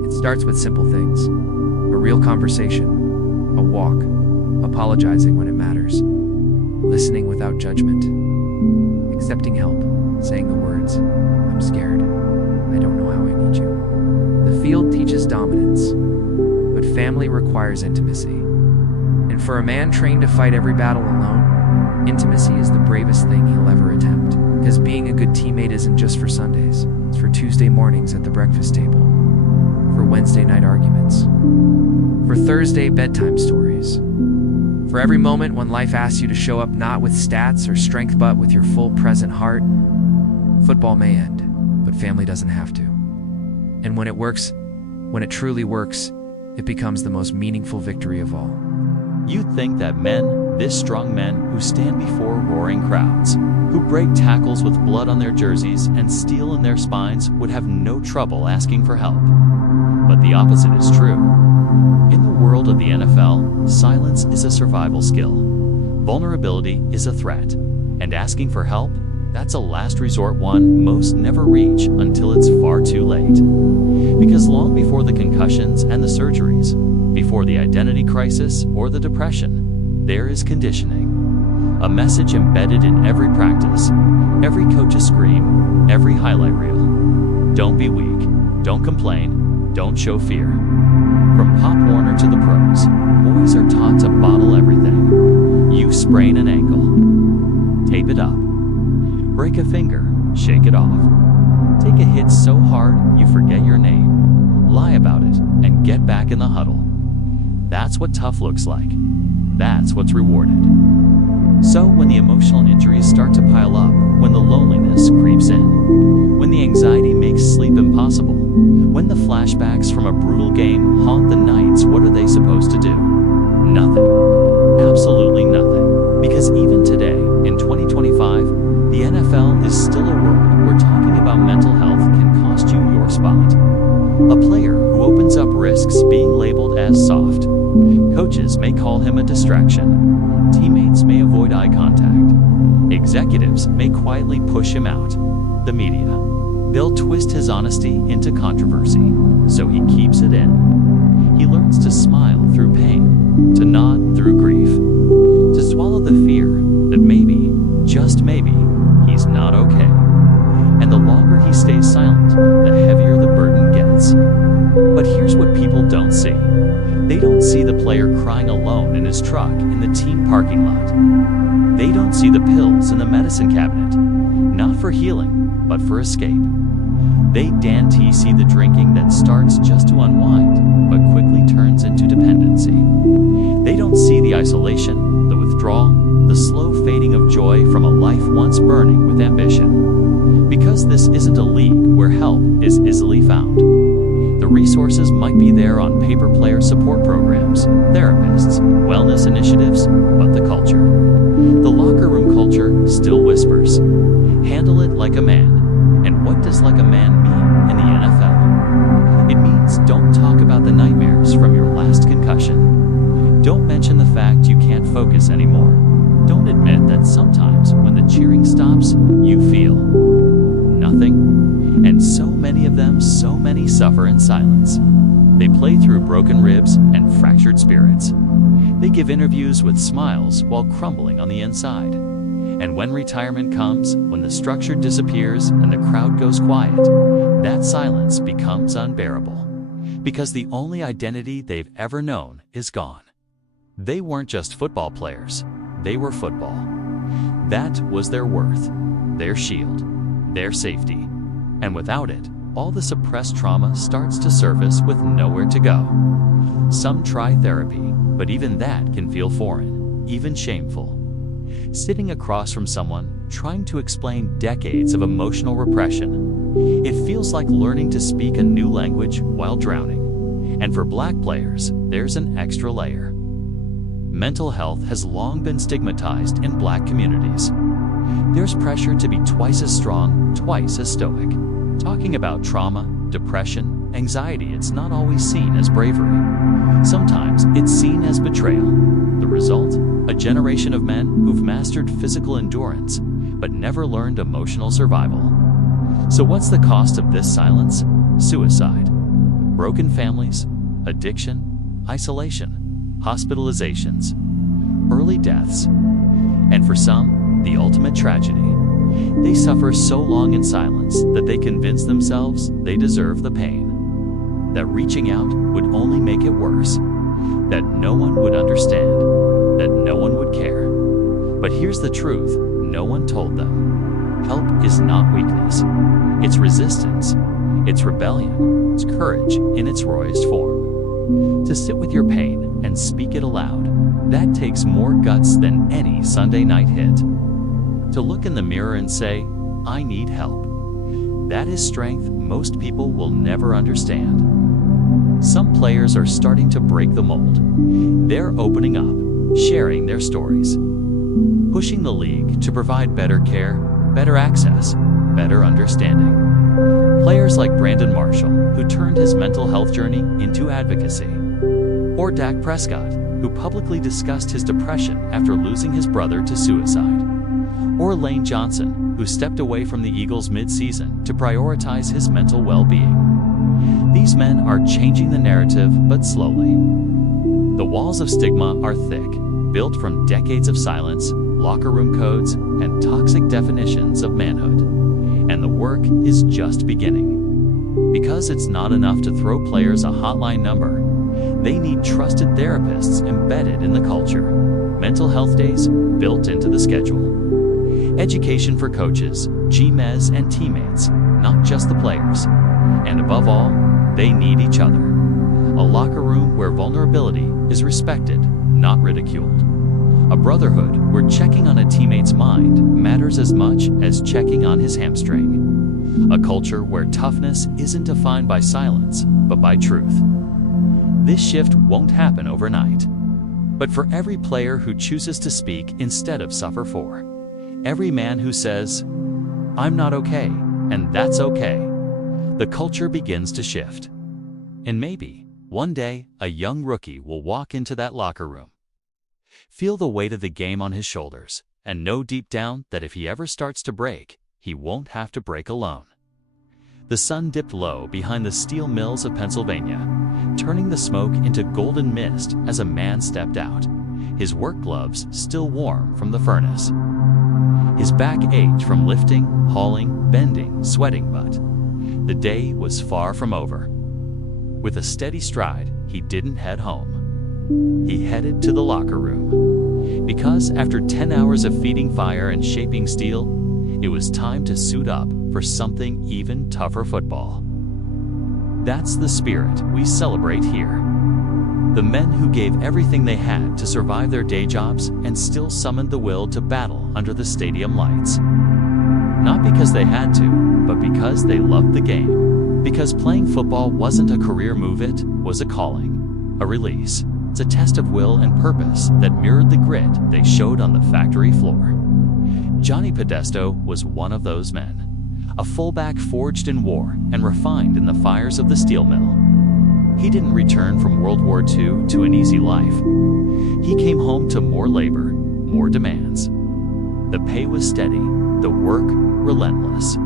It starts with simple things: a real conversation, a walk, apologizing when it matters, listening without judgment, accepting help, saying the words, "I'm scared, I don't know how I need you." The field teaches dominance, but family requires intimacy. And for a man trained to fight every battle alone, intimacy is the bravest thing he'll ever attempt. Because being a good teammate isn't just for Sundays, it's for Tuesday mornings at the breakfast table, for Wednesday night arguments, for Thursday bedtime stories, for every moment when life asks you to show up not with stats or strength but with your full present heart. Football may end, but family doesn't have to. And when it works, when it truly works, it becomes the most meaningful victory of all. You'd think that men, this strong men, who stand before roaring crowds, who break tackles with blood on their jerseys and steel in their spines, would have no trouble asking for help. But the opposite is true. In the world of the NFL, silence is a survival skill. Vulnerability is a threat. And asking for help, that's a last resort one most never reach until it's far too late. Because long before the concussions and the surgeries, before the identity crisis or the depression, there is conditioning. A message embedded in every practice, every coach's scream, every highlight reel. Don't be weak, don't complain, don't show fear. From Pop Warner to the pros, boys are taught to bottle everything. You sprain an ankle, tape it up. Break a finger, shake it off. Take a hit so hard you forget your name. Lie about it and get back in the huddle. That's what tough looks like. That's what's rewarded. So when the emotional injuries start to pile up, when the loneliness creeps in, when the anxiety makes sleep impossible, when the flashbacks from a brutal game haunt the nights, what are they supposed to do? Nothing. Absolutely nothing. Because even today, in 2025, the NFL is still a world where talking about mental health can cost you your spot. A player who opens up risks being labeled as soft. Coaches may call him a distraction. Teammates may avoid eye contact. Executives may quietly push him out. The media, they'll twist his honesty into controversy, so he keeps it in. He learns to smile through pain, to nod through grief, to swallow the fear that maybe, just maybe, he's not okay. And the longer he stays silent, the heavier the burden gets. But here's what people don't see. They don't see the player crying alone in his truck in the team parking lot. They don't see the pills in the medicine cabinet, not for healing, but for escape. They see the drinking that starts just to unwind, but quickly turns into dependency. They don't see the isolation, the withdrawal, the slow fading of joy from a life once burning with ambition. Because this isn't a league where help is easily found. The resources might be there on paper player support programs, therapists, wellness initiatives, but the culture. The locker room culture still whispers, handle it like a man. And what does like a man mean in the NFL? It means don't talk about the nightmares from your last concussion. Don't mention the fact you can't focus anymore. Don't admit that sometimes when the cheering stops, you feel nothing. And so many of them, so many suffer in silence. They play through broken ribs and fractured spirits. They give interviews with smiles while crumbling on the inside. And when retirement comes, when the structure disappears and the crowd goes quiet, that silence becomes unbearable. Because the only identity they've ever known is gone. They weren't just football players, they were football. That was their worth, their shield, their safety. And without it, all the suppressed trauma starts to surface with nowhere to go. Some try therapy, but even that can feel foreign, even shameful. Sitting across from someone trying to explain decades of emotional repression, it feels like learning to speak a new language while drowning. And for Black players, there's an extra layer. Mental health has long been stigmatized in Black communities. There's pressure to be twice as strong, twice as stoic. Talking about trauma, depression, anxiety, it's not always seen as bravery. Sometimes it's seen as betrayal. The result? A generation of men who've mastered physical endurance, but never learned emotional survival. So what's the cost of this silence? Suicide, broken families, addiction, isolation, hospitalizations, early deaths, and for some, the ultimate tragedy. They suffer so long in silence that they convince themselves they deserve the pain, that reaching out would only make it worse, that no one would understand, that no one would care. But here's the truth, no one told them. Help is not weakness. It's resistance. It's rebellion. It's courage in its rawest form. To sit with your pain and speak it aloud, that takes more guts than any Sunday night hit. To look in the mirror and say, I need help. That is strength most people will never understand. Some players are starting to break the mold. They're opening up, sharing their stories, pushing the league to provide better care, better access, better understanding. Players like Brandon Marshall, who turned his mental health journey into advocacy. Or Dak Prescott, who publicly discussed his depression after losing his brother to suicide. Or Lane Johnson, who stepped away from the Eagles mid-season to prioritize his mental well-being. These men are changing the narrative, but slowly. The walls of stigma are thick, built from decades of silence, locker room codes, and toxic definitions of manhood. And the work is just beginning. Because it's not enough to throw players a hotline number. They need trusted therapists embedded in the culture. Mental health days built into the schedule. Education for coaches, GMEs, and teammates, not just the players. And above all, they need each other. A locker room where vulnerability is respected, not ridiculed. A brotherhood where checking on a teammate's mind matters as much as checking on his hamstring. A culture where toughness isn't defined by silence, but by truth. This shift won't happen overnight. But for every player who chooses to speak instead of suffer for, every man who says, I'm not okay, and that's okay, the culture begins to shift. And maybe, one day, a young rookie will walk into that locker room, feel the weight of the game on his shoulders, and know deep down that if he ever starts to break, he won't have to break alone. The sun dipped low behind the steel mills of Pennsylvania, turning the smoke into golden mist as a man stepped out, his work gloves still warm from the furnace. His back ached from lifting, hauling, bending, sweating, but the day was far from over. With a steady stride, he didn't head home. He headed to the locker room. Because after 10 hours of feeding fire and shaping steel, it was time to suit up for something even tougher: football. That's the spirit we celebrate here. The men who gave everything they had to survive their day jobs and still summoned the will to battle under the stadium lights. Not because they had to, but because they loved the game. Because playing football wasn't a career move, it was a calling, a release. It's a test of will and purpose that mirrored the grit they showed on the factory floor. Johnny Podesto was one of those men. A fullback forged in war and refined in the fires of the steel mill. He didn't return from World War II to an easy life. He came home to more labor, more demands. The pay was steady, the work relentless.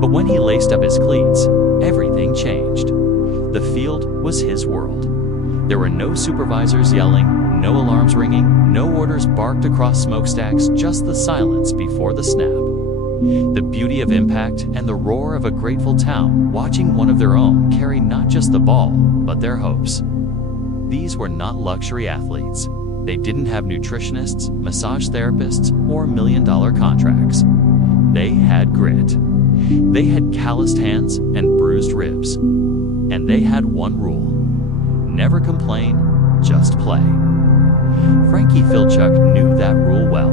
But when he laced up his cleats, everything changed. The field was his world. There were no supervisors yelling, no alarms ringing, no orders barked across smokestacks, just the silence before the snap. The beauty of impact and the roar of a grateful town watching one of their own carry not just the ball, but their hopes. These were not luxury athletes. They didn't have nutritionists, massage therapists, or million-dollar contracts. They had grit. They had calloused hands and bruised ribs. And they had one rule: never complain, just play. Frankie Filchuk knew that rule well.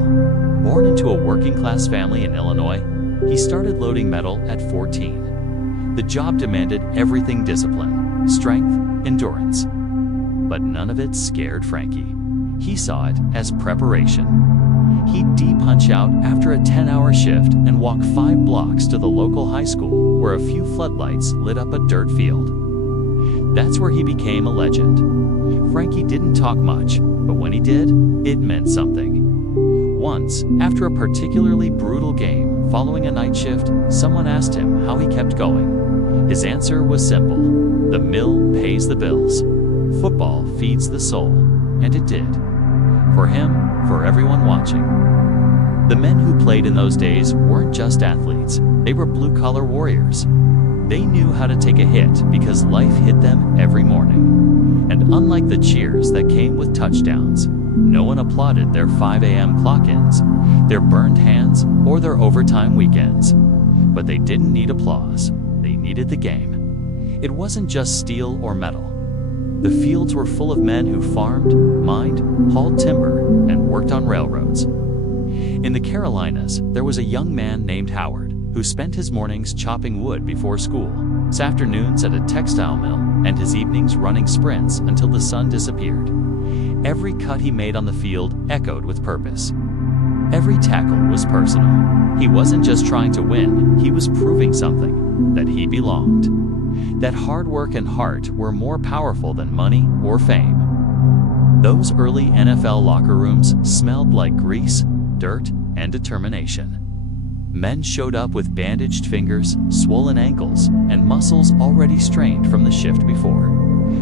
Born into a working-class family in Illinois, he started loading metal at 14. The job demanded everything: discipline, strength, endurance. But none of it scared Frankie. He saw it as preparation. He'd punch out after a 10-hour shift and walk 5 blocks to the local high school where a few floodlights lit up a dirt field. That's where he became a legend. Frankie didn't talk much, but when he did, it meant something. Once, after a particularly brutal game following a night shift, someone asked him how he kept going. His answer was simple: the mill pays the bills. Football feeds the soul. And it did. For him, for everyone watching. The men who played in those days weren't just athletes. They were blue-collar warriors. They knew how to take a hit because life hit them every morning. And unlike the cheers that came with touchdowns, no one applauded their 5 a.m. clock-ins, their burned hands, or their overtime weekends. But they didn't need applause. They needed the game. It wasn't just steel or metal. The fields were full of men who farmed, mined, hauled timber, and worked on railroads. In the Carolinas, there was a young man named Howard who spent his mornings chopping wood before school, his afternoons at a textile mill, and his evenings running sprints until the sun disappeared. Every cut he made on the field echoed with purpose. Every tackle was personal. He wasn't just trying to win, he was proving something: that he belonged. That hard work and heart were more powerful than money or fame. Those early NFL locker rooms smelled like grease, dirt, and determination. Men showed up with bandaged fingers, swollen ankles, and muscles already strained from the shift before.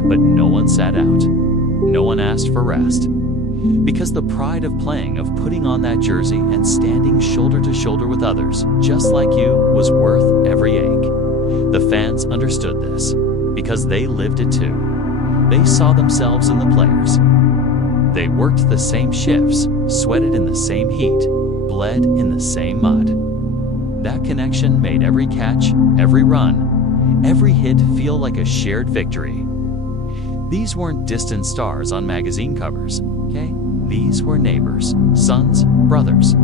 But no one sat out. No one asked for rest. Because the pride of playing, of putting on that jersey and standing shoulder to shoulder with others, just like you, was worth every ache. The fans understood this, because they lived it too. They saw themselves in the players. They worked the same shifts, sweated in the same heat, bled in the same mud. That connection made every catch, every run, every hit feel like a shared victory. These weren't distant stars on magazine covers, okay? These were neighbors, sons, brothers.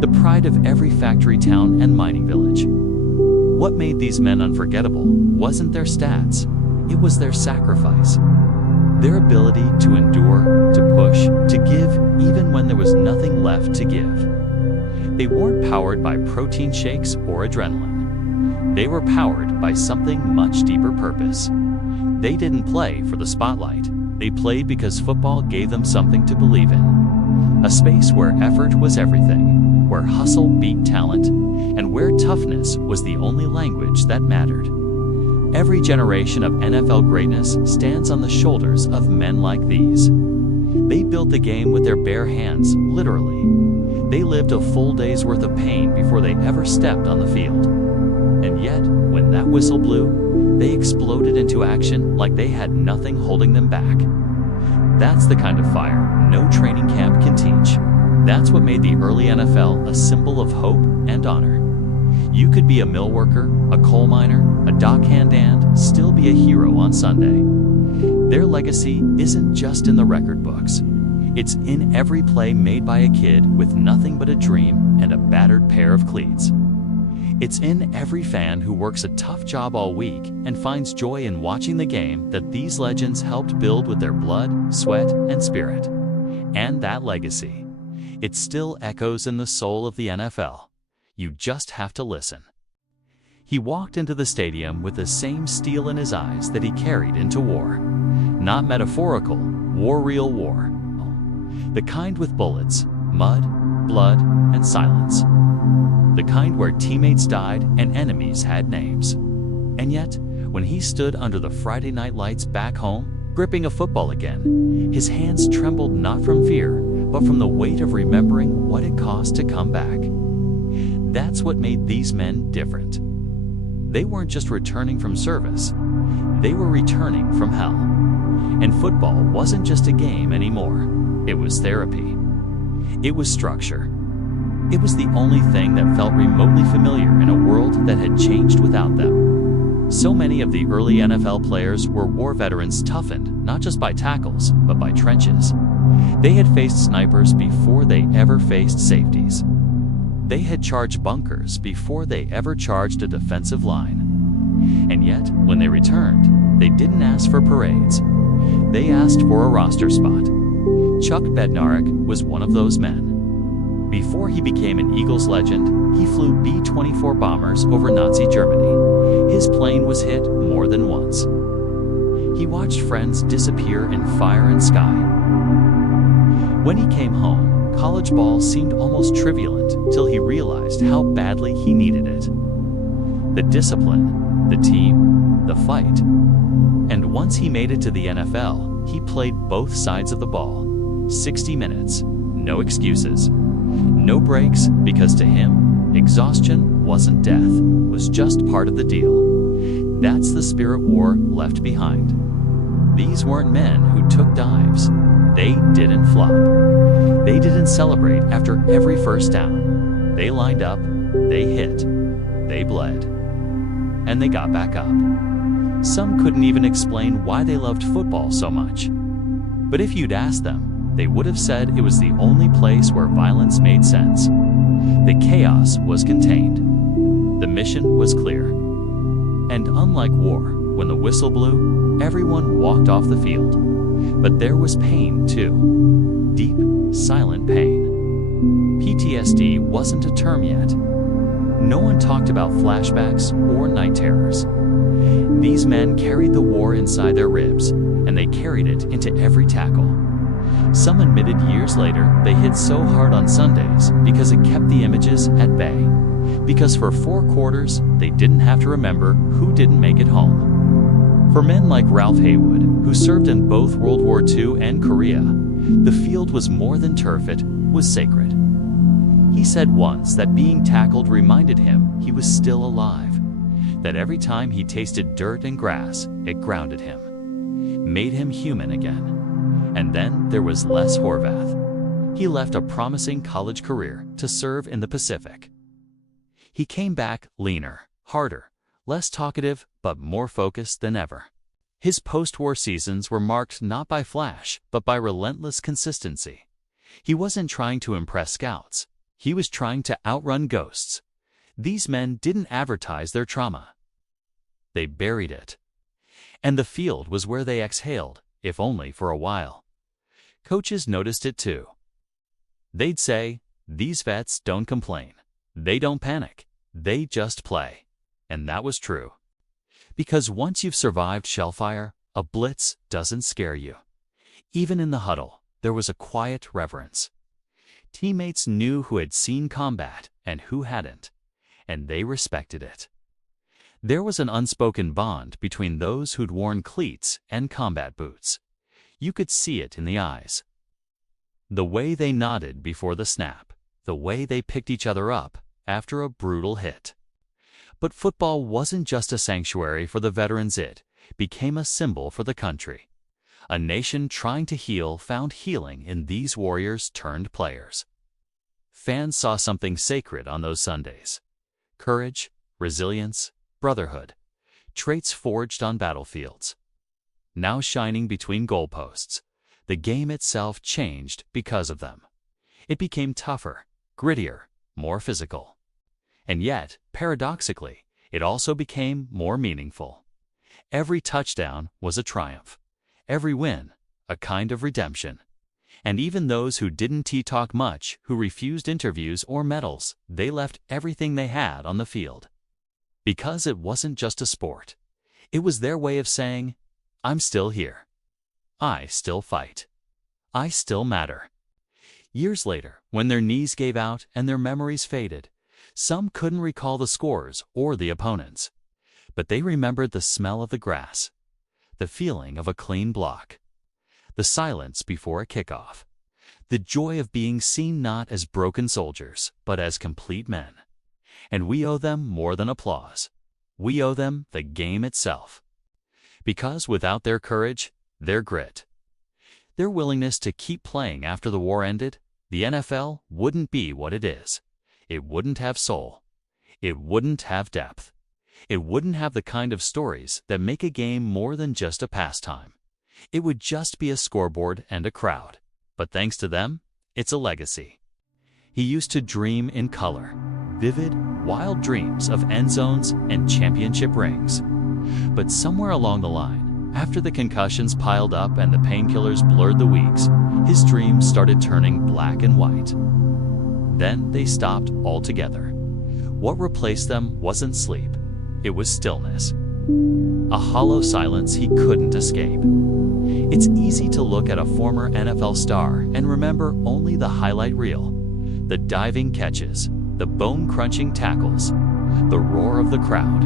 The pride of every factory town and mining village. What made these men unforgettable wasn't their stats, it was their sacrifice. Their ability to endure, to push, to give, even when there was nothing left to give. They weren't powered by protein shakes or adrenaline. They were powered by something much deeper: purpose. They didn't play for the spotlight. They played because football gave them something to believe in. A space where effort was everything, where hustle beat talent, and where toughness was the only language that mattered. Every generation of NFL greatness stands on the shoulders of men like these. They built the game with their bare hands, literally. They lived a full day's worth of pain before they ever stepped on the field. And yet, when that whistle blew, they exploded into action like they had nothing holding them back. That's the kind of fire no training camp can teach. That's what made the early NFL a symbol of hope and honor. You could be a mill worker, a coal miner, a dockhand, and still be a hero on Sunday. Their legacy isn't just in the record books. It's in every play made by a kid with nothing but a dream and a battered pair of cleats. It's in every fan who works a tough job all week and finds joy in watching the game that these legends helped build with their blood, sweat, and spirit. And that legacy, it still echoes in the soul of the NFL. You just have to listen. He walked into the stadium with the same steel in his eyes that he carried into war. Not metaphorical, real war. The kind with bullets, mud, blood, and silence. The kind where teammates died and enemies had names. And yet, when he stood under the Friday night lights back home, gripping a football again, his hands trembled not from fear, but from the weight of remembering what it cost to come back. That's what made these men different. They weren't just returning from service, they were returning from hell. And football wasn't just a game anymore, it was therapy. It was structure. It was the only thing that felt remotely familiar in a world that had changed without them. So many of the early NFL players were war veterans toughened not just by tackles, but by trenches. They had faced snipers before they ever faced safeties. They had charged bunkers before they ever charged a defensive line. And yet, when they returned, they didn't ask for parades. They asked for a roster spot. Chuck Bednarik was one of those men. Before he became an Eagles legend, he flew B-24 bombers over Nazi Germany. His plane was hit more than once. He watched friends disappear in fire and sky. When he came home, college ball seemed almost trivial till he realized how badly he needed it. The discipline, the team, the fight. And once he made it to the NFL, he played both sides of the ball. 60 minutes, no excuses. No breaks, because to him, exhaustion wasn't death, was just part of the deal. That's the spirit war left behind. These weren't men who took dives. They didn't flop. They didn't celebrate after every first down. They lined up, they hit, they bled, and they got back up. Some couldn't even explain why they loved football so much. But if you'd asked them, they would have said it was the only place where violence made sense. The chaos was contained. The mission was clear. And unlike war, when the whistle blew, everyone walked off the field. But there was pain too. Deep, silent pain. PTSD wasn't a term yet. No one talked about flashbacks or night terrors. These men carried the war inside their ribs, and they carried it into every tackle. Some admitted years later they hit so hard on Sundays because it kept the images at bay. Because for 4 quarters, they didn't have to remember who didn't make it home. For men like Ralph Haywood, who served in both World War II and Korea, the field was more than turf, it was sacred. He said once that being tackled reminded him he was still alive, that every time he tasted dirt and grass, it grounded him, made him human again. And then there was Les Horvath. He left a promising college career to serve in the Pacific. He came back leaner, harder, less talkative, but more focused than ever. His post-war seasons were marked not by flash, but by relentless consistency. He wasn't trying to impress scouts. He was trying to outrun ghosts. These men didn't advertise their trauma. They buried it. And the field was where they exhaled, if only for a while. Coaches noticed it too. They'd say, "These vets don't complain. They don't panic. They just play." And that was true. Because once you've survived shellfire, a blitz doesn't scare you. Even in the huddle, there was a quiet reverence. Teammates knew who had seen combat and who hadn't, and they respected it. There was an unspoken bond between those who'd worn cleats and combat boots. You could see it in the eyes. The way they nodded before the snap, the way they picked each other up after a brutal hit. But football wasn't just a sanctuary for the veterans, it became a symbol for the country. A nation trying to heal found healing in these warriors turned players. Fans saw something sacred on those Sundays. Courage, resilience, brotherhood, traits forged on battlefields. now shining between goalposts. The game itself changed because of them. It became tougher, grittier, more physical. And yet, paradoxically, it also became more meaningful. Every touchdown was a triumph. Every win, a kind of redemption. And even those who didn't talk much, who refused interviews or medals, they left everything they had on the field. Because it wasn't just a sport. It was their way of saying, I'm still here. I still fight. I still matter. Years later, when their knees gave out and their memories faded, some couldn't recall the scores or the opponents. But they remembered the smell of the grass, the feeling of a clean block, the silence before a kickoff, the joy of being seen not as broken soldiers, but as complete men. And we owe them more than applause. We owe them the game itself. Because without their courage, their grit, their willingness to keep playing after the war ended, the NFL wouldn't be what it is. It wouldn't have soul. It wouldn't have depth. It wouldn't have the kind of stories that make a game more than just a pastime. It would just be a scoreboard and a crowd. But thanks to them, it's a legacy. He used to dream in color, vivid, wild dreams of end zones and championship rings. But somewhere along the line, after the concussions piled up and the painkillers blurred the weeks, his dreams started turning black and white. Then they stopped altogether. What replaced them wasn't sleep, it was stillness. A hollow silence he couldn't escape. It's easy to look at a former NFL star and remember only the highlight reel, the diving catches, the bone-crunching tackles, the roar of the crowd.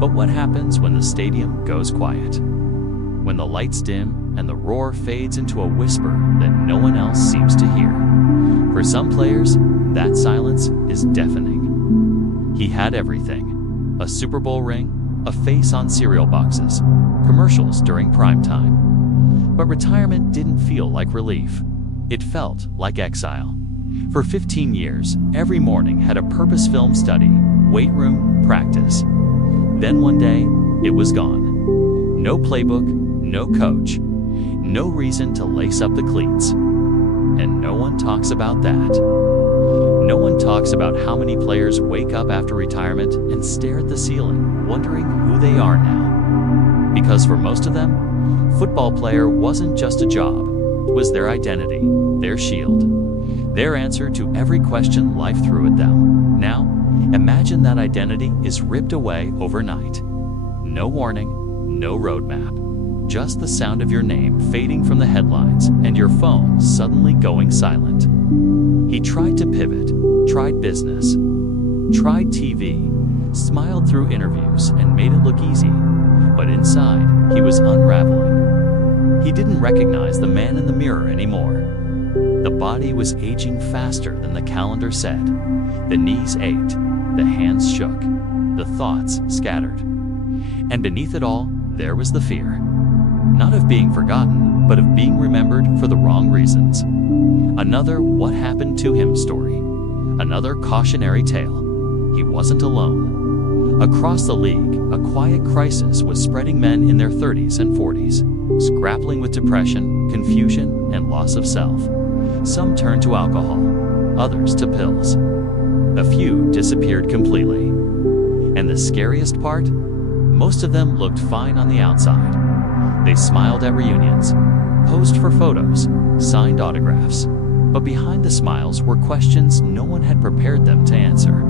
But what happens when the stadium goes quiet? When the lights dim and the roar fades into a whisper that no one else seems to hear? For some players, that silence is deafening. He had everything: a Super Bowl ring, a face on cereal boxes, commercials during prime time. But retirement didn't feel like relief. It felt like exile. For 15 years, every morning had a purpose-filled study, weight room, practice. Then one day, it was gone. No playbook, no coach, no reason to lace up the cleats. And no one talks about that. No one talks about how many players wake up after retirement and stare at the ceiling, wondering who they are now. Because for most of them, football player wasn't just a job. It was their identity, their shield, their answer to every question life threw at them. Now, imagine that identity is ripped away overnight. No warning, no roadmap, just the sound of your name fading from the headlines and your phone suddenly going silent. He tried to pivot, tried business, tried TV, smiled through interviews and made it look easy, but inside, he was unraveling. He didn't recognize the man in the mirror anymore. The body was aging faster than the calendar said. The knees ached, the hands shook, the thoughts scattered. And beneath it all, there was the fear. Not of being forgotten, but of being remembered for the wrong reasons. Another what happened to him story. Another cautionary tale. He wasn't alone. Across the league, a quiet crisis was spreading men in their 30s and 40s, grappling with depression, confusion, and loss of self. Some turned to alcohol, others to pills. A few disappeared completely. And the scariest part? Most of them looked fine on the outside. They smiled at reunions, posed for photos, signed autographs. But behind the smiles were questions no one had prepared them to answer.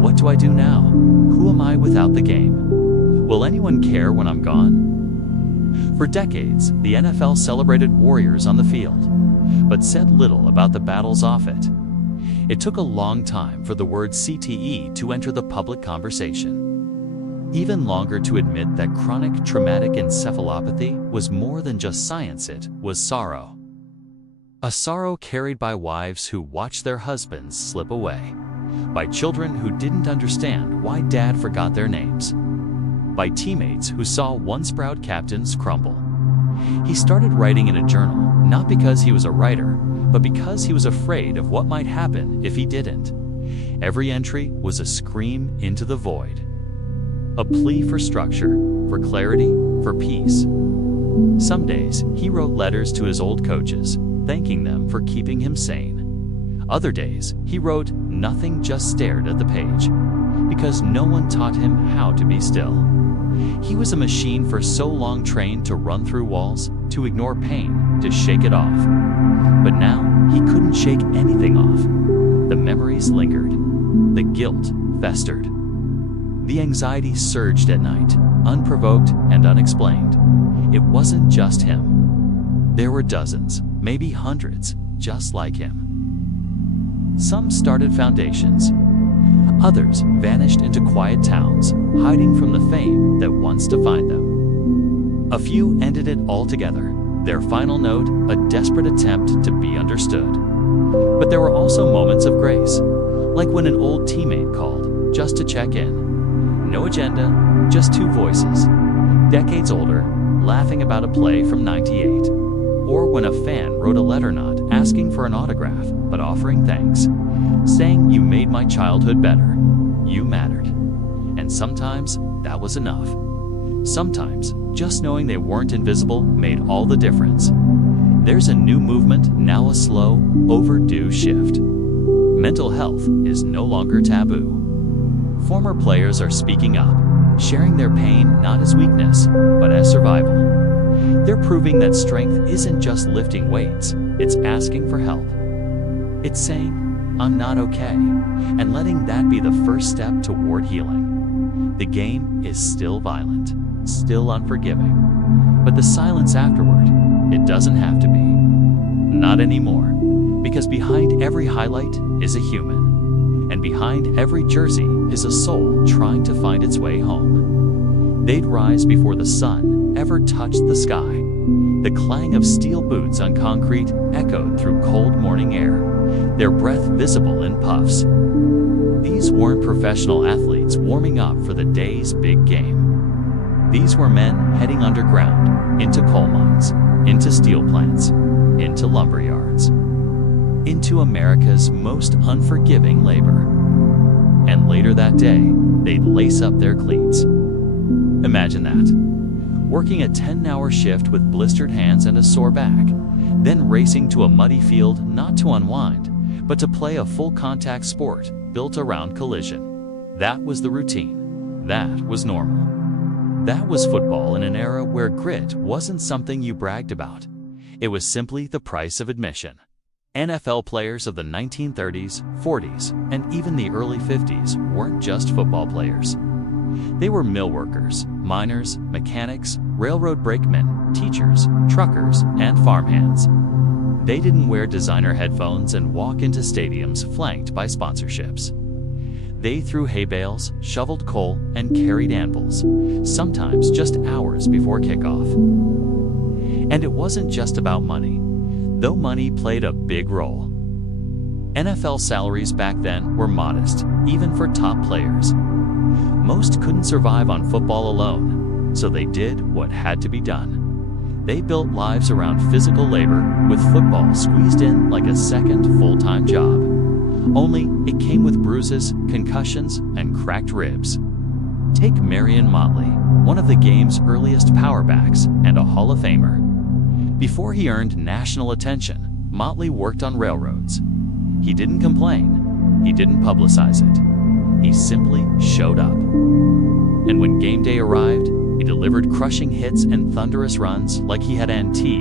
What do I do now? Who am I without the game? Will anyone care when I'm gone? For decades, the NFL celebrated warriors on the field, but said little about the battles off it. It took a long time for the word CTE to enter the public conversation. Even longer to admit that chronic traumatic encephalopathy was more than just science, it was sorrow. A sorrow carried by wives who watched their husbands slip away, by children who didn't understand why dad forgot their names, by teammates who saw once proud captains crumble. He started writing in a journal, not because he was a writer, but because he was afraid of what might happen if he didn't. Every entry was a scream into the void, a plea for structure, for clarity, for peace. Some days, he wrote letters to his old coaches, thanking them for keeping him sane. Other days, he wrote nothing, just stared at the page, because no one taught him how to be still. He was a machine for so long, trained to run through walls, to ignore pain, to shake it off. But now, he couldn't shake anything off. The memories lingered. The guilt festered. The anxiety surged at night, unprovoked and unexplained. It wasn't just him. There were dozens, maybe hundreds, just like him. Some started foundations. Others vanished into quiet towns, hiding from the fame that once defined them. A few ended it altogether, their final note a desperate attempt to be understood. But there were also moments of grace, like when an old teammate called just to check in. No agenda, just two voices, decades older, laughing about a play from '98. Or when a fan wrote a letter not asking for an autograph, but offering thanks, saying, "You made my childhood better. You mattered." And sometimes that was enough. Sometimes just knowing they weren't invisible made all the difference. There's a new movement, now a slow, overdue shift. Mental health is no longer taboo. Former players are speaking up, sharing their pain not as weakness, but as survival. They're proving that strength isn't just lifting weights, it's asking for help. It's saying, "I'm not okay," and letting that be the first step toward healing. The game is still violent, still unforgiving, but the silence afterward, it doesn't have to be. Not anymore, because behind every highlight is a human, and behind every jersey is a soul trying to find its way home. They'd rise before the sun ever touched the sky. The clang of steel boots on concrete echoed through cold morning air, their breath visible in puffs. These weren't professional athletes warming up for the day's big game. These were men heading underground, into coal mines, into steel plants, into lumber yards, into America's most unforgiving labor. And later that day, they'd lace up their cleats. Imagine that. Working a 10-hour shift with blistered hands and a sore back, then racing to a muddy field not to unwind, but to play a full-contact sport built around collision. That was the routine. That was normal. That was football in an era where grit wasn't something you bragged about. It was simply the price of admission. NFL players of the 1930s, 40s, and even the early 50s weren't just football players. They were mill workers, miners, mechanics, railroad brakemen, teachers, truckers, and farmhands. They didn't wear designer headphones and walk into stadiums flanked by sponsorships. They threw hay bales, shoveled coal, and carried anvils, sometimes just hours before kickoff. And it wasn't just about money, though money played a big role. NFL salaries back then were modest, even for top players. Most couldn't survive on football alone, so they did what had to be done. They built lives around physical labor, with football squeezed in like a second full-time job. Only it came with bruises, concussions, and cracked ribs. Take Marion Motley, one of the game's earliest powerbacks and a Hall of Famer. Before he earned national attention, Motley worked on railroads. He didn't complain. He didn't publicize it. He simply showed up. And when game day arrived, he delivered crushing hits and thunderous runs like he had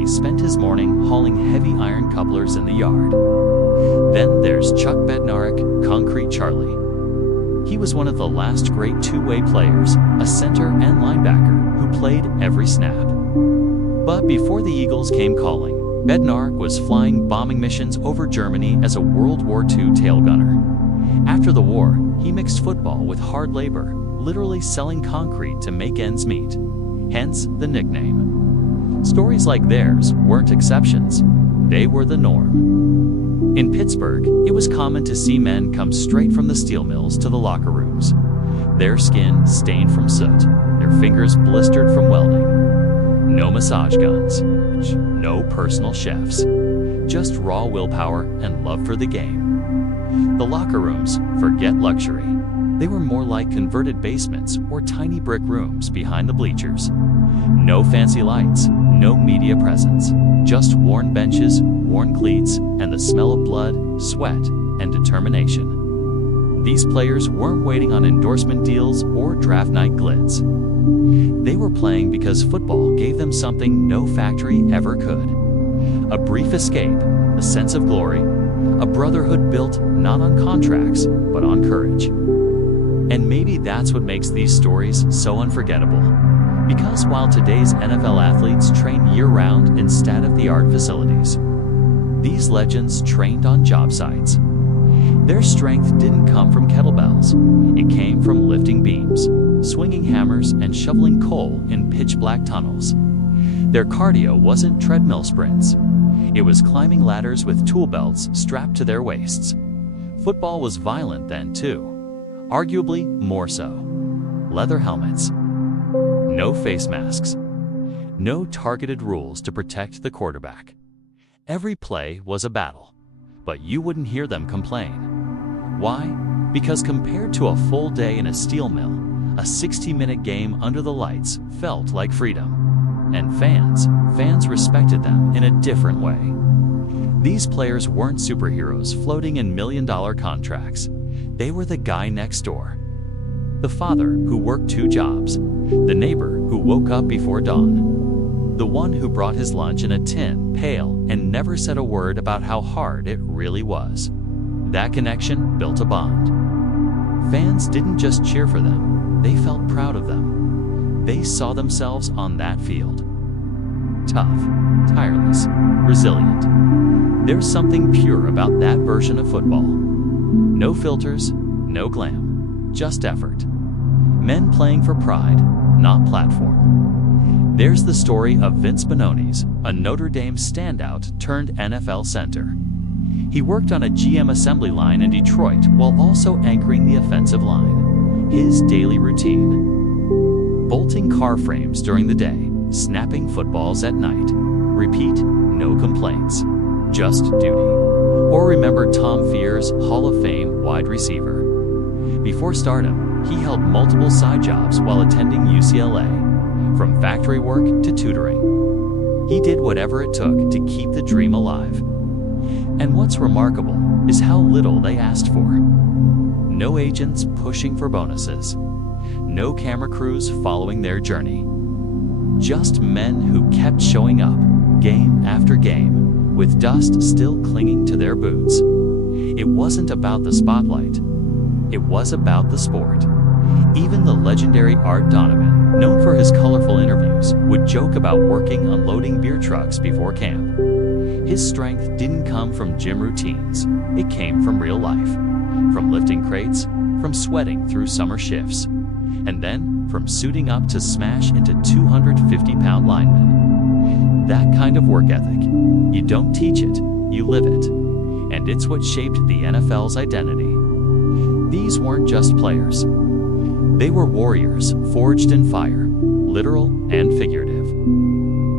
spent his morning hauling heavy iron couplers in the yard. Then there's Chuck Bednarik, Concrete Charlie. He was one of the last great two-way players, a center and linebacker who played every snap. But before the Eagles came calling, Bednarik was flying bombing missions over Germany as a World War II tail gunner. After the war, he mixed football with hard labor, literally selling concrete to make ends meet. Hence the nickname. Stories like theirs weren't exceptions. They were the norm. In Pittsburgh, it was common to see men come straight from the steel mills to the locker rooms. Their skin stained from soot, their fingers blistered from welding. No massage guns, no personal chefs, just raw willpower and love for the game. The locker rooms, forget luxury. They were more like converted basements or tiny brick rooms behind the bleachers. No fancy lights, no media presence, just worn benches, worn cleats, and the smell of blood, sweat, and determination. These players weren't waiting on endorsement deals or draft night glitz. They were playing because football gave them something no factory ever could. A brief escape, a sense of glory, a brotherhood built not on contracts, but on courage. And maybe that's what makes these stories so unforgettable. Because while today's NFL athletes train year-round in state-of-the-art facilities, these legends trained on job sites. Their strength didn't come from kettlebells. It came from lifting beams, swinging hammers, and shoveling coal in pitch-black tunnels. Their cardio wasn't treadmill sprints. It was climbing ladders with tool belts strapped to their waists. Football was violent then too, arguably more so. Leather helmets, no face masks, no targeted rules to protect the quarterback. Every play was a battle, but you wouldn't hear them complain. Why? Because compared to a full day in a steel mill, a 60-minute game under the lights felt like freedom. And fans respected them in a different way. These players weren't superheroes floating in million-dollar contracts. They were the guy next door. The father who worked 2 jobs. The neighbor who woke up before dawn. The one who brought his lunch in a tin pail and never said a word about how hard it really was. That connection built a bond. Fans didn't just cheer for them, they felt proud of them. They saw themselves on that field. Tough, tireless, resilient. There's something pure about that version of football. No filters, no glam, just effort. Men playing for pride, not platform. There's the story of Vince Bononi's, a Notre Dame standout turned NFL center. He worked on a GM assembly line in Detroit while also anchoring the offensive line. His daily routine: bolting car frames during the day, snapping footballs at night. Repeat, no complaints, just duty. Or remember Tom Fear's Hall of Fame wide receiver. Before stardom, he held multiple side jobs while attending UCLA, from factory work to tutoring. He did whatever it took to keep the dream alive. And what's remarkable is how little they asked for. No agents pushing for bonuses. No camera crews following their journey. Just men who kept showing up, game after game, with dust still clinging to their boots. It wasn't about the spotlight. It was about the sport. Even the legendary Art Donovan, known for his colorful interviews, would joke about working unloading beer trucks before camp. His strength didn't come from gym routines. It came from real life. From lifting crates, from sweating through summer shifts, and then from suiting up to smash into 250-pound linemen. That kind of work ethic, you don't teach it, you live it. And it's what shaped the NFL's identity. These weren't just players. They were warriors forged in fire, literal and figurative.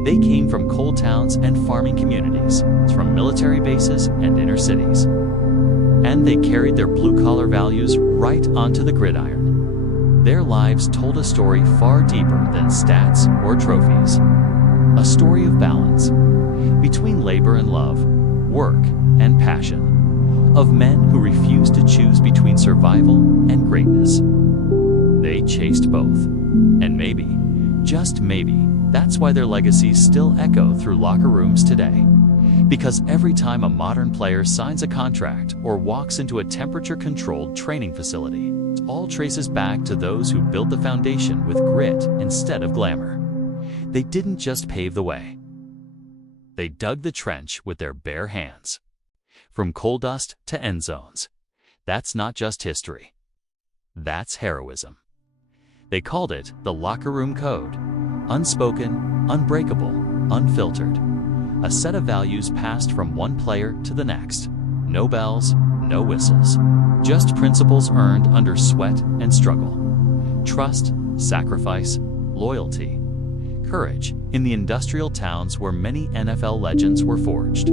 They came from coal towns and farming communities, from military bases and inner cities. And they carried their blue-collar values right onto the gridiron. Their lives told a story far deeper than stats or trophies. A story of balance between labor and love, work and passion. Of men who refused to choose between survival and greatness. They chased both. And maybe, just maybe, that's why their legacies still echo through locker rooms today. Because every time a modern player signs a contract or walks into a temperature-controlled training facility, it all traces back to those who built the foundation with grit instead of glamour. They didn't just pave the way. They dug the trench with their bare hands. From coal dust to Endzones. That's not just history. That's heroism. They called it the locker room code. Unspoken, unbreakable, unfiltered. A set of values passed from one player to the next. No bells, no whistles. Just principles earned under sweat and struggle. Trust, sacrifice, loyalty, courage in the industrial towns where many NFL legends were forged.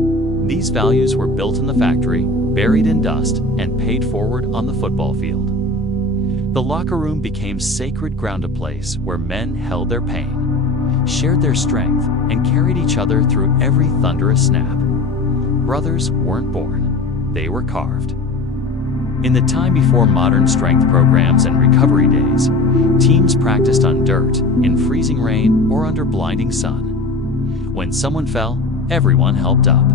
These values were built in the factory, buried in dust, and paid forward on the football field. The locker room became sacred ground, a place where men held their pain, shared their strength, and carried each other through every thunderous snap. Brothers weren't born, they were carved. In the time before modern strength programs and recovery days, teams practiced on dirt, in freezing rain, or under blinding sun. When someone fell, everyone helped up.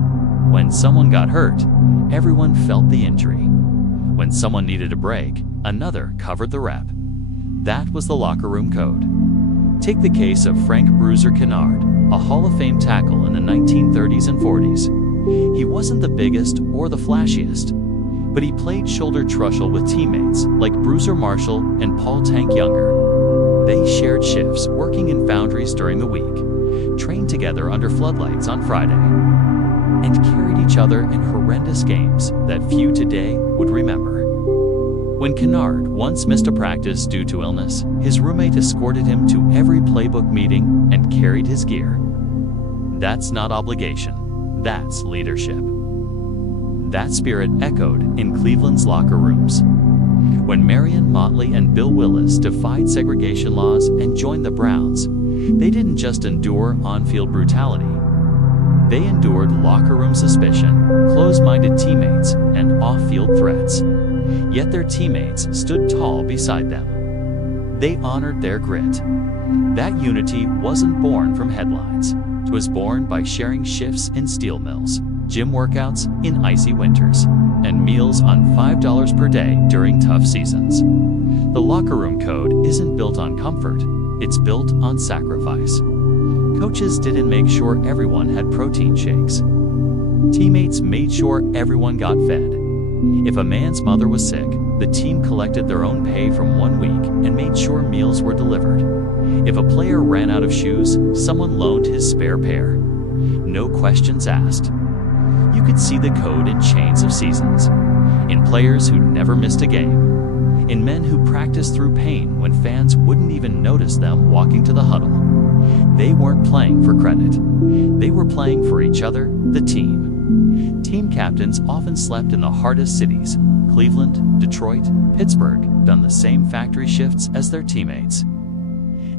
When someone got hurt, everyone felt the injury. When someone needed a break, another covered the rep. That was the locker room code. Take the case of Frank "Bruiser" Kennard, a Hall of Fame tackle in the 1930s and 40s. He wasn't the biggest or the flashiest, but he played shoulder trussel with teammates like Bruiser Marshall and Paul "Tank" Younger. They shared shifts working in foundries during the week, trained together under floodlights on Friday, and carried each other in horrendous games that few today would remember. When Kennard once missed a practice due to illness, his roommate escorted him to every playbook meeting and carried his gear. That's not obligation, that's leadership. That spirit echoed in Cleveland's locker rooms. When Marion Motley and Bill Willis defied segregation laws and joined the Browns, they didn't just endure on-field brutality. They endured locker room suspicion, closed-minded teammates, and off-field threats. Yet their teammates stood tall beside them. They honored their grit. That unity wasn't born from headlines. It was born by sharing shifts in steel mills, gym workouts in icy winters, and meals on $5 per day during tough seasons. The locker room code isn't built on comfort, it's built on sacrifice. Coaches didn't make sure everyone had protein shakes. Teammates made sure everyone got fed. If a man's mother was sick, the team collected their own pay from 1 week and made sure meals were delivered. If a player ran out of shoes, someone loaned his spare pair. No questions asked. You could see the code in chains of seasons, in players who never missed a game, in men who practiced through pain when fans wouldn't even notice them walking to the huddle. They weren't playing for credit. They were playing for each other, the team. Team captains often slept in the hardest cities. Cleveland, Detroit, Pittsburgh done the same factory shifts as their teammates.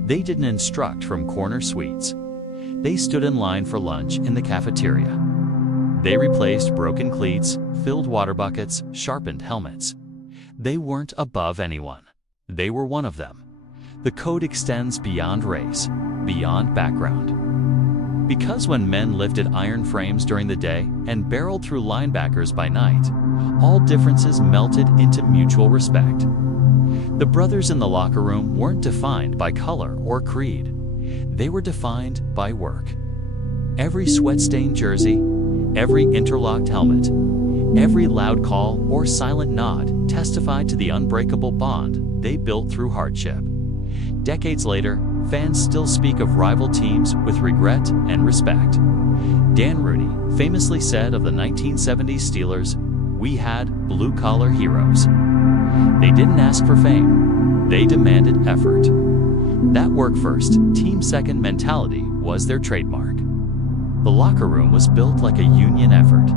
They didn't instruct from corner suites. They stood in line for lunch in the cafeteria. They replaced broken cleats, filled water buckets, sharpened helmets. They weren't above anyone. They were one of them. The code extends beyond race, beyond background. Because when men lifted iron frames during the day and barreled through linebackers by night, all differences melted into mutual respect. The brothers in the locker room weren't defined by color or creed. They were defined by work. Every sweat-stained jersey, every interlocked helmet, every loud call or silent nod testified to the unbreakable bond they built through hardship. Decades later, fans still speak of rival teams with regret and respect. Dan Rooney famously said of the 1970s Steelers, "We had blue-collar heroes." They didn't ask for fame. They demanded effort. That work-first, team-second mentality was their trademark. The locker room was built like a union effort.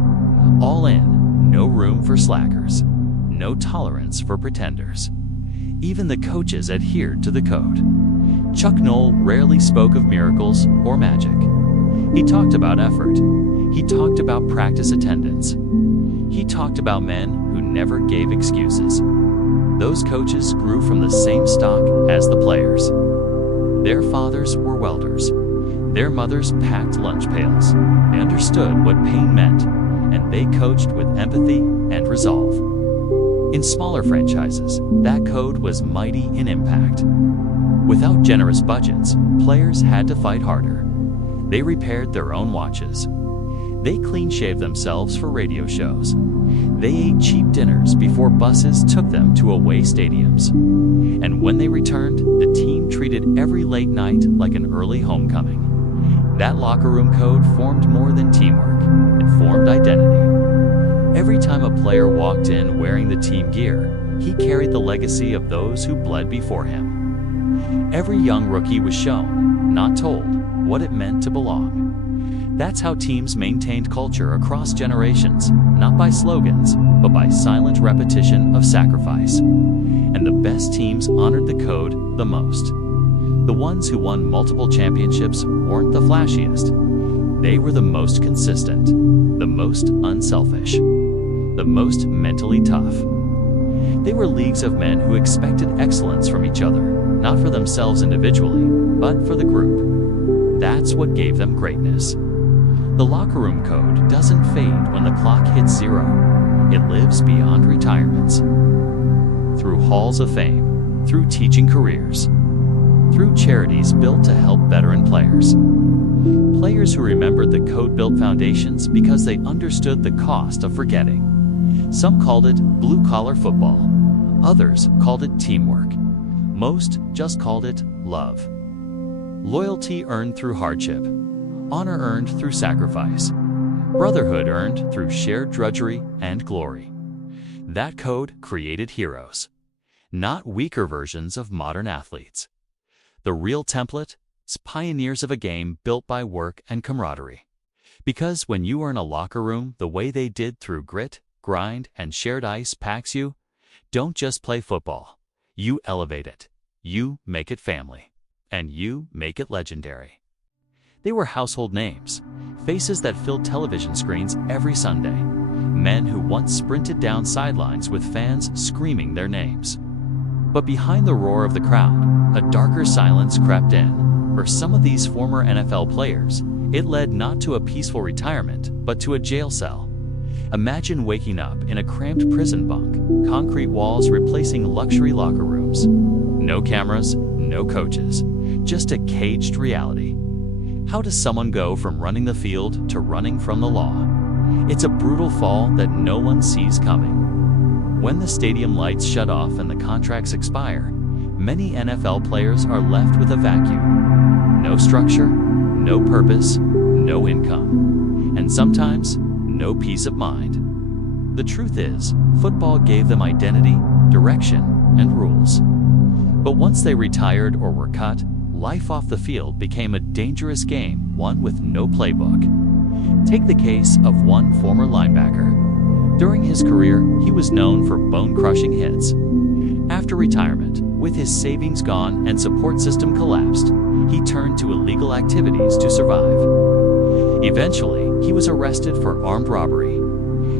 All in, no room for slackers. No tolerance for pretenders. Even the coaches adhered to the code. Chuck Noll rarely spoke of miracles or magic. He talked about effort. He talked about practice attendance. He talked about men who never gave excuses. Those coaches grew from the same stock as the players. Their fathers were welders. Their mothers packed lunch pails. They understood what pain meant, and they coached with empathy and resolve. In smaller franchises, that code was mighty in impact. Without generous budgets, players had to fight harder. They repaired their own watches. They clean-shaved themselves for radio shows. They ate cheap dinners before buses took them to away stadiums. And when they returned, the team treated every late night like an early homecoming. That locker room code formed more than teamwork. It formed identity. Every time a player walked in wearing the team gear, he carried the legacy of those who bled before him. Every young rookie was shown, not told, what it meant to belong. That's how teams maintained culture across generations, not by slogans, but by silent repetition of sacrifice. and the best teams honored the code the most. The ones who won multiple championships weren't the flashiest. They were the most consistent, the most unselfish, the most mentally tough. They were leagues of men who expected excellence from each other, not for themselves individually, but for the group. That's what gave them greatness. The locker room code doesn't fade when the clock hits zero. It lives beyond retirements. Through halls of fame, through teaching careers, through charities built to help veteran players. Players who remembered the code-built foundations because they understood the cost of forgetting. Some called it blue-collar football. Others called it teamwork. Most just called it love. Loyalty earned through hardship. Honor earned through sacrifice. Brotherhood earned through shared drudgery and glory. That code created heroes, not weaker versions of modern athletes. The real template is pioneers of a game built by work and camaraderie. Because when you are in a locker room the way they did through grit, grind, and shared ice packs you, don't just play football. You elevate it. You make it family. And you make it legendary. They were household names, faces that filled television screens every Sunday, men who once sprinted down sidelines with fans screaming their names. But behind the roar of the crowd, a darker silence crept in. For some of these former NFL players, it led not to a peaceful retirement, but to a jail cell. Imagine waking up in a cramped prison bunk, concrete walls replacing luxury locker rooms. No cameras, no coaches, just a caged reality. How does someone go from running the field to running from the law? It's a brutal fall that no one sees coming. When the stadium lights shut off and the contracts expire, many NFL players are left with a vacuum. No structure, no purpose, no income, and sometimes no peace of mind. The truth is, football gave them identity, direction, and rules. But once they retired or were cut, life off the field became a dangerous game, one with no playbook. Take the case of one former linebacker. During his career, he was known for bone-crushing hits. After retirement, with his savings gone and support system collapsed, he turned to illegal activities to survive. Eventually, he was arrested for armed robbery.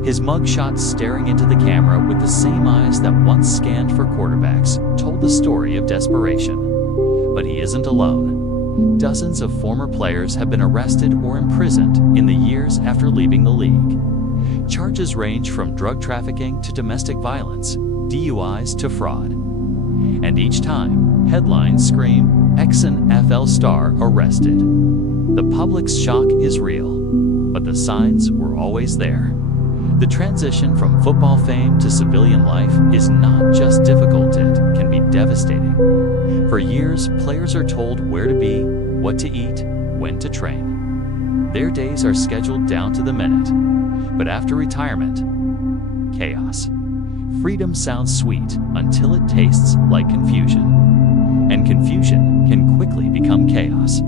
His mugshot staring into the camera with the same eyes that once scanned for quarterbacks told the story of desperation. But he isn't alone. Dozens of former players have been arrested or imprisoned in the years after leaving the league. Charges range from drug trafficking to domestic violence, DUIs to fraud. And each time, headlines scream, ex-NFL star arrested. The public's shock is real, but the signs were always there. The transition from football fame to civilian life is not just difficult, it can be devastating. For years, players are told where to be, what to eat, when to train. Their days are scheduled down to the minute. But after retirement, chaos. Freedom sounds sweet until it tastes like confusion. And confusion can quickly become chaos.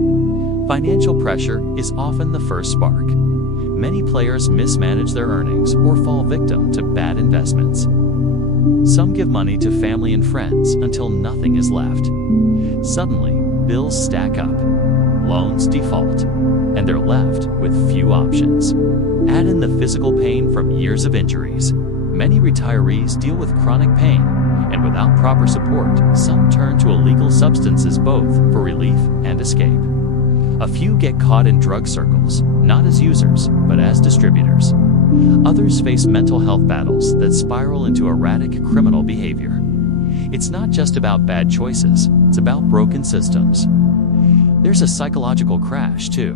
Financial pressure is often the first spark. Many players mismanage their earnings or fall victim to bad investments. Some give money to family and friends until nothing is left. Suddenly, bills stack up, loans default, and they're left with few options. Add in the physical pain from years of injuries. Many retirees deal with chronic pain, and without proper support, some turn to illegal substances both for relief and escape. A few get caught in drug circles, not as users, but as distributors. Others face mental health battles that spiral into erratic criminal behavior. It's not just about bad choices, it's about broken systems. There's a psychological crash, too.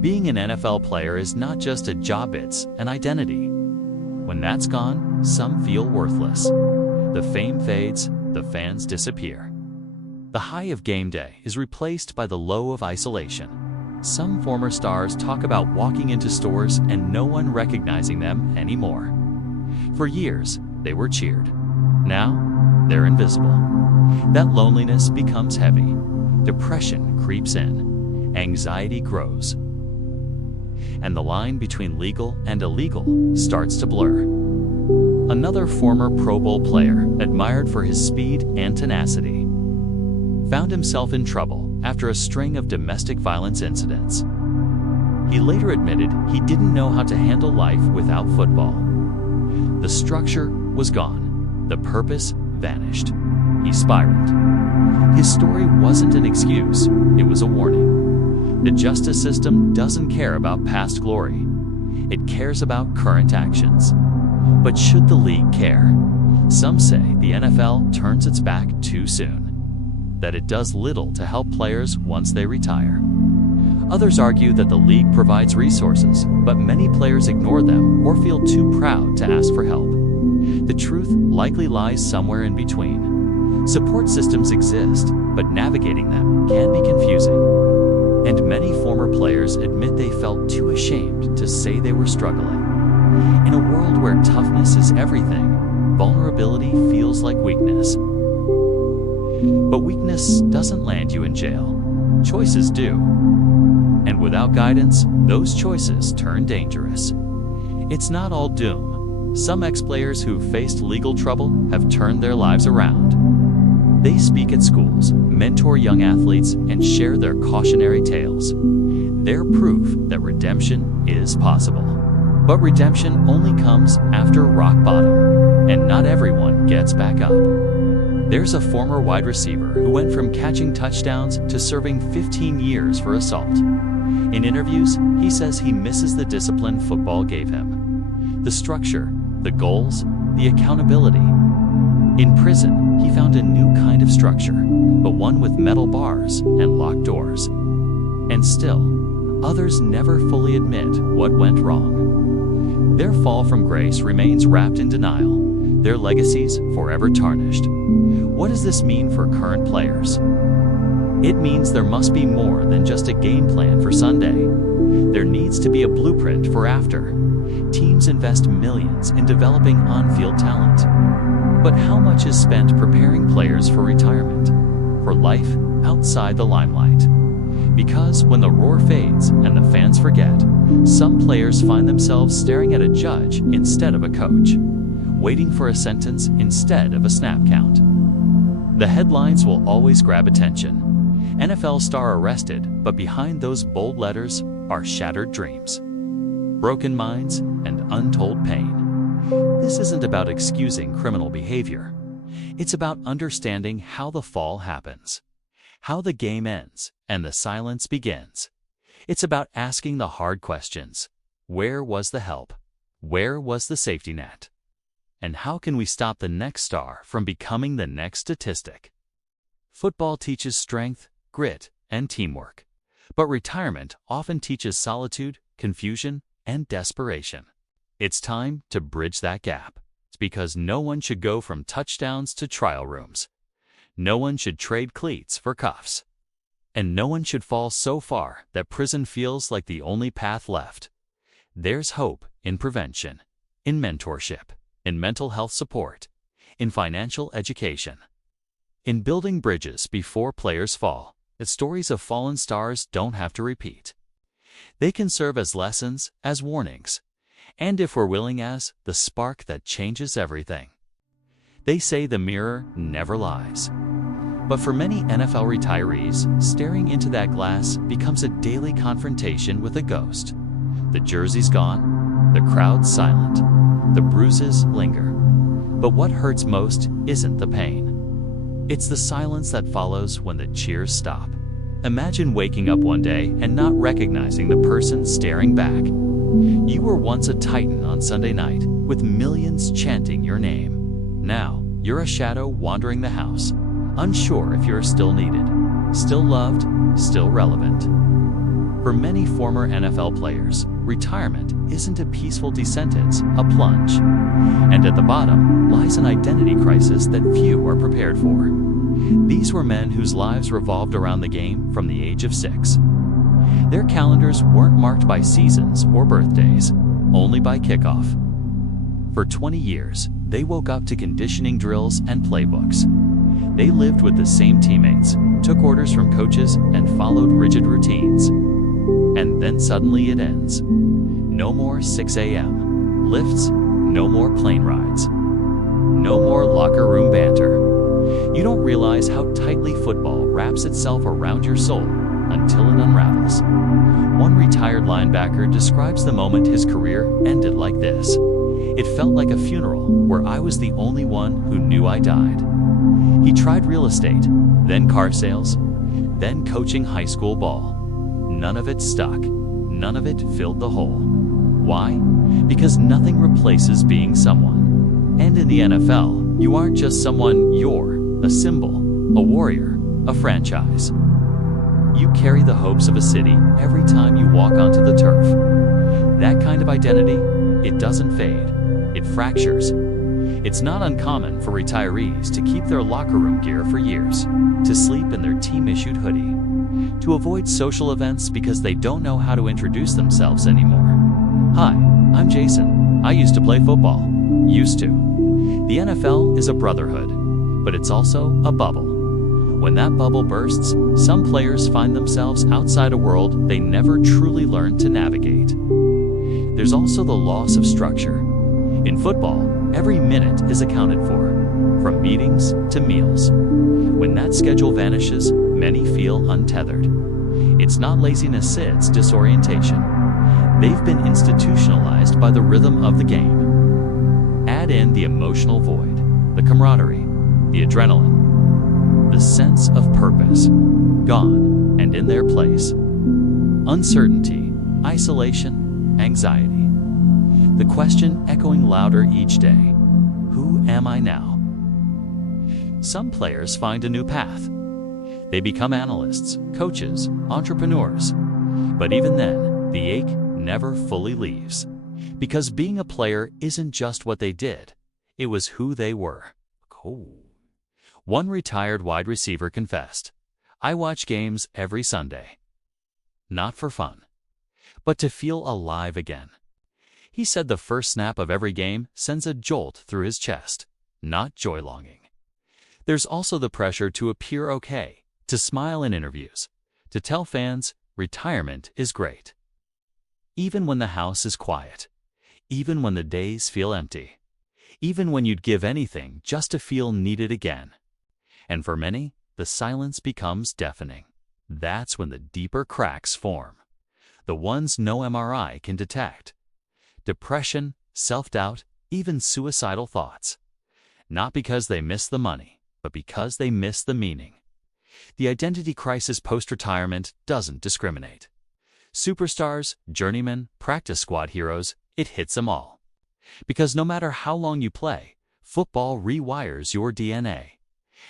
Being an NFL player is not just a job, it's an identity. When that's gone, some feel worthless. The fame fades, the fans disappear. The high of game day is replaced by the low of isolation. Some former stars talk about walking into stores and no one recognizing them anymore. For years, they were cheered. Now, they're invisible. That loneliness becomes heavy. Depression creeps in. Anxiety grows. And the line between legal and illegal starts to blur. another former Pro Bowl player admired for his speed and tenacity, found himself in trouble after a string of domestic violence incidents. He later admitted he didn't know how to handle life without football. The structure was gone. The purpose vanished. He spiraled. His story wasn't an excuse, it was a warning. The justice system doesn't care about past glory. It cares about current actions. But should the league care? Some say the NFL turns its back too soon, that it does little to help players once they retire. Others argue that the league provides resources, but many players ignore them or feel too proud to ask for help. The truth likely lies somewhere in between. Support systems exist, but navigating them can be confusing. And many former players admit they felt too ashamed to say they were struggling. In a world where toughness is everything, vulnerability feels like weakness. But weakness doesn't land you in jail. Choices do. And without guidance, those choices turn dangerous. It's not all doom. Some ex-players who've faced legal trouble have turned their lives around. They speak at schools, mentor young athletes, and share their cautionary tales. They're proof that redemption is possible. But redemption only comes after rock bottom, and not everyone gets back up. There's a former wide receiver who went from catching touchdowns to serving 15 years for assault. In interviews, he says he misses the discipline football gave him. The structure, the goals, the accountability. In prison, he found a new kind of structure, but one with metal bars and locked doors. And still, others never fully admit what went wrong. Their fall from grace remains wrapped in denial, their legacies forever tarnished. What does this mean for current players? It means there must be more than just a game plan for Sunday. There needs to be a blueprint for after. Teams invest millions in developing on-field talent. But how much is spent preparing players for retirement, for life outside the limelight? Because when the roar fades and the fans forget, some players find themselves staring at a judge instead of a coach, waiting for a sentence instead of a snap count. The headlines will always grab attention. NFL star arrested, but behind those bold letters are shattered dreams, broken minds, and untold pain. This isn't about excusing criminal behavior. It's about understanding how the fall happens, how the game ends, and the silence begins. It's about asking the hard questions. Where was the help? Where was the safety net? And how can we stop the next star from becoming the next statistic? Football teaches strength, grit, and teamwork. But retirement often teaches solitude, confusion, and desperation. It's time to bridge that gap. It's because no one should go from touchdowns to trial rooms. No one should trade cleats for cuffs. And no one should fall so far that prison feels like the only path left. There's hope in prevention, in mentorship, in mental health support, in financial education, in building bridges before players fall. The stories of fallen stars don't have to repeat. They can serve as lessons, as warnings, and if we're willing, as the spark that changes everything. They say the mirror never lies. But for many NFL retirees, staring into that glass becomes a daily confrontation with a ghost. The jersey's gone, the crowd's silent, the bruises linger. But what hurts most isn't the pain. It's the silence that follows when the cheers stop. Imagine waking up one day and not recognizing the person staring back. You were once a titan on Sunday night, with millions chanting your name. Now, you're a shadow wandering the house, unsure if you're still needed, still loved, still relevant. For many former NFL players, retirement isn't a peaceful descendance, a plunge. And at the bottom lies an identity crisis that few are prepared for. These were men whose lives revolved around the game from the age of 6. Their calendars weren't marked by seasons or birthdays, only by kickoff. For 20 years, they woke up to conditioning drills and playbooks. They lived with the same teammates, took orders from coaches, and followed rigid routines. And then suddenly it ends. No more 6 a.m. lifts, no more plane rides, realize how tightly football wraps itself around your soul until it unravels. One retired linebacker describes the moment his career ended like this. It felt like a funeral where I was the only one who knew I died. He tried real estate, then car sales, then coaching high school ball. None of it stuck. None of it filled the hole. Why? Because nothing replaces being someone. And in the NFL, you aren't just someone, you're a symbol, a warrior, a franchise. You carry the hopes of a city every time you walk onto the turf. That kind of identity, it doesn't fade. It fractures. It's not uncommon for retirees to keep their locker room gear for years, to sleep in their team-issued hoodie, to avoid social events because they don't know how to introduce themselves anymore. Hi, I'm Jason. I used to play football. Used to. The NFL is a brotherhood, but it's also a bubble. When that bubble bursts, some players find themselves outside a world they never truly learned to navigate. There's also the loss of structure. In football, every minute is accounted for, from meetings to meals. When that schedule vanishes, many feel untethered. It's not laziness, it's disorientation. They've been institutionalized by the rhythm of the game. Add in the emotional void, the camaraderie, the adrenaline, the sense of purpose, gone, and in their place, uncertainty, isolation, anxiety. The question echoing louder each day, who am I now? Some players find a new path. They become analysts, coaches, entrepreneurs. But even then, the ache never fully leaves. Because being a player isn't just what they did, it was who they were. Cool. One retired wide receiver confessed, "I watch games every Sunday. Not for fun, but to feel alive again." He said the first snap of every game sends a jolt through his chest, not joy longing. There's also the pressure to appear okay, to smile in interviews, to tell fans retirement is great. Even when the house is quiet, even when the days feel empty, even when you'd give anything just to feel needed again. And for many, the silence becomes deafening. That's when the deeper cracks form, the ones no MRI can detect. Depression, self-doubt, even suicidal thoughts. Not because they miss the money, but because they miss the meaning. The identity crisis post-retirement doesn't discriminate. Superstars, journeymen, practice squad heroes, it hits them all. Because no matter how long you play, football rewires your DNA.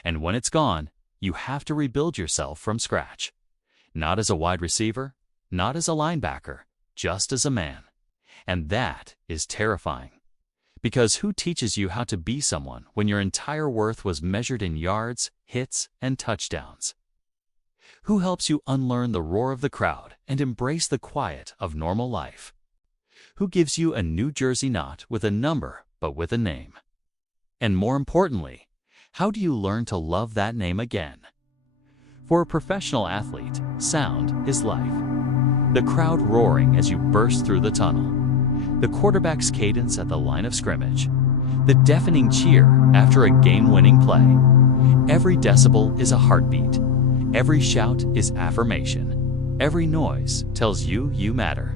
And when it's gone, you have to rebuild yourself from scratch. Not as a wide receiver, not as a linebacker, just as a man. And that is terrifying. Because who teaches you how to be someone when your entire worth was measured in yards, hits, and touchdowns? Who helps you unlearn the roar of the crowd and embrace the quiet of normal life? Who gives you a new jersey not with a number, but with a name? And more importantly, how do you learn to love that name again? For a professional athlete, sound is life. The crowd roaring as you burst through the tunnel. The quarterback's cadence at the line of scrimmage. The deafening cheer after a game-winning play. Every decibel is a heartbeat. Every shout is affirmation. Every noise tells you you matter.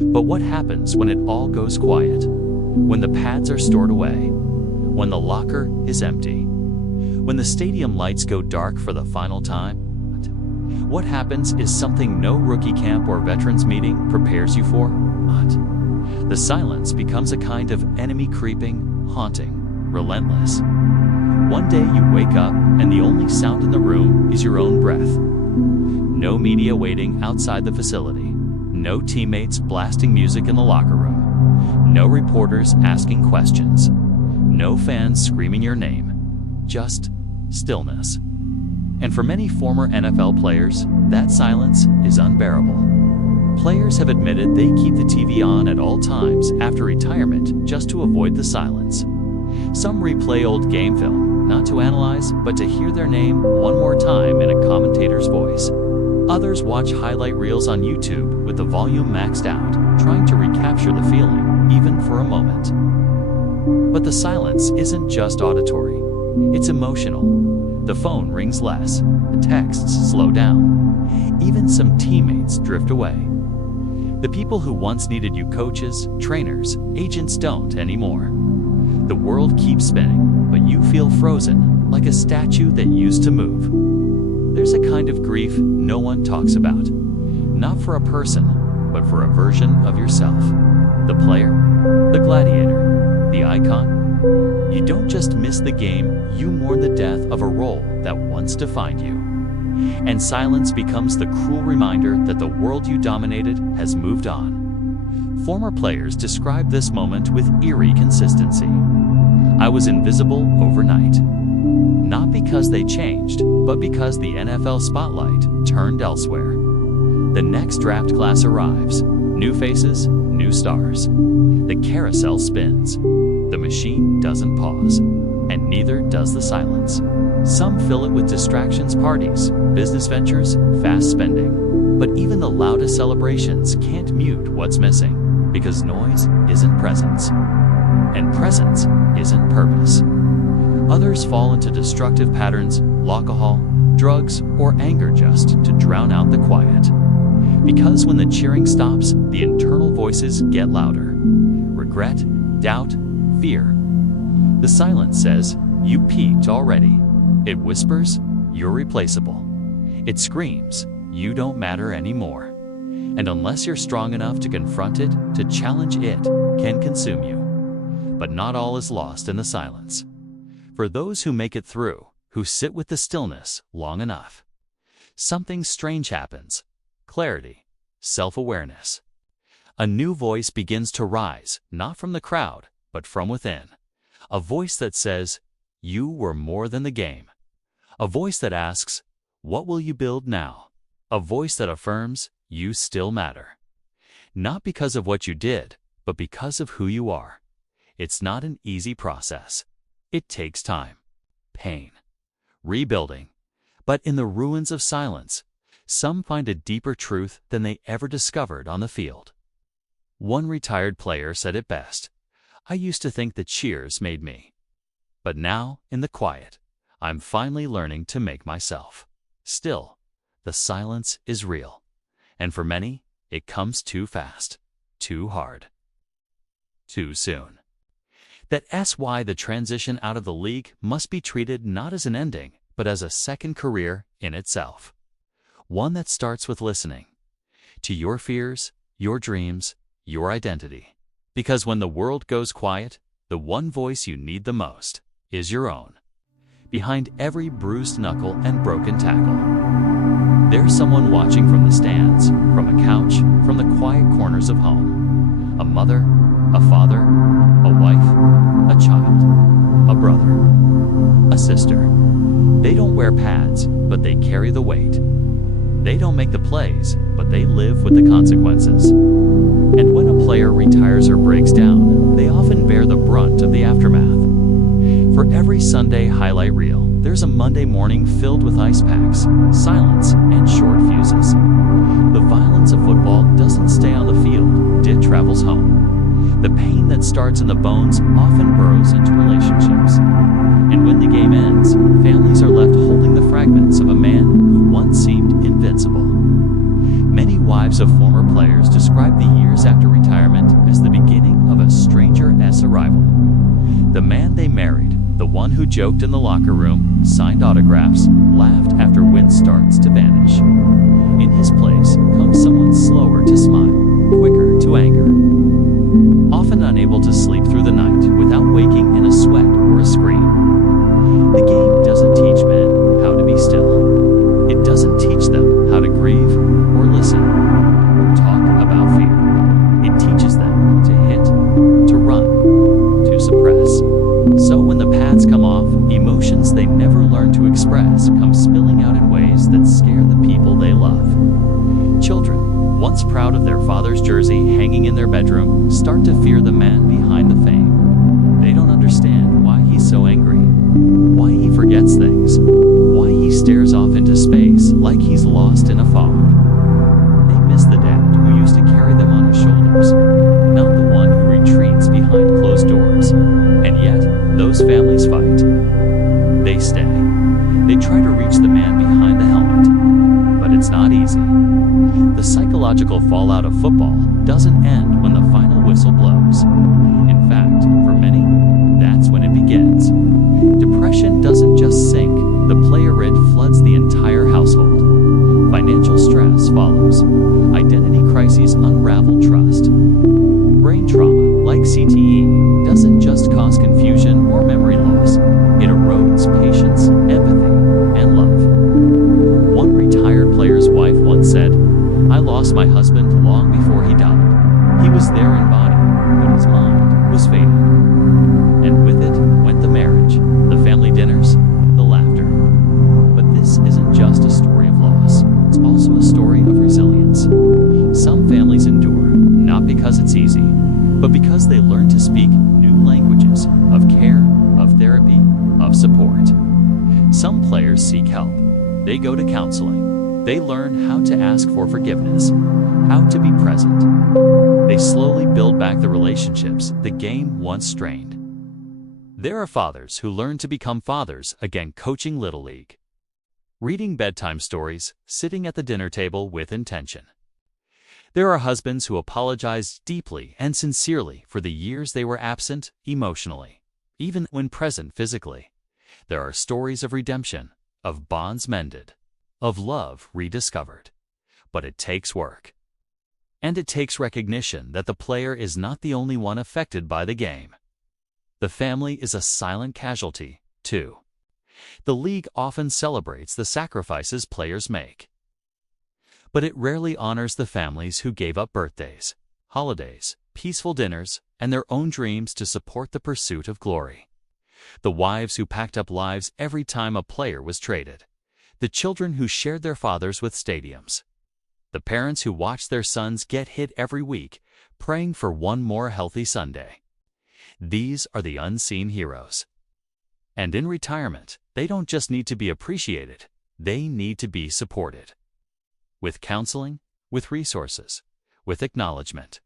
But what happens when it all goes quiet? When the pads are stored away? When the locker is empty? When the stadium lights go dark for the final time? What happens is something no rookie camp or veterans meeting prepares you for? The silence becomes a kind of enemy creeping, haunting, relentless. One day you wake up and the only sound in the room is your own breath. No media waiting outside the facility. No teammates blasting music in the locker room. No reporters asking questions. No fans screaming your name. Just stillness. And for many former NFL players, that silence is unbearable. Players have admitted they keep the TV on at all times after retirement just to avoid the silence. Some replay old game film, not to analyze, but to hear their name one more time in a commentator's voice. Others watch highlight reels on YouTube with the volume maxed out, trying to recapture the feeling, even for a moment. But the silence isn't just auditory. It's emotional. The phone rings less, the texts slow down. Even some teammates drift away. The people who once needed you, coaches, trainers, agents, don't anymore. The world keeps spinning, but you feel frozen, like a statue that used to move. There's a kind of grief no one talks about. Not for a person, but for a version of yourself. The player, the gladiator, the icon. You don't just miss the game, you mourn the death of a role that once defined you. And silence becomes the cruel reminder that the world you dominated has moved on. Former players describe this moment with eerie consistency. I was invisible overnight. Not because they changed, but because the NFL spotlight turned elsewhere. The next draft class arrives. New faces, new stars. The carousel spins. The machine doesn't pause, and neither does the silence. Some fill it with distractions, parties, business ventures, fast spending. But even the loudest celebrations can't mute what's missing, because noise isn't presence, and presence isn't purpose. Others fall into destructive patterns, alcohol, drugs, or anger just to drown out the quiet. Because when the cheering stops, the internal voices get louder. Regret, doubt, fear. The silence says, you peaked already. It whispers, you're replaceable. It screams, you don't matter anymore. And unless you're strong enough to confront it, to challenge it, can consume you. But not all is lost in the silence. For those who make it through, who sit with the stillness long enough, something strange happens. Clarity, self-awareness. A new voice begins to rise, not from the crowd, but from within. A voice that says, you were more than the game. A voice that asks, what will you build now? A voice that affirms, you still matter. Not because of what you did, but because of who you are. It's not an easy process. It takes time, pain, rebuilding. But in the ruins of silence, some find a deeper truth than they ever discovered on the field. One retired player said it best, I used to think that cheers made me. But now, in the quiet, I'm finally learning to make myself. Still, the silence is real. And for many, it comes too fast, too hard, too soon. That's why the transition out of the league must be treated not as an ending, but as a second career in itself. One that starts with listening to your fears, your dreams, your identity. Because when the world goes quiet, the one voice you need the most is your own. Behind every bruised knuckle and broken tackle, there's someone watching from the stands, from a couch, from the quiet corners of home. A mother, a father, a wife, a child, a brother, a sister. They don't wear pads, but they carry the weight. They don't make the plays, but they live with the consequences. And when a player retires or breaks down, they often bear the brunt of the aftermath. For every Sunday highlight reel, there's a Monday morning filled with ice packs, silence, and short fuses. The violence of football doesn't stay on the field, it travels home. The pain that starts in the bones often burrows into relationships. And when the game ends, families are left holding the fragments of a man who once seemed invincible. Many wives of former players describe the years after retirement as the beginning of a stranger's arrival. The man they married, the one who joked in the locker room, signed autographs, laughed after wind starts to vanish. In his place comes someone slower to smile, quicker to anger, often unable to sleep through the night without waking in a sweat or a scream. The game doesn't teach men how to be still. It doesn't teach them how to grieve or listen or talk about fear. It teaches them to hit, to run, to suppress. So when the pads come off, emotions they never learned to express come spilling out in ways that scare the people they love. Children, once proud of their father's jersey hanging in their bedroom, start to fear the man behind the fame. They don't understand why he's so angry, why he forgets things, why he stares off into space like he's lost in a fog. They miss the dad who used to carry them on his shoulders, not the one who retreats behind closed doors. And yet, those families fight. They stay. They They try to reach the man behind the helmet, but it's not easy. The psychological fallout of football doesn't end when the final whistle blows. In fact, for many, that's when it begins. Depression doesn't just sink, the player it floods the entire household. Financial stress follows. Identity crises unravel trust. Brain trauma, like CTE, doesn't just cause confusion or memory loss. It erodes patience, empathy, and love. One retired player's wife once said, "I lost my husband long before he died. He was there in body, but his mind was fading." And with it went the marriage, the family dinners, the laughter. But this isn't just a story of loss. It's also a story of resilience. Some families endure, not because it's easy, but because they learn to speak new languages of care, of therapy, of support. Some players seek help. They go to counseling. They learn how to ask for forgiveness, how to be present. They slowly build back the relationships the game once strained. There are fathers who learn to become fathers again, coaching Little League, reading bedtime stories, sitting at the dinner table with intention. There are husbands who apologize deeply and sincerely for the years they were absent emotionally, even when present physically. There are stories of redemption, of bonds mended, of love rediscovered. But it takes work. And it takes recognition that the player is not the only one affected by the game. The family is a silent casualty, too. The league often celebrates the sacrifices players make, but it rarely honors the families who gave up birthdays, holidays, peaceful dinners, and their own dreams to support the pursuit of glory. The wives who packed up lives every time a player was traded. The children who shared their fathers with stadiums. The parents who watched their sons get hit every week, praying for one more healthy Sunday. These are the unseen heroes. And in retirement, they don't just need to be appreciated, they need to be supported. With counseling, with resources, with acknowledgement.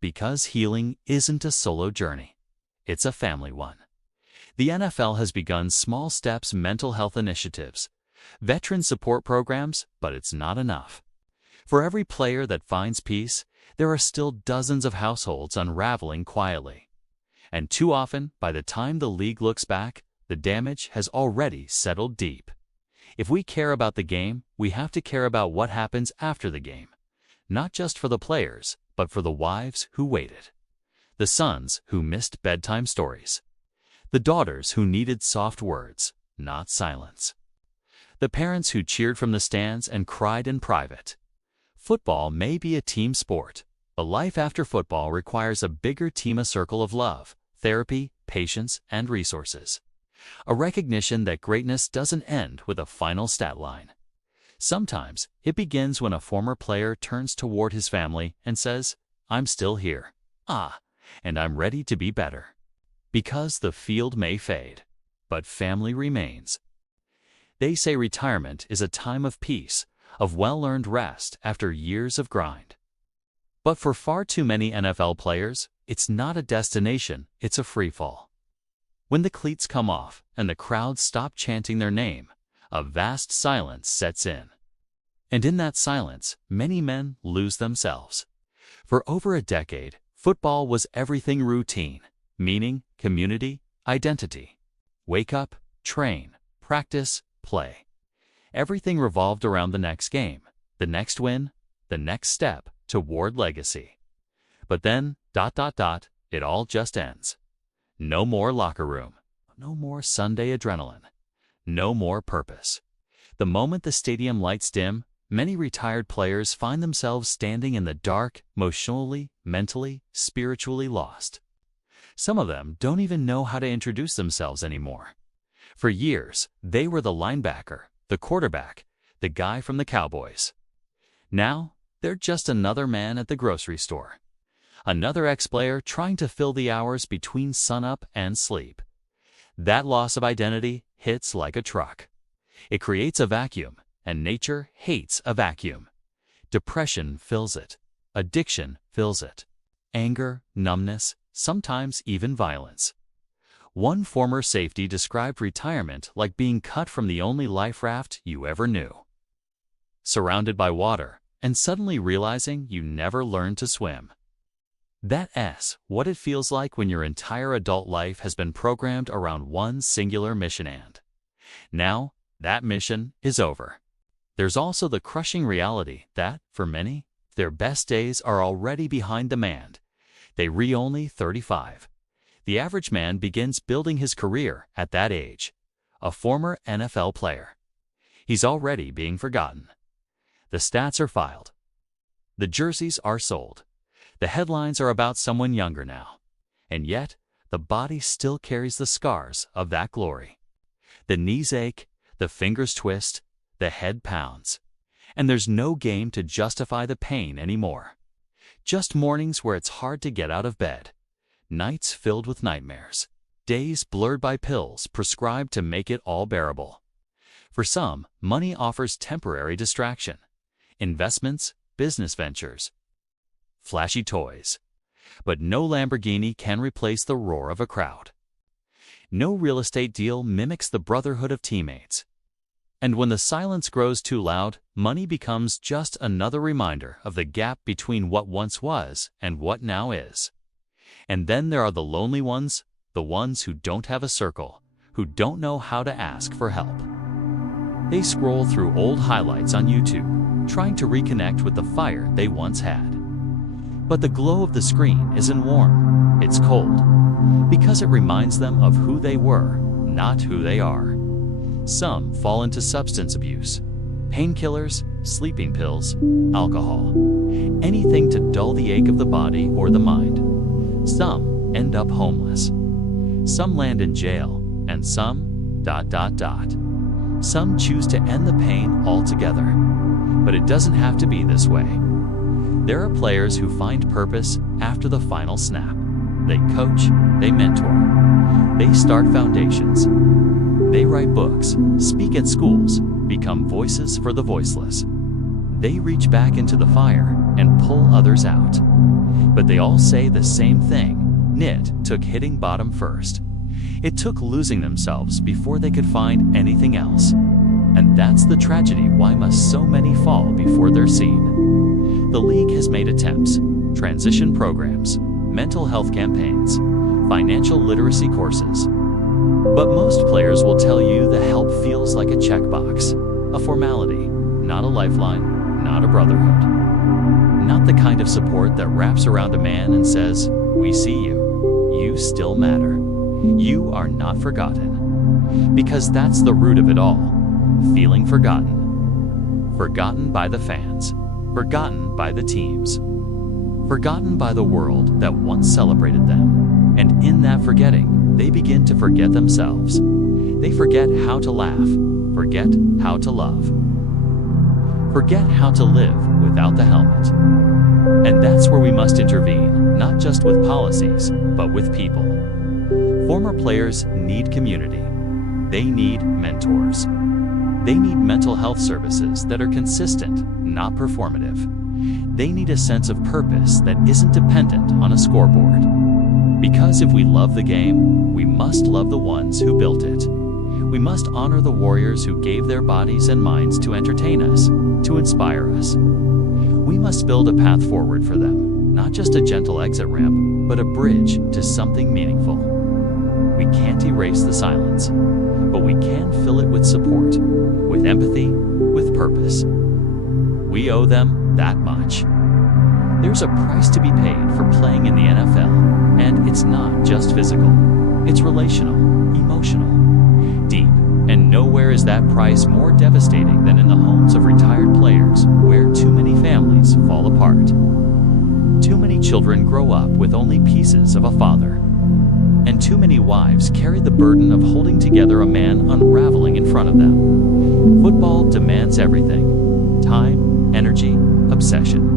Because healing isn't a solo journey, it's a family one. The NFL has begun small steps mental health initiatives, veteran support programs, but it's not enough. For every player that finds peace, there are still dozens of households unraveling quietly. And too often, by the time the league looks back, the damage has already settled deep. If we care about the game, we have to care about what happens after the game. Not just for the players, but for the wives who waited. The sons who missed bedtime stories. The daughters who needed soft words, not silence. The parents who cheered from the stands and cried in private. Football may be a team sport, but life after football requires a bigger team, a circle of love, therapy, patience, and resources. A recognition that greatness doesn't end with a final stat line. Sometimes it begins when a former player turns toward his family and says, "I'm still here. And I'm ready to be better." Because the field may fade, but family remains. They say retirement is a time of peace, of well-earned rest after years of grind. But for far too many NFL players, it's not a destination, it's a freefall. When the cleats come off and the crowds stop chanting their name, a vast silence sets in. And in that silence, many men lose themselves. For over a decade, football was everything: routine, meaning, community, identity. Wake up, train, practice, play. Everything revolved around the next game, the next win, the next step toward legacy. But then, it all just ends. No more locker room, no more Sunday adrenaline, no more purpose. The moment the stadium lights dim, many retired players find themselves standing in the dark, emotionally, mentally, spiritually lost. Some of them don't even know how to introduce themselves anymore. For years, they were the linebacker, the quarterback, the guy from the Cowboys. Now, they're just another man at the grocery store. Another ex-player trying to fill the hours between sunup and sleep. That loss of identity hits like a truck. It creates a vacuum, and nature hates a vacuum. Depression fills it. Addiction fills it. Anger, numbness, sometimes even violence. One former safety described retirement like being cut from the only life raft you ever knew. Surrounded by water, and suddenly realizing you never learned to swim. That's what it feels like when your entire adult life has been programmed around one singular mission, and now that mission is over. There's also the crushing reality that, for many, their best days are already behind them and they're only 35. The average man begins building his career at that age, a former NFL player. He's already being forgotten. The stats are filed. The jerseys are sold. The headlines are about someone younger now. And yet, the body still carries the scars of that glory. The knees ache, the fingers twist, the head pounds. And there's no game to justify the pain anymore. Just mornings where it's hard to get out of bed. Nights filled with nightmares. Days blurred by pills prescribed to make it all bearable. For some, money offers temporary distraction. Investments, business ventures, flashy toys. But no Lamborghini can replace the roar of a crowd. No real estate deal mimics the brotherhood of teammates. And when the silence grows too loud, money becomes just another reminder of the gap between what once was and what now is. And then there are the lonely ones, the ones who don't have a circle, who don't know how to ask for help. They scroll through old highlights on YouTube, trying to reconnect with the fire they once had. But the glow of the screen isn't warm, it's cold, because it reminds them of who they were, not who they are. Some fall into substance abuse, painkillers, sleeping pills, alcohol, anything to dull the ache of the body or the mind. Some end up homeless. Some land in jail, and some ... Some choose to end the pain altogether. But it doesn't have to be this way. There are players who find purpose after the final snap. They coach, they mentor, they start foundations. They write books, speak at schools, become voices for the voiceless. They reach back into the fire and pull others out. But they all say the same thing. It took hitting bottom first. It took losing themselves before they could find anything else. And that's the tragedy. Why must so many fall before they're seen? The league has made attempts, transition programs, mental health campaigns, financial literacy courses. But most players will tell you the help feels like a checkbox, a formality, not a lifeline, not a brotherhood. Not the kind of support that wraps around a man and says, "We see you. You still matter. You are not forgotten." Because that's the root of it all. Feeling forgotten. Forgotten by the fans. Forgotten by the teams. Forgotten by the world that once celebrated them. And in that forgetting, they begin to forget themselves. They forget how to laugh. Forget how to love. Forget how to live without the helmet. And that's where we must intervene, not just with policies, but with people. Former players need community. They need mentors. They need mental health services that are consistent, not performative. They need a sense of purpose that isn't dependent on a scoreboard. Because if we love the game, we must love the ones who built it. We must honor the warriors who gave their bodies and minds to entertain us, to inspire us. We must build a path forward for them, not just a gentle exit ramp, but a bridge to something meaningful. We can't erase the silence, but we can fill it with support, with empathy, with purpose. We owe them that much. There's a price to be paid for playing in the NFL, and it's not just physical. It's relational, emotional, deep, and nowhere is that price more devastating than in the homes of retired players, where too many families fall apart. Too many children grow up with only pieces of a father. And too many wives carry the burden of holding together a man unraveling in front of them. Football demands everything: time, energy, obsession.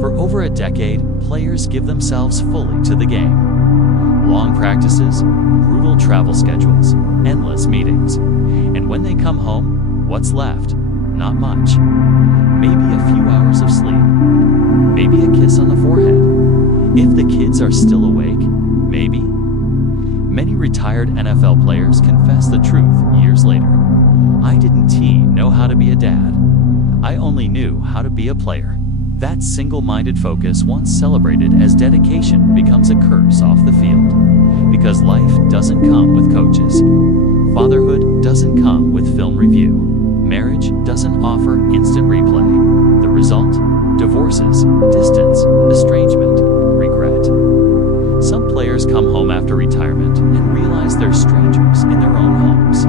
For over a decade, players give themselves fully to the game. Long practices, brutal travel schedules, endless meetings. And when they come home, what's left? Not much. Maybe a few hours of sleep. Maybe a kiss on the forehead. If the kids are still awake, maybe. Many retired NFL players confess the truth years later. I didn't know how to be a dad. I only knew how to be a player. That single-minded focus, once celebrated as dedication, becomes a curse off the field. Because life doesn't come with coaches. Fatherhood doesn't come with film review. Marriage doesn't offer instant replay. The result? Divorces, distance, estrangement, regret. Some players come home after retirement and realize they're strangers in their own homes.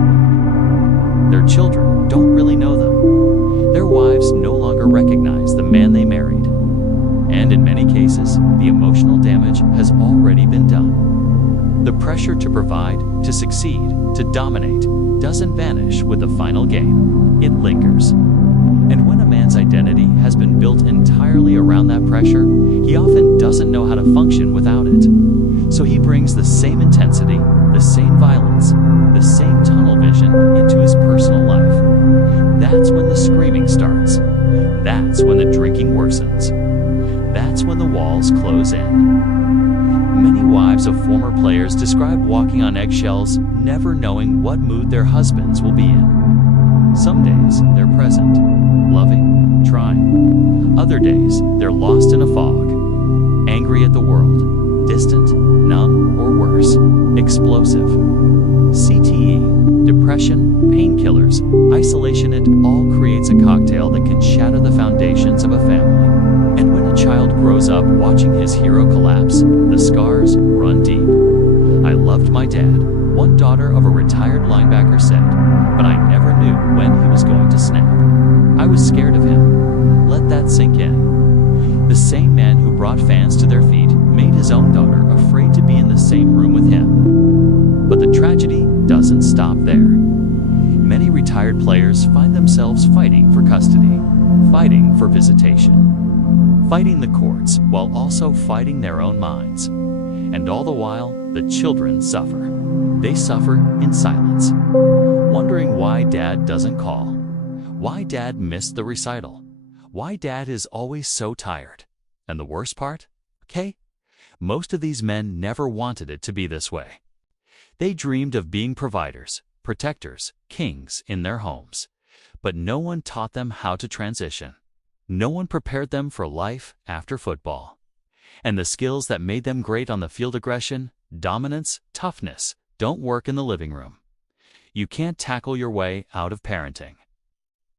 Their children don't really know them. Their wives no longer recognize the man they married. And in many cases, the emotional damage has already been done. The pressure to provide, to succeed, to dominate, doesn't vanish with the final game. It lingers. And when a man's identity has been built entirely around that pressure, he often doesn't know how to function without it. So he brings the same intensity, the same violence, the same tunnel vision into his personal life. That's when the screaming starts. That's when the drinking worsens. That's when the walls close in. Many wives of former players describe walking on eggshells, never knowing what mood their husbands will be in. Some days, they're present, loving, trying. Other days, they're lost in a fog, angry at the world, distant, numb, or worse, explosive. CTE, depression, painkillers, isolation, it all creates a cocktail that can shatter the foundations of a family. And when a child grows up watching his hero collapse, the scars run deep. I loved my dad, one daughter of a retired linebacker said, but I never knew when he was going to snap. I was scared of him. Let that sink in. The same man who brought fans to their feet made his own daughter afraid to be in the same room with him. But the tragedy doesn't stop there. Many retired players find themselves fighting for custody, fighting for visitation, fighting the courts while also fighting their own minds. And all the while, the children suffer. They suffer in silence, wondering why dad doesn't call, why dad missed the recital, why dad is always so tired. And the worst part? Okay, most of these men never wanted it to be this way. They dreamed of being providers, protectors, kings in their homes. But no one taught them how to transition. No one prepared them for life after football. And the skills that made them great on the field, aggression, dominance, toughness, don't work in the living room. You can't tackle your way out of parenting.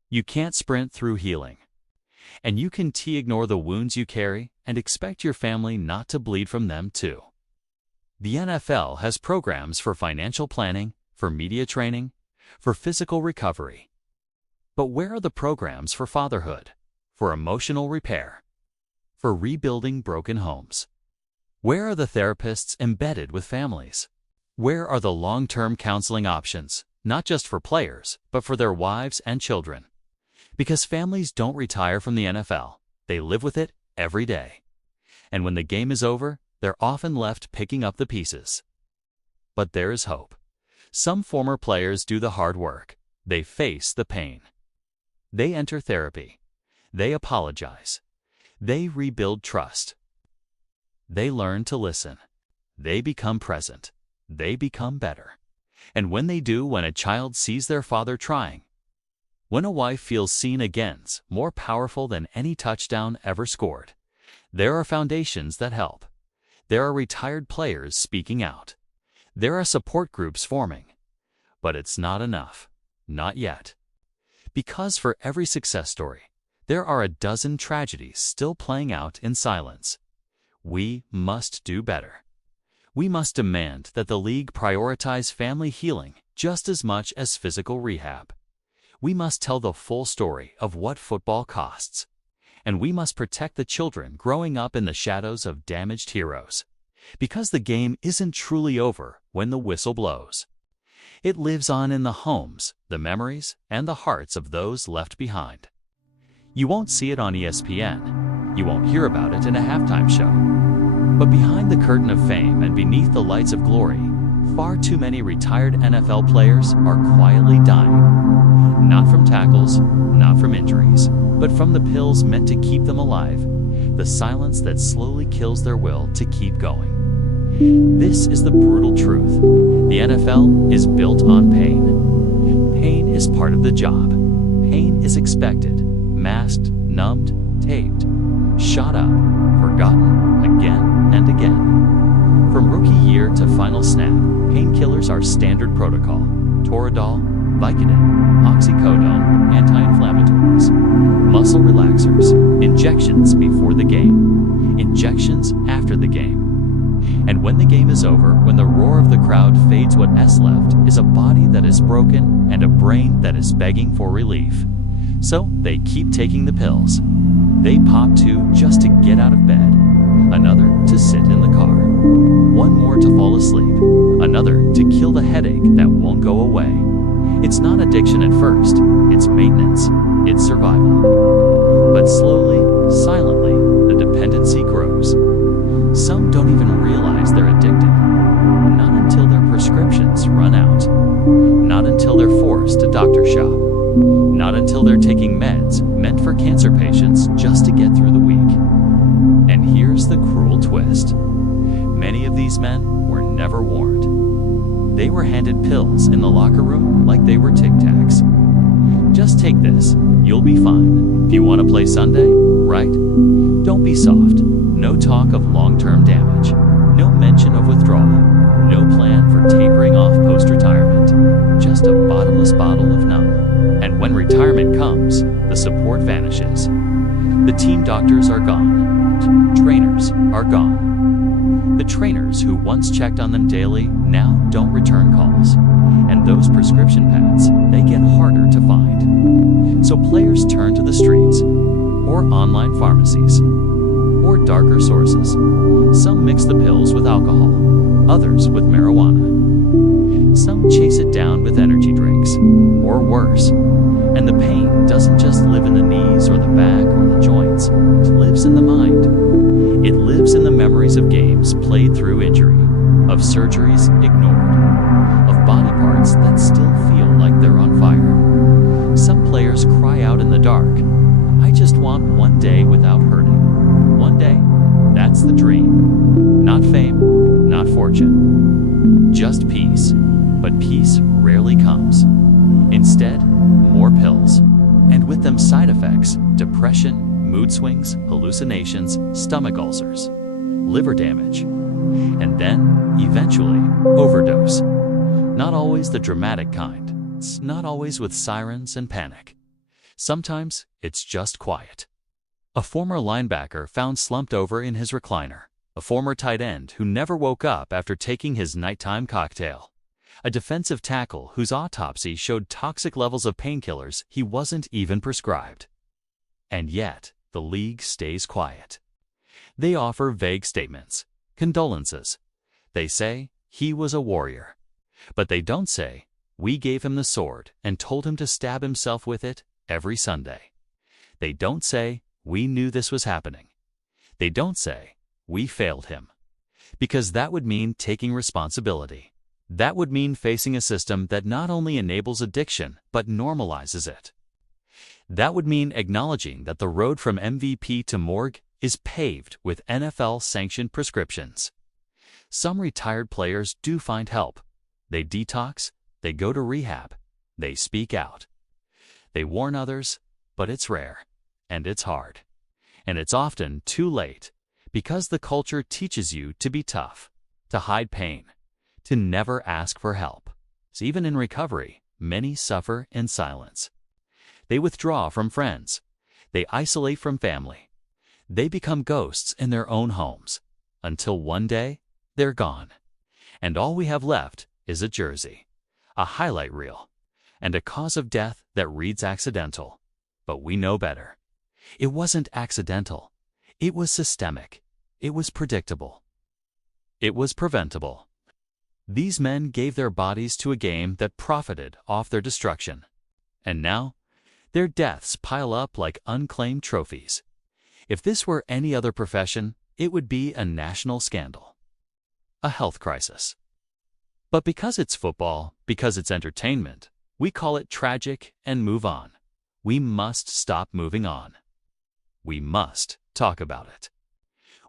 You can't sprint through healing. And you can ignore the wounds you carry and expect your family not to bleed from them too. The NFL has programs for financial planning, for media training, for physical recovery. But where are the programs for fatherhood, for emotional repair, for rebuilding broken homes? Where are the therapists embedded with families? Where are the long-term counseling options, not just for players, but for their wives and children? Because families don't retire from the NFL, they live with it every day. And when the game is over, they're often left picking up the pieces. But there is hope. Some former players do the hard work. They face the pain. They enter therapy. They apologize. They rebuild trust. They learn to listen. They become present. They become better. And when they do, when a child sees their father trying, when a wife feels seen again's more powerful than any touchdown ever scored, there are foundations that help. There are retired players speaking out. There are support groups forming. But it's not enough. Not yet. Because for every success story, there are a dozen tragedies still playing out in silence. We must do better. We must demand that the league prioritize family healing just as much as physical rehab. We must tell the full story of what football costs. And we must protect the children growing up in the shadows of damaged heroes. Because the game isn't truly over when the whistle blows. It lives on in the homes, the memories, and the hearts of those left behind. You won't see it on ESPN. You won't hear about it in a halftime show. But behind the curtain of fame and beneath the lights of glory, far too many retired NFL players are quietly dying. Not from tackles, not from injuries, but from the pills meant to keep them alive, the silence that slowly kills their will to keep going. This is the brutal truth. The NFL is built on pain. Pain is part of the job. Pain is expected, masked, numbed, taped, shot up, forgotten, again and again. From rookie year to final snap, painkillers are standard protocol. Toradol, Vicodin, oxycodone, anti-inflammatories, muscle relaxers, injections before the game, injections after the game. And when the game is over, when the roar of the crowd fades, what's left is a body that is broken and a brain that is begging for relief. So they keep taking the pills. They pop two just to get out of bed, another to sit in the car, one more to fall asleep, another to kill the headache that won't go away. It's not addiction at first, it's maintenance, it's survival. But slowly, silently, the dependency grows. Some don't even realize they're addicted. Not until their prescriptions run out. Not until they're forced to doctor shop. Not until they're taking meds meant for cancer patients just to get through the week. And here's the cruel twist. Many of these men were never warned. They were handed pills in the locker room like they were Tic Tacs. Just take this, you'll be fine. If you want to play Sunday, right? Don't be soft. No talk of long-term damage. No mention of withdrawal. No plan for tapering off post-retirement. Just a bottomless bottle of numb. And when retirement comes, the support vanishes. The team doctors are gone. Trainers are gone. The trainers who once checked on them daily now don't return calls. And those prescription pads, they get harder to find. So players turn to the streets, or online pharmacies, or darker sources. Some mix the pills with alcohol, others with marijuana. Some chase it down with energy drinks, or worse. And the pain doesn't just live in the knees or the back or the joints. It lives in the mind. It lives in the memories of games played through injury, of surgeries ignored, of body parts that still feel like they're on fire. Some players cry out in the dark, "I just want one day without hurting." One day, that's the dream. Not fame, not fortune. Just peace. But peace rarely comes. Instead, more pills. And with them side effects, depression, mood swings, hallucinations, stomach ulcers, liver damage. And then, eventually, overdose. Not always the dramatic kind. It's not always with sirens and panic. Sometimes, it's just quiet. A former linebacker found slumped over in his recliner. A former tight end who never woke up after taking his nighttime cocktail. A defensive tackle whose autopsy showed toxic levels of painkillers he wasn't even prescribed. And yet, the league stays quiet. They offer vague statements, condolences. They say, he was a warrior. But they don't say, we gave him the sword and told him to stab himself with it every Sunday. They don't say, we knew this was happening. They don't say, we failed him. Because that would mean taking responsibility. That would mean facing a system that not only enables addiction, but normalizes it. That would mean acknowledging that the road from MVP to morgue is paved with NFL-sanctioned prescriptions. Some retired players do find help. They detox, they go to rehab, they speak out. They warn others, but it's rare, and it's hard. And it's often too late, because the culture teaches you to be tough, to hide pain, to never ask for help. So even in recovery, many suffer in silence. They withdraw from friends. They isolate from family. They become ghosts in their own homes, until one day, they're gone. And all we have left is a jersey, a highlight reel, and a cause of death that reads accidental. But we know better. It wasn't accidental. It was systemic. It was predictable. It was preventable. These men gave their bodies to a game that profited off their destruction. And now, their deaths pile up like unclaimed trophies. If this were any other profession, it would be a national scandal. A health crisis. But because it's football, because it's entertainment, we call it tragic and move on. We must stop moving on. We must talk about it.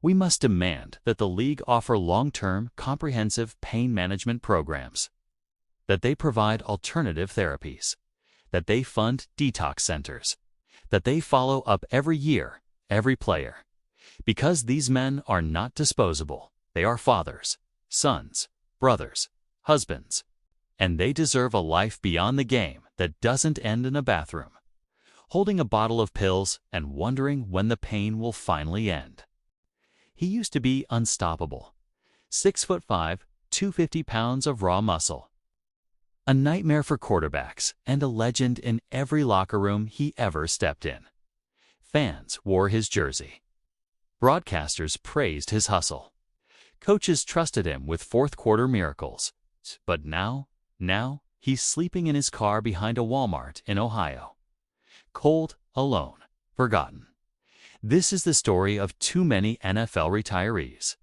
We must demand that the league offer long-term, comprehensive pain management programs, that they provide alternative therapies, that they fund detox centers, that they follow up every year, every player. Because these men are not disposable. They are fathers, sons, brothers, husbands, and they deserve a life beyond the game that doesn't end in a bathroom, holding a bottle of pills and wondering when the pain will finally end. He used to be unstoppable. 6'5", 250 pounds of raw muscle. A nightmare for quarterbacks and a legend in every locker room he ever stepped in. Fans wore his jersey. Broadcasters praised his hustle. Coaches trusted him with fourth-quarter miracles. But now he's sleeping in his car behind a Walmart in Ohio. Cold, alone, forgotten. This is the story of too many NFL retirees.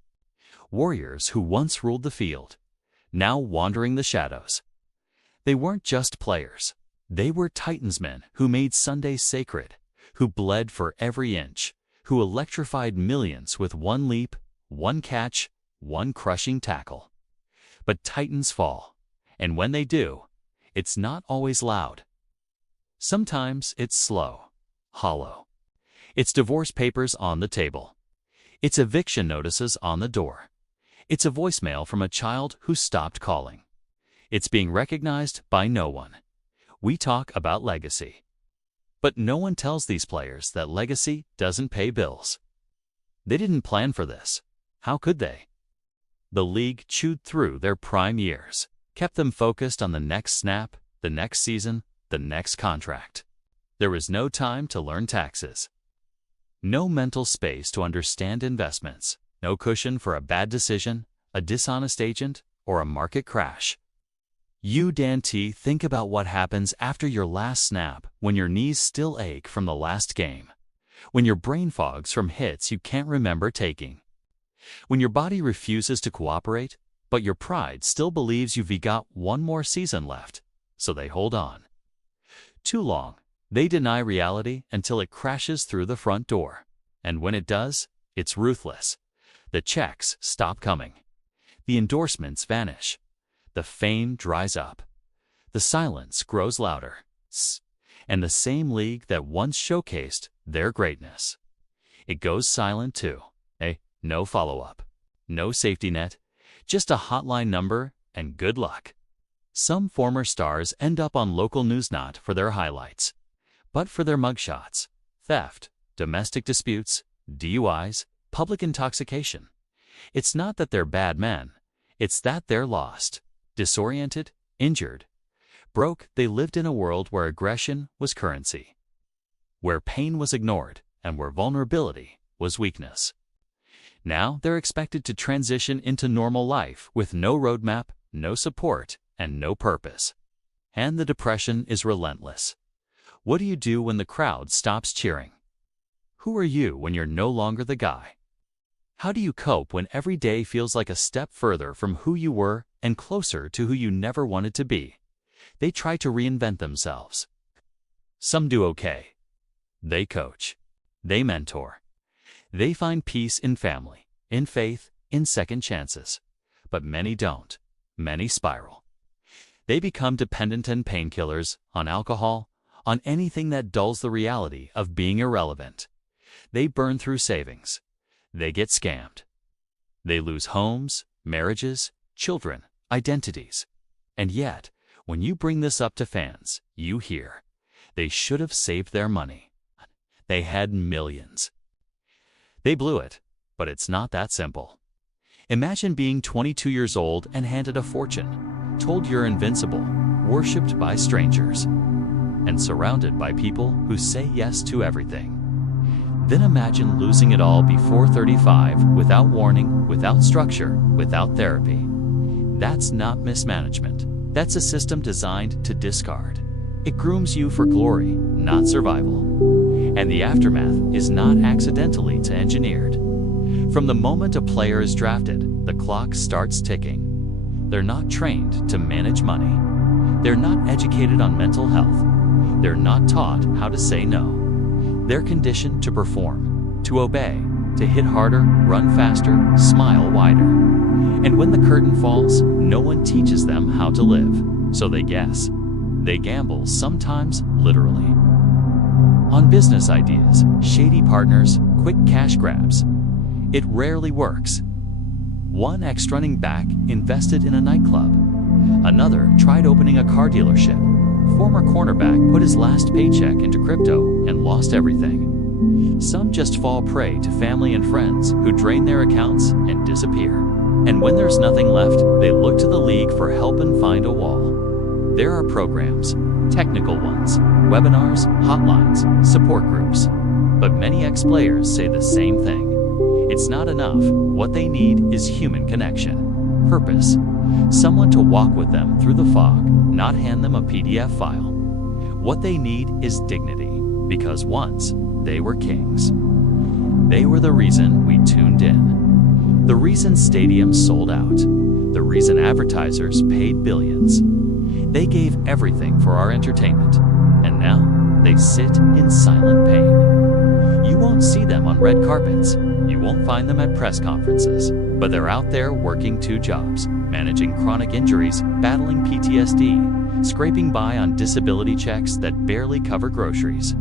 Warriors who once ruled the field, now wandering the shadows. They weren't just players. They were Titansmen who made Sundays sacred, who bled for every inch, who electrified millions with one leap, one catch, one crushing tackle. But Titans fall, and when they do, it's not always loud. Sometimes it's slow, hollow. It's divorce papers on the table. It's eviction notices on the door. It's a voicemail from a child who stopped calling. It's being recognized by no one. We talk about legacy. But no one tells these players that legacy doesn't pay bills. They didn't plan for this. How could they? The league chewed through their prime years, kept them focused on the next snap, the next season, the next contract. There was no time to learn taxes. No mental space to understand investments. No cushion for a bad decision, a dishonest agent, or a market crash. You, Dan T., think about what happens after your last snap when your knees still ache from the last game, when your brain fogs from hits you can't remember taking, when your body refuses to cooperate, but your pride still believes you've got one more season left, so they hold on. Too long, they deny reality until it crashes through the front door, and when it does, it's ruthless. The checks stop coming. The endorsements vanish. The fame dries up. The silence grows louder. And the same league that once showcased their greatness, it goes silent too. No follow-up. No safety net. Just a hotline number and good luck. Some former stars end up on local news not for their highlights, but for their mugshots, theft, domestic disputes, DUIs, public intoxication. It's not that they're bad men. It's that they're lost, disoriented, injured, broke. They lived in a world where aggression was currency, where pain was ignored, and where vulnerability was weakness. Now they're expected to transition into normal life with no roadmap, no support, and no purpose. And the depression is relentless. What do you do when the crowd stops cheering? Who are you when you're no longer the guy? How do you cope when every day feels like a step further from who you were and closer to who you never wanted to be? They try to reinvent themselves. Some do okay. They coach. They mentor. They find peace in family, in faith, in second chances. But many don't. Many spiral. They become dependent on painkillers, on alcohol, on anything that dulls the reality of being irrelevant. They burn through savings. They get scammed. They lose homes, marriages, children, identities. And yet, when you bring this up to fans, you hear, they should have saved their money. They had millions. They blew it, but it's not that simple. Imagine being 22 years old and handed a fortune, told you're invincible, worshipped by strangers, and surrounded by people who say yes to everything. Then imagine losing it all before 35, without warning, without structure, without therapy. That's not mismanagement. That's a system designed to discard. It grooms you for glory, not survival. And the aftermath is not accidentally engineered. From the moment a player is drafted, the clock starts ticking. They're not trained to manage money. They're not educated on mental health. They're not taught how to say no. They're conditioned to perform, to obey, to hit harder, run faster, smile wider. And when the curtain falls, no one teaches them how to live, so they guess. They gamble, sometimes literally. On business ideas, shady partners, quick cash grabs. It rarely works. One ex-running back invested in a nightclub. Another tried opening a car dealership. Former cornerback put his last paycheck into crypto and lost everything. Some just fall prey to family and friends who drain their accounts and disappear. And when there's nothing left, they look to the league for help and find a wall. There are programs, technical ones, webinars, hotlines, support groups. But many ex-players say the same thing. It's not enough. What they need is human connection, purpose, someone to walk with them through the fog, not hand them a PDF file. What they need is dignity, because once they were kings. They were the reason we tuned in, the reason stadiums sold out, the reason advertisers paid billions. They gave everything for our entertainment, and now they sit in silent pain. You won't see them on red carpets. You won't find them at press conferences, but they're out there working 2 jobs, managing chronic injuries, battling PTSD, scraping by on disability checks that barely cover groceries.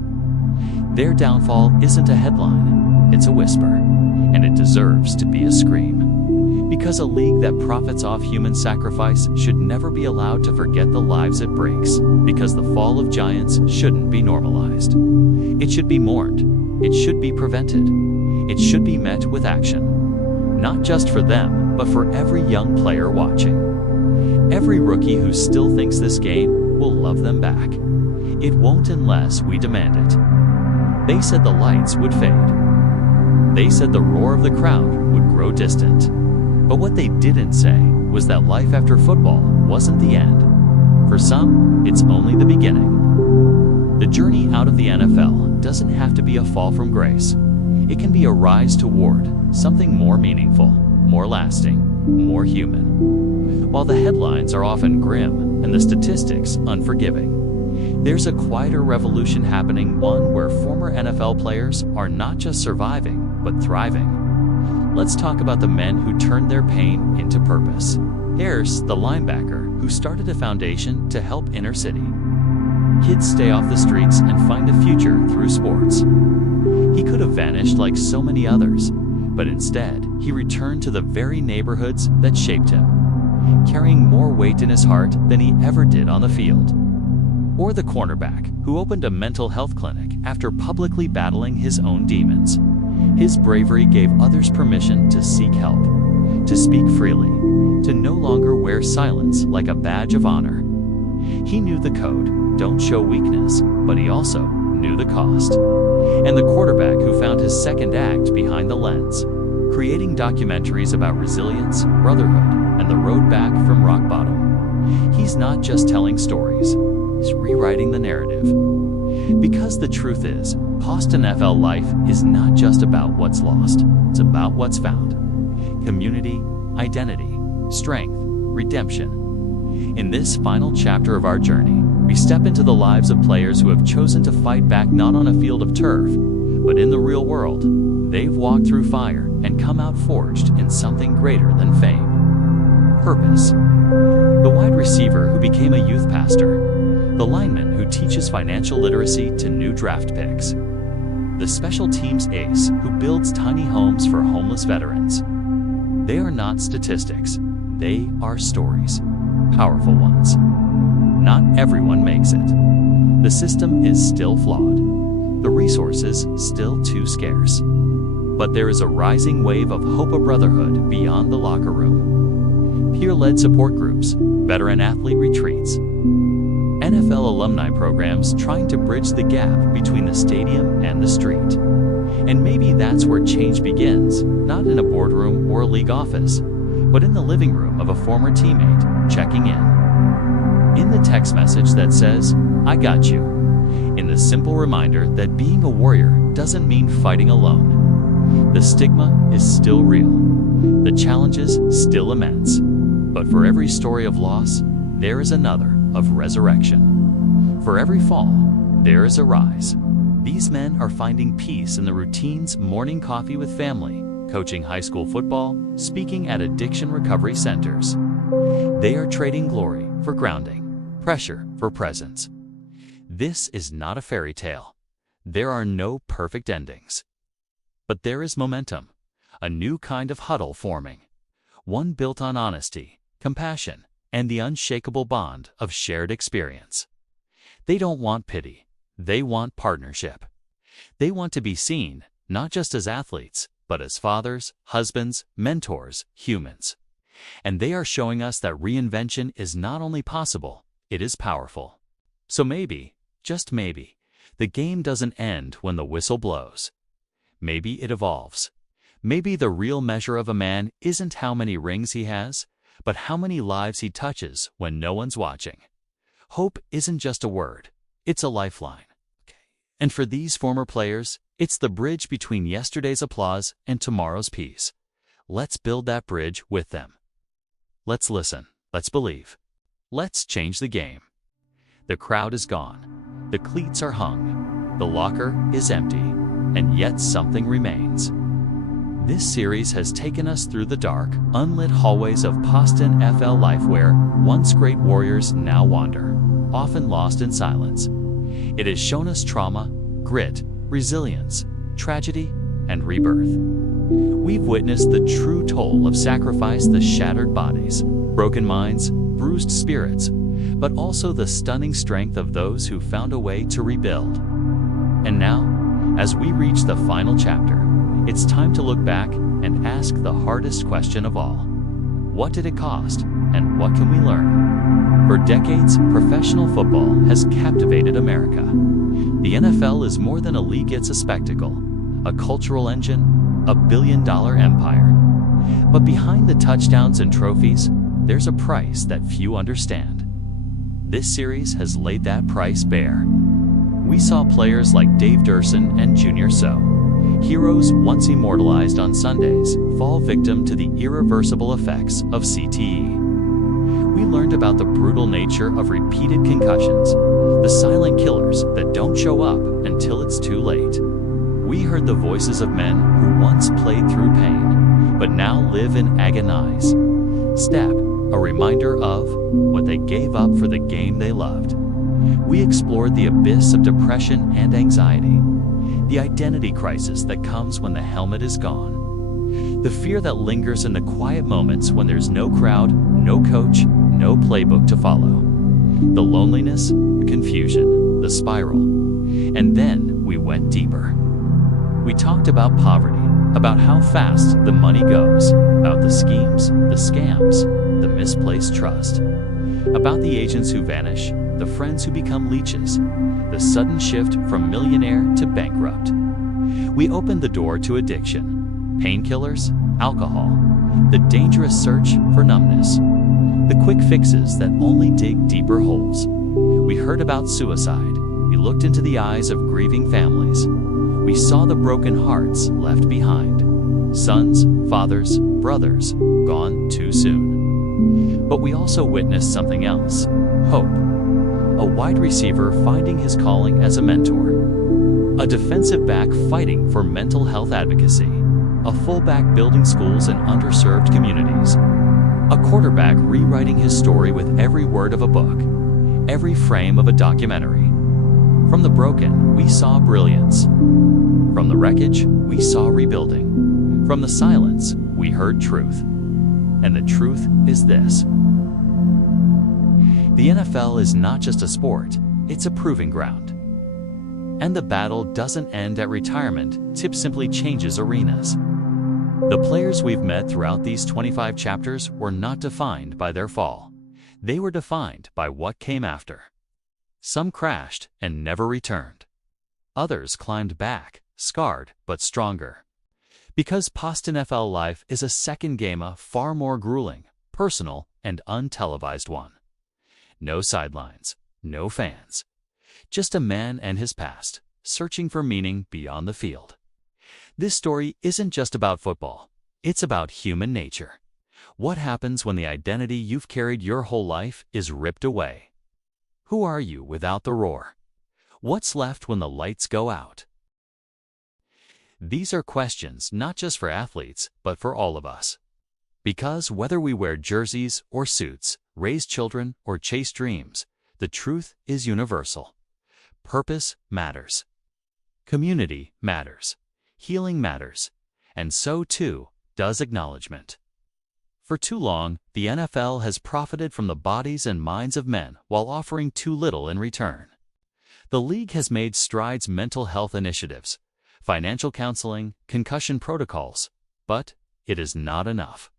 Their downfall isn't a headline, it's a whisper, and it deserves to be a scream. Because a league that profits off human sacrifice should never be allowed to forget the lives it breaks, because the fall of giants shouldn't be normalized. It should be mourned. It should be prevented. It should be met with action. Not just for them, but for every young player watching. Every rookie who still thinks this game will love them back. It won't unless we demand it. They said the lights would fade. They said the roar of the crowd would grow distant. But what they didn't say was that life after football wasn't the end. For some, it's only the beginning. The journey out of the NFL doesn't have to be a fall from grace. It can be a rise toward something more meaningful, more lasting, more human. While the headlines are often grim and the statistics unforgiving, there's a quieter revolution happening, one where former NFL players are not just surviving, but thriving. Let's talk about the men who turned their pain into purpose. Here's the linebacker who started a foundation to help inner city kids stay off the streets and find a future through sports. He could have vanished like so many others, but instead, he returned to the very neighborhoods that shaped him, carrying more weight in his heart than he ever did on the field. Or the cornerback who opened a mental health clinic after publicly battling his own demons. His bravery gave others permission to seek help, to speak freely, to no longer wear silence like a badge of honor. He knew the code, don't show weakness, but he also knew the cost. And the quarterback who found his second act behind the lens, creating documentaries about resilience, brotherhood, and the road back from rock bottom. He's not just telling stories, he's rewriting the narrative. Because the truth is, post-NFL life is not just about what's lost, it's about what's found. Community, identity, strength, redemption. In this final chapter of our journey, we step into the lives of players who have chosen to fight back not on a field of turf, but in the real world. They've walked through fire and come out forged in something greater than fame. Purpose. The wide receiver who became a youth pastor. The lineman who teaches financial literacy to new draft picks. The special teams ace who builds tiny homes for homeless veterans. They are not statistics. They are stories. Powerful ones. Not everyone makes it. The system is still flawed. The resources still too scarce. But there is a rising wave of hope, of brotherhood beyond the locker room. Peer-led support groups, veteran athlete retreats, NFL alumni programs trying to bridge the gap between the stadium and the street. And maybe that's where change begins, not in a boardroom or a league office, but in the living room of a former teammate checking in. In the text message that says, "I got you." In the simple reminder that being a warrior doesn't mean fighting alone. The stigma is still real. The challenges still immense. But for every story of loss, there is another of resurrection. For every fall, there is a rise. These men are finding peace in the routines, morning coffee with family, coaching high school football, speaking at addiction recovery centers. They are trading glory for grounding, pressure for presence. This is not a fairy tale. There are no perfect endings. But there is momentum, a new kind of huddle forming, one built on honesty, compassion, and the unshakable bond of shared experience. They don't want pity. They want partnership. They want to be seen, not just as athletes, but as fathers, husbands, mentors, humans. And they are showing us that reinvention is not only possible, it is powerful. So maybe, just maybe, the game doesn't end when the whistle blows. Maybe it evolves. Maybe the real measure of a man isn't how many rings he has, but how many lives he touches when no one's watching. Hope isn't just a word, it's a lifeline. And for these former players, it's the bridge between yesterday's applause and tomorrow's peace. Let's build that bridge with them. Let's listen. Let's believe. Let's change the game. The crowd is gone. The cleats are hung. The locker is empty. And yet something remains. This series has taken us through the dark, unlit hallways of post-NFL life where once great warriors now wander, often lost in silence. It has shown us trauma, grit, resilience, tragedy, and rebirth. We've witnessed the true toll of sacrifice, the shattered bodies, broken minds, bruised spirits, but also the stunning strength of those who found a way to rebuild. And now, as we reach the final chapter, it's time to look back and ask the hardest question of all. What did it cost, and what can we learn? For decades, professional football has captivated America. The NFL is more than a league, it's a spectacle, a cultural engine, a billion-dollar empire. But behind the touchdowns and trophies, there's a price that few understand. This series has laid that price bare. We saw players like Dave Durson and Junior So, heroes once immortalized on Sundays, fall victim to the irreversible effects of CTE. We learned about the brutal nature of repeated concussions, the silent killers that don't show up until it's too late. We heard the voices of men who once played through pain, but now live in agonize. Step, a reminder of what they gave up for the game they loved. We explored the abyss of depression and anxiety, the identity crisis that comes when the helmet is gone, the fear that lingers in the quiet moments when there's no crowd, no coach, no playbook to follow, the loneliness, confusion, the spiral. And then we went deeper. We talked about poverty, about how fast the money goes, about the schemes, the scams, the misplaced trust, about the agents who vanish, the friends who become leeches, the sudden shift from millionaire to bankrupt. We opened the door to addiction, painkillers, alcohol, the dangerous search for numbness, the quick fixes that only dig deeper holes. We heard about suicide. We looked into the eyes of grieving families. We saw the broken hearts left behind, sons, fathers, brothers, gone too soon. But we also witnessed something else, hope. A wide receiver finding his calling as a mentor, a defensive back fighting for mental health advocacy, a fullback building schools in underserved communities, a quarterback rewriting his story with every word of a book, every frame of a documentary. From the broken, we saw brilliance. From the wreckage, we saw rebuilding. From the silence, we heard truth. And the truth is this. The NFL is not just a sport, it's a proving ground. And the battle doesn't end at retirement, TIP simply changes arenas. The players we've met throughout these 25 chapters were not defined by their fall. They were defined by what came after. Some crashed and never returned. Others climbed back, scarred but stronger. Because post-NFL life is a second game, a far more grueling, personal, and untelevised one. No sidelines, no fans. Just a man and his past, searching for meaning beyond the field. This story isn't just about football. It's about human nature. What happens when the identity you've carried your whole life is ripped away? Who are you without the roar? What's left when the lights go out? These are questions not just for athletes, but for all of us. Because whether we wear jerseys or suits, raise children or chase dreams, the truth is universal. Purpose matters. Community matters. Healing matters. And so, too, does acknowledgement. For too long, the NFL has profited from the bodies and minds of men while offering too little in return. The league has made strides in mental health initiatives, financial counseling, concussion protocols, but it is not enough.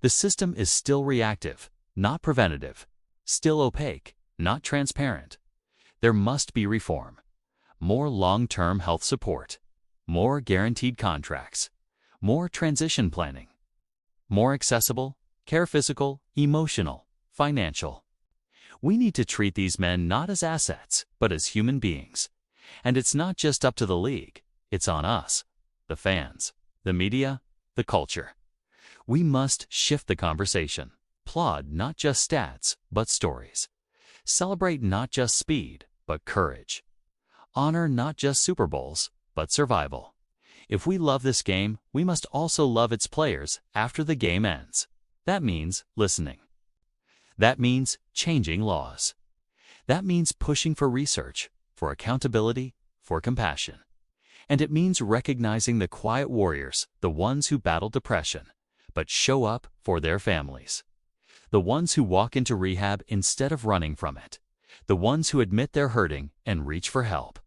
The system is still reactive, not preventative, still opaque, not transparent. There must be reform. More long-term health support, more guaranteed contracts, more transition planning, more accessible care, physical, emotional, financial. We need to treat these men not as assets, but as human beings. And it's not just up to the league, it's on us, the fans, the media, the culture. We must shift the conversation, applaud not just stats, but stories. Celebrate not just speed, but courage. Honor not just Super Bowls, but survival. If we love this game, we must also love its players after the game ends. That means listening. That means changing laws. That means pushing for research, for accountability, for compassion. And it means recognizing the quiet warriors, the ones who battle depression, but show up for their families. The ones who walk into rehab instead of running from it. The ones who admit they're hurting and reach for help.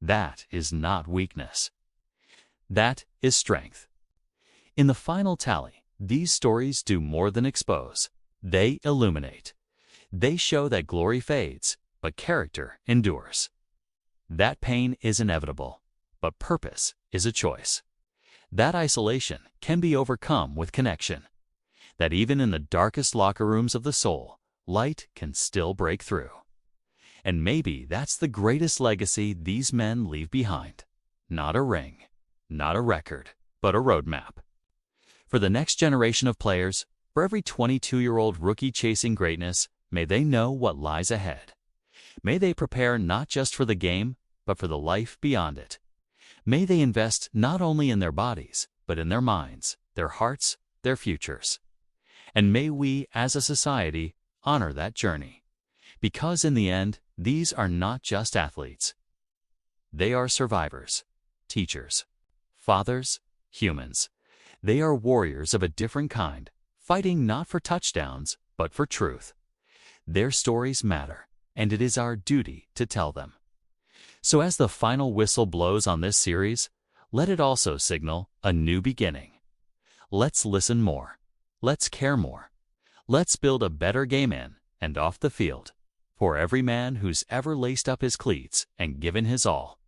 That is not weakness. That is strength. In the final tally, these stories do more than expose. They illuminate. They show that glory fades, but character endures. That pain is inevitable, but purpose is a choice. That isolation can be overcome with connection. That even in the darkest locker rooms of the soul, light can still break through. And maybe that's the greatest legacy these men leave behind. Not a ring, not a record, but a roadmap. For the next generation of players, for every 22-year-old rookie chasing greatness, may they know what lies ahead. May they prepare not just for the game, but for the life beyond it. May they invest not only in their bodies, but in their minds, their hearts, their futures. And may we, as a society, honor that journey. Because in the end, these are not just athletes. They are survivors, teachers, fathers, humans. They are warriors of a different kind, fighting not for touchdowns, but for truth. Their stories matter, and it is our duty to tell them. So as the final whistle blows on this series, let it also signal a new beginning. Let's listen more. Let's care more. Let's build a better game in and off the field for every man who's ever laced up his cleats and given his all.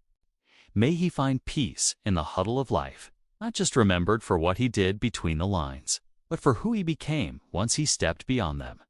May he find peace in the huddle of life, not just remembered for what he did between the lines, but for who he became once he stepped beyond them.